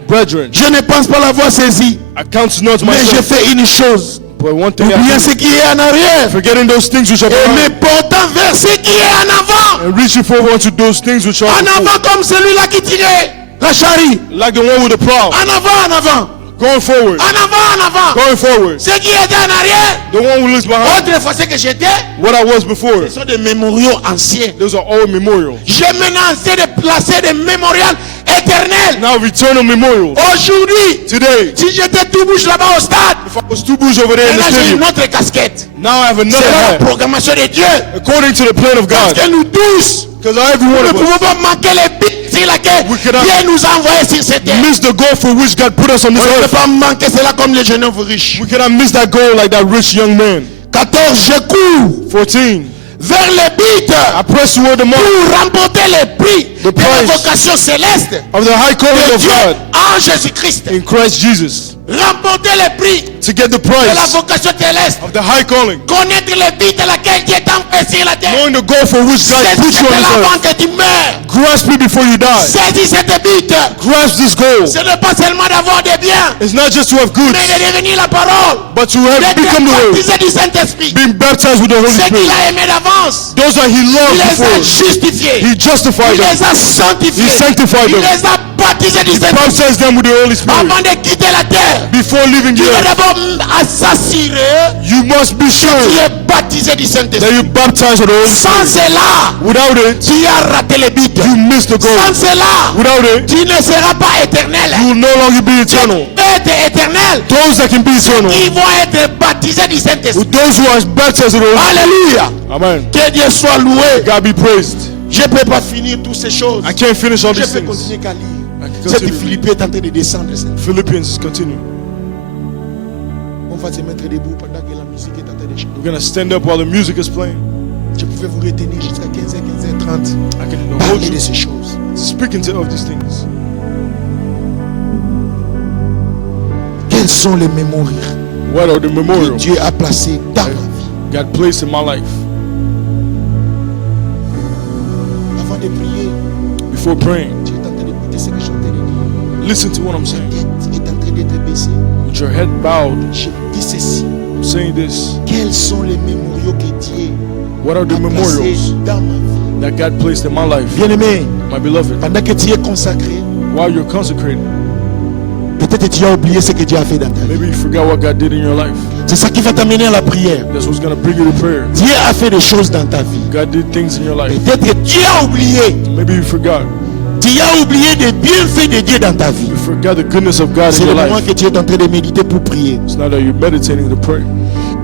Brethren, Je ne pense pas l'avoir saisi. I count not Mais j'ai myself, fait une chose. but one thing I Oubliant do, ce qui est en arrière. forgetting those things which are Et me behind, portant vers ce qui est en avant. and reaching forward to those things which are En before. avant comme celui-là qui tirait la charrie. Like the one with the plow, En avant, en avant. going forward, En avant, en avant. going forward. Ce qui était en arrière. The one who looks behind, Autrefois, ce que j'étais, what I was before. ce sont des mémoriaux anciens. Those are old memorials. J'ai maintenant essayé de placer des mémorials éternels. Now eternal memorials. Aujourd'hui, Today, si j'étais tout bouche là-bas au stade, if I was two bouges over there in the maintenant j'ai une stadium, autre casquette. now I have another C'est la hat. programmation de Dieu. According to the plan of Parce God. que nous tous, Because every nous one ne of pouvons us pas manquer les buts sur lesquels We cannot- Dieu nous a envoyés sur cette terre. miss the goal for which God put us on this On ne peut earth. pas manquer cela comme les jeunes hommes riches. We cannot miss that goal like that rich young man. 14, je cours 14. vers les buts I press toward the mark pour remporter les prix The de la prize vocation céleste of the high calling de of Dieu God en Jésus-Christ. in Christ Jesus. Remporter les prix To get the de la prize vocation céleste. of the high calling. Connaître les buts de laquelle Dieu t'a envoyé sur la terre. Knowing the goal for which God put you Saisis on this avant earth. que tu meurs. Grasp it before you die. Saisis cette but. Grasp this goal. Ce n'est pas seulement d'avoir des biens, It's not just to have goods, mais de devenir la parole. but to have D'être become the word. baptisé du Saint-Esprit. Being baptized with the Holy Ceux qu'il Spirit. a aimés d'avance, Those that He il loved les a before, justifiés. He justified Il them. les a sanctifiés. He sanctified Il them. les a baptisés du Saint-Esprit. Baptized them with the Holy Spirit. Avant de quitter la terre, Before leaving tu the dois earth, d'abord s'assurer you must be que sure tu es baptisé du that Saint-Esprit. you baptized with the Holy Sans Spirit. cela, Without it, tu as raté les buts. you miss the goal. Sans cela, Without it, tu ne seras pas éternel. you will no longer be Tu eternal. peux être éternel. Those that can be eternal, Ils vont être baptisés du Saint-Esprit. with those who are baptized with the Holy Alléluia. Spirit. Amen. Que Dieu soit loué. God be praised. Je ne peux pas finir toutes ces choses. I can't finish all Je these peux things. continuer qu'à lire. I can Cette continue. Philippe est en train de descendre. Philippians is continuing. On va se mettre debout pendant que la musique est en train de chanter. We're going to stand up while the music is playing. Je pouvais vous retenir jusqu'à 15h, 15h30. I can hold Parler you de ces choses. speaking of these things. Quels sont les mémoriaux What are the que memorials Dieu a placés dans ma vie? God placed in my life? Avant de prier, Before praying, tu es en train d'écouter ce que je suis en train de dire. listen to what I'm Ta saying. tête est en train d'être baissée. With your head bowed, Je dis ceci. I'm saying this. Quels sont les mémoriaux que Dieu What are the a placés memorials dans ma vie? that God placed in my life? Bien-aimé, My beloved, pendant que tu es consacré, while you're consecrated, peut-être tu as oublié ce que Dieu a fait dans ta vie. maybe you forgot what God did in your life. C'est ça qui va t'amener à la prière. That's what's going to bring you to prayer. Dieu a fait des choses dans ta vie. God did things in your life. Peut-être que tu as oublié. Maybe you forgot. Tu as oublié des bienfaits de Dieu dans ta vie. You forgot the goodness of God C'est in le your moment life. que tu es en train de méditer pour prier. It's not that you're meditating to pray.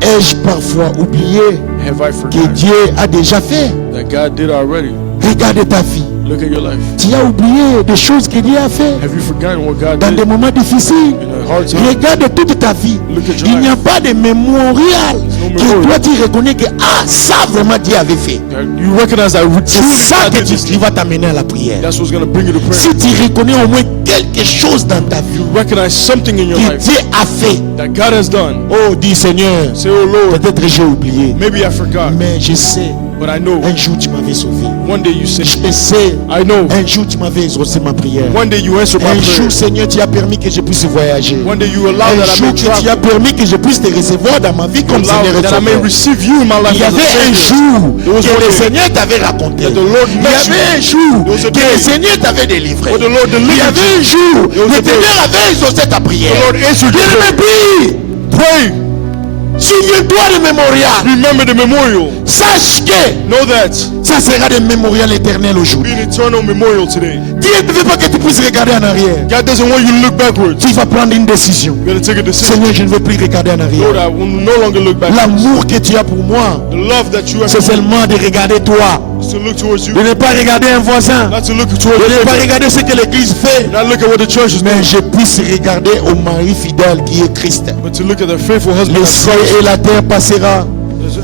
Ai-je parfois oublié Have I que forgotten Dieu a déjà fait? that God did already? Regarde ta vie. Look at your life. Tu as oublié des choses que Dieu a fait Have you forgotten what God dans did des moments difficiles. in a hard time? Regarde toute ta vie. Look at your Il n'y a life. pas de mémorial no que memorial. toi tu reconnais que ça vraiment Dieu avait fait. You recognize that C'est truly ça God que did this. qui va t'amener à la prière. That's what's going to bring you to prayer. Si tu reconnais au moins quelque chose dans ta vie You recognize something in your que life Dieu a fait. that God has done. Oh, dis Seigneur, Say, oh Lord, peut-être j'ai oublié, maybe I forgot, mais je sais But I know un jour tu m'avais sauvé. one day you saved Je me. sais, I know un jour tu m'avais exaucé ma prière. one day you answered my Un prayer. jour, Seigneur, tu as permis que je puisse voyager. One day you allowed Un that I jour may que travel. tu as permis que je puisse te recevoir dans ma vie comme Seigneur Allowed et that I may Sauveur. receive you in my life Il y as a avait un Savior. jour There was que one le day Seigneur t'avait raconté. that the Lord Il y met avait un you. jour There was a que day le Seigneur t'avait délivré. where the Lord Il y delivered avait you. un jour There was que a le day Seigneur avait exaucé ta prière. the Lord answered your Bien-aimé, prayer. prie. Pray. Souviens-toi du mémorial. Remember the memorial. Sache que Know that ça sera des mémorials éternels be aujourd'hui. an eternal memorial today. Dieu ne veut pas que tu puisses regarder en arrière. God doesn't want you to look backwards. Tu vas prendre une décision. You're going to take a decision. Seigneur, je ne veux plus regarder en arrière. Lord, I will no longer look backwards. L'amour que tu as pour moi, The love that you have c'est seulement de regarder toi. is to look towards you, De ne pas regarder un voisin. not to look towards De ne pas you, regarder ce que l'église fait. not look at what the church is doing, Mais je puisse regarder au mari fidèle qui est Christ. but to look at the faithful husband Le that's ciel Christ. et la terre passera,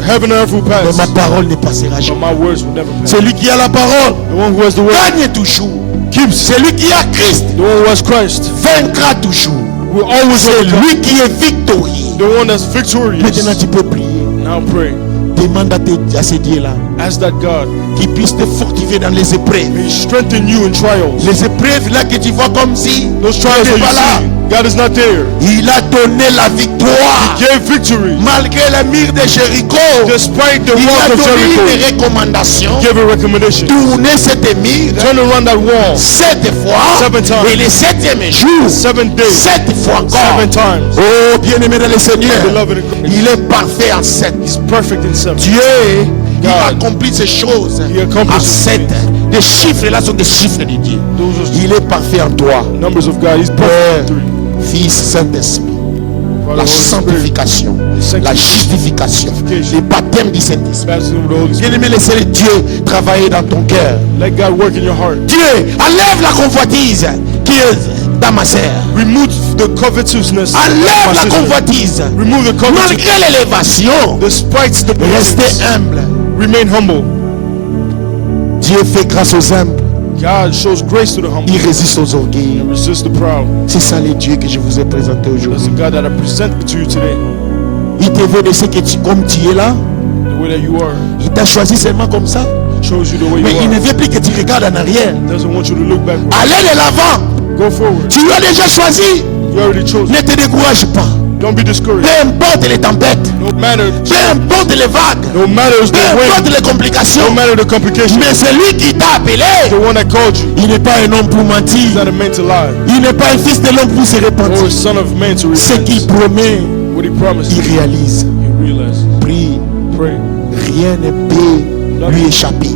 Heaven and earth will mais pass, ma parole ne passera but jamais. my words will never pass. Celui qui a la parole The one who has the word gagne toujours. keeps. Celui qui a Christ The one who has Christ vaincra toujours. will always C'est overcome. lui qui est victorieux. The one that's victorious. Maintenant tu peux prier. Now pray. Demande à ce Dieu-là Ask that God qui puisse te fortifier dans les épreuves. may strengthen you in trials. Les épreuves là que tu vois comme si Those trials il that n'est you pas là. see, God is not there. Il a donné la victoire. He gave victory Malgré la mire de Jéricho, despite the il walls a of donné une Jericho. recommandation. Give a recommendation. Tournez cette mire Turn around that wall 7 fois. 7 times. Et le 7e jour, 7 days, 7 fois encore. 7 times. Oh, bien-aimé dans le Seigneur, Beloved in Christ. il est parfait en 7. He's perfect in 7. Dieu, il God. accomplit ces choses He en accomplishes 7. Les chiffres là sont des chiffres de Dieu. Those are Il est parfait en toi. numbers of God. He's Père, perfect in 3. Fils, Saint-Esprit. Father, La Holy Spirit, sanctification, la justification, le baptême du Saint-Esprit. baptism of the Holy Spirit. Bien-aimé, laissez Dieu travailler dans ton cœur. Let God work in your heart. Dieu, enlève la convoitise qui est dans ma sœur. Remove the covetousness. Enlève of la my sister. convoitise. Remove the covetousness. Malgré l'élévation, Despite the restez blessings, humble. remain humble. Dieu fait grâce aux humbles. God shows grace to the humble Il résiste aux orgueils. and resists the proud. C'est ça le Dieu que je vous ai présenté That's aujourd'hui. the God that I present to you today. Il te veut de ce que tu, comme tu es là. The way that you are. Il t'a choisi seulement comme ça. He chose you the way Mais you il ne are. veut plus que tu regardes en arrière. He doesn't want you to look backward. Allez de l'avant. Go forward. Tu l'as déjà choisi. You already chose. Ne te décourage pas. Don't be discouraged. Peu importe les tempêtes. No matter, Peu importe les vagues. no matter Peu the importe wind, les complications. no matter the complications. Mais celui qui t'a appelé, The one that called you, il n'est pas un homme pour he's mentir. not a man to lie, Il n'est pas un fils de l'homme pour se or a repentir. son of man to Ce qu'il repent. promet, What he promised, il réalise. you realize. Prie. Pray. Rien ne peut lui échapper.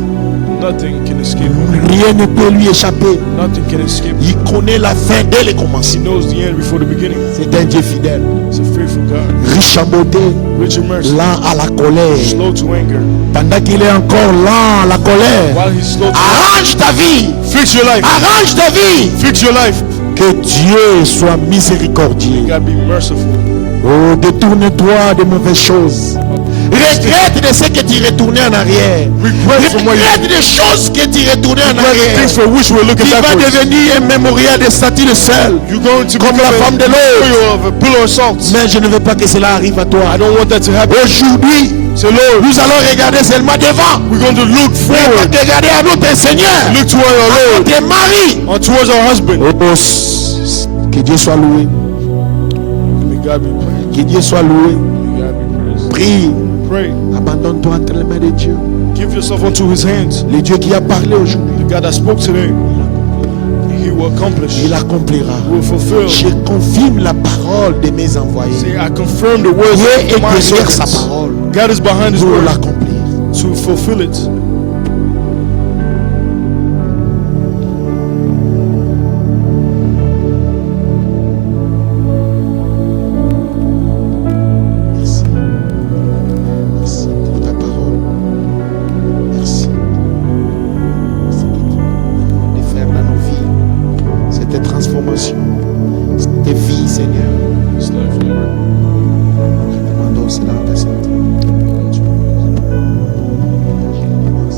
Nothing can escape him. Rien ne peut lui échapper. Nothing can escape him. Il connaît la fin dès le He commencement. knows the end before the beginning. C'est un Dieu fidèle. It's a faithful God. Riche en beauté, Rich in mercy. lent à la colère. Slow to anger. Pendant qu'il est encore lent à la colère, While he's slow to arrange ta vie. fix your life. Arrange ta vie. Fix your life. Que Dieu soit miséricordieux. God be merciful. Oh, détourne-toi de mauvaises choses. Regrette de ce que tu retournais en arrière. Regret from what you Regrette des choses que tu retournais en regret the things arrière. for which we're looking Il va backwards. devenir un mémorial de statut de sel. You're going to Comme become la femme de a l'autre. pillar of a pillar of salt. Mais je ne veux pas que cela arrive à toi. I don't want that to happen. Aujourd'hui, Say, Lord, nous allons regarder seulement devant. we're going to look On forward. va regarder à notre Seigneur, Look toward our à Lord notre mari. and towards our husband. Oh, que Dieu soit loué. May God be praised. Que Dieu soit loué. May God be praised. Prie. Pray. Abandonne-toi entre les mains de Dieu. Give yourself unto his hands. Le Dieu qui a parlé aujourd'hui, The God that spoke today, he will accomplish. il accomplira. He will fulfill. Je confirme la parole de mes envoyés. Say, I confirm the words Dieu est of my derrière sa servants. parole God is behind his pour word l'accomplir. to fulfill it. Merci. Merci pour ta parole. Merci. Merci de faire dans nos vies cette transformation, cette vie, Seigneur. This life, Lord. Nous demandons cela à ta santé. Merci.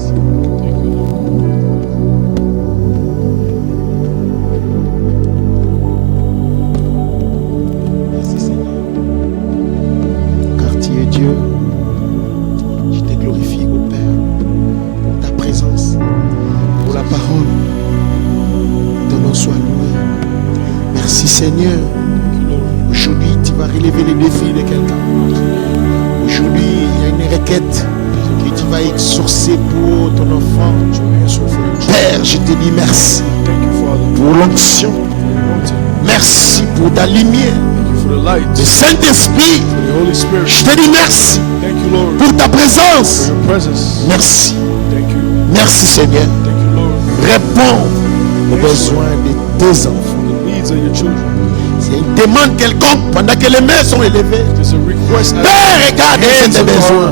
Seigneur, aujourd'hui tu vas relever les défis de quelqu'un. Aujourd'hui il y a une requête que tu vas exaucer pour ton enfant. Père, je te dis merci pour l'onction. Merci pour ta lumière. Le Saint-Esprit, je te dis merci pour ta présence. Merci. Merci Seigneur. Réponds aux besoins de tes enfants. C'est une demande quelconque pendant que les mains sont élevées. Père, regarde ces besoins.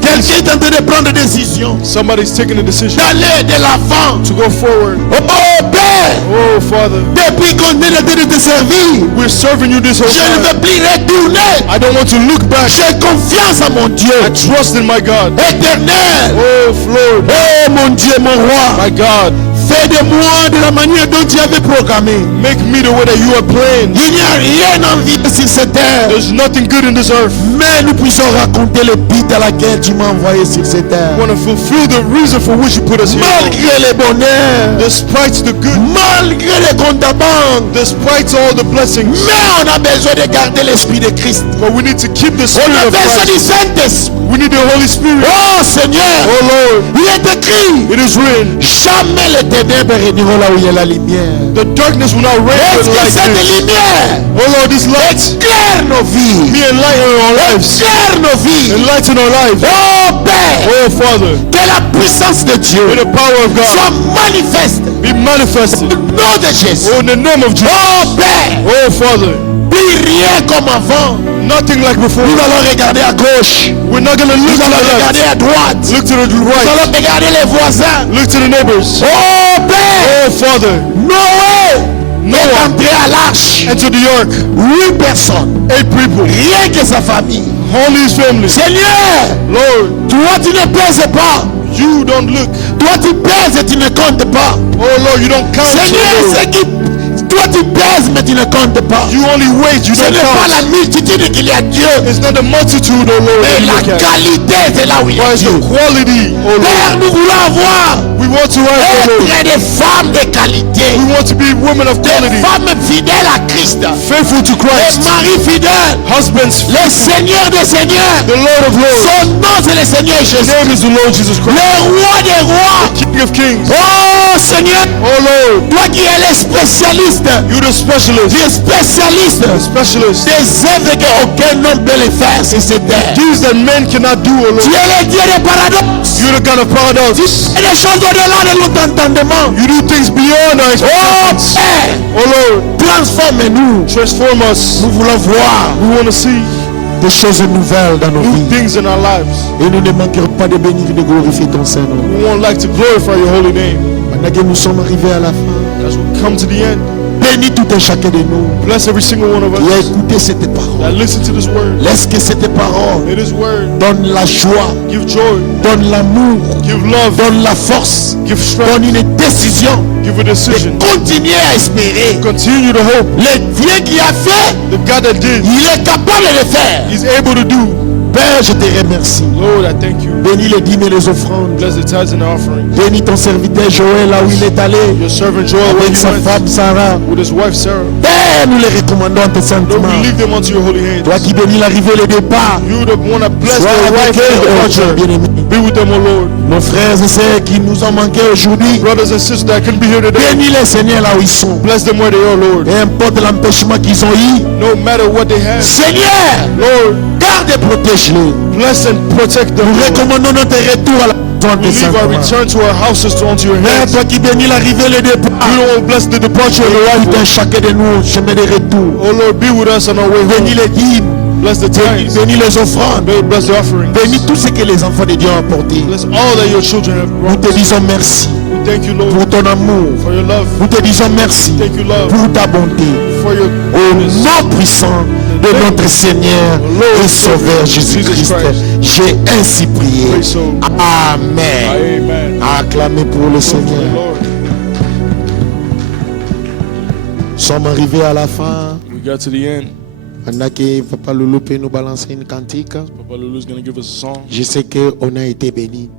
Quelqu'un est en train de prendre des décisions. D'aller de l'avant. Oh Père, depuis qu'on est en train de te servir, je ne veux plus retourner. J'ai confiance en mon Dieu. Éternel. Oh mon Dieu, mon roi. Fais de moi de la manière dont tu avais programmé. Make me the way that you are planned. Il n'y a rien envie sur cette terre. There's nothing good in this earth. Mais nous puissions raconter le but à laquelle tu m'as envoyé sur cette terre. I want to fulfill the reason for which you put us here. Malgré les bonheurs, Despite the good, malgré les comptes à banque, despite all the blessings, mais on a besoin de garder l'esprit de Christ. but we need to keep the On spirit a of besoin du Christ. Saint-Esprit. We need the Holy Spirit. Oh Seigneur, Oh Lord, il est écrit, it is written, jamais les ténèbres régneront là où il y a la lumière. the darkness will not reign Est-ce with que like cette this. lumière Oh Lord, this light éclaire nos vies? be enlighten our lives. Éclaire nos vies. Enlighten our lives. Oh Père, Oh Father, que la puissance de Dieu may the power of God soit manifeste be manifested. au nom de Jésus. Oh, in the name of Jesus. Oh Père, Oh Father, plus rien comme avant. nothing like before. Nous allons regarder à gauche. We're not going to look Nous to allons the regarder left. à droite. Look to the Nous right. allons regarder les voisins. Look to the neighbors. Oh Père, Oh Father, Noé est Noah entré à l'arche. enter the ark. 8 personnes. 8 people. Rien que sa famille. Only his family. Seigneur, Lord, toi tu ne pèses pas. you don't look. Toi tu pèses et tu ne comptes pas. Oh Lord, you don't count. Seigneur, Lord. c'est qui? Toi tu pèses mais tu ne comptes pas. You only wait, you Ce don't n'est pas la count. multitude qu'il y a Dieu, It's not the multitude, oh Lord, that mais you la look at. qualité, c'est là où il y a But it's Dieu. the quality, oh Lord. Père, nous voulons avoir We want to have, oh Lord. être des femmes de qualité, We want to be women of des quality. femmes fidèles à Christ, Faithful to des Christ. maris fidèles, Husbands, le Seigneur des Seigneurs. the Lord of Lords. Son nom c'est le Seigneur His Jésus, name is the Lord Jesus Christ. le roi des rois. King of kings. Oh Seigneur, Oh Lord, toi qui es le spécialiste, you the specialist. tu es spécialiste Specialist. des œuvres qu'aucun homme peut les faire sur cette terre. Things that men cannot do, oh Tu Lord. es le Dieu des paradoxes You're the God of paradox. et des choses au-delà de notre entendement. You do things beyond our Oh expectations. Père, Oh Lord, transforme-nous. transform us. Nous voulons voir We want to see des choses nouvelles dans nos new vies. things in our lives. Et nous ne manquerons pas de bénir et de glorifier ton Saint-Nom. We want like to glorify your holy name. Pendant que nous sommes arrivés à la fin, As we come to the end, bénis tout un chacun de nous bless every single one of qui a us écouté cette parole. that listen to this word. Laisse que cette parole It is word. donne la joie, Give joy, donne l'amour, give love, donne la force, give strength, donne une décision give a decision. de continuer à espérer. Continue to hope. Le Dieu qui a fait, The God that did, il est capable de le faire. He's able to do. Père, je te remercie. Lord, I thank you. Bénis les dîmes et les offrandes. Bless the tithes and the offerings. Bénis ton serviteur Joël là où il est allé Your servant Joel, where avec he sa went femme Sarah. with his wife Sarah. Père, nous les recommandons en tes Lord, sentiments. we leave them onto your holy hands. Toi qui bénis l'arrivée et le départ. You the one that bless Sois their avec wife and eux, their oh Dieu departure. bien-aimé. Be with them, O Lord. Nos frères et sœurs qui nous ont manqué aujourd'hui. Brothers and sisters that couldn't be here today, Bénis les Seigneur là où ils sont. bless them where they are, Lord. Peu importe l'empêchement qu'ils ont eu. No matter what they have, Seigneur, Lord, garde et protège-les. bless and protect them. Nous Lord. recommandons notre retour à la maison We de leave our Saint-Thomas. return to our houses to onto your Père, hands. toi qui bénis l'arrivée et le départ. You don't bless the departure and the Tout un arrival. chacun de nous, chemin de retour. Oh Lord, be with us on our way Bénis home. les dîmes. Bless the tithes. Bénis les offrandes. Bless the offerings. Bénis tout ce que les enfants de Dieu ont apporté. Bless all that your children have Nous brought. te disons merci We thank you, Lord, pour ton amour. for your love. Nous te disons merci Thank you, love, pour ta bonté. for your Au goodness. nom puissant de notre Seigneur et Sauveur Jésus-Christ, j'ai ainsi prié. Pray so. Amen. Amen. Acclamez pour le Seigneur. Lord, Nous sommes arrivés à la fin. we got to the end. Pendant que Papa Loulou peut nous balancer une cantique, Papa Lulu's going to give us a song. je sais qu'on a été bénis.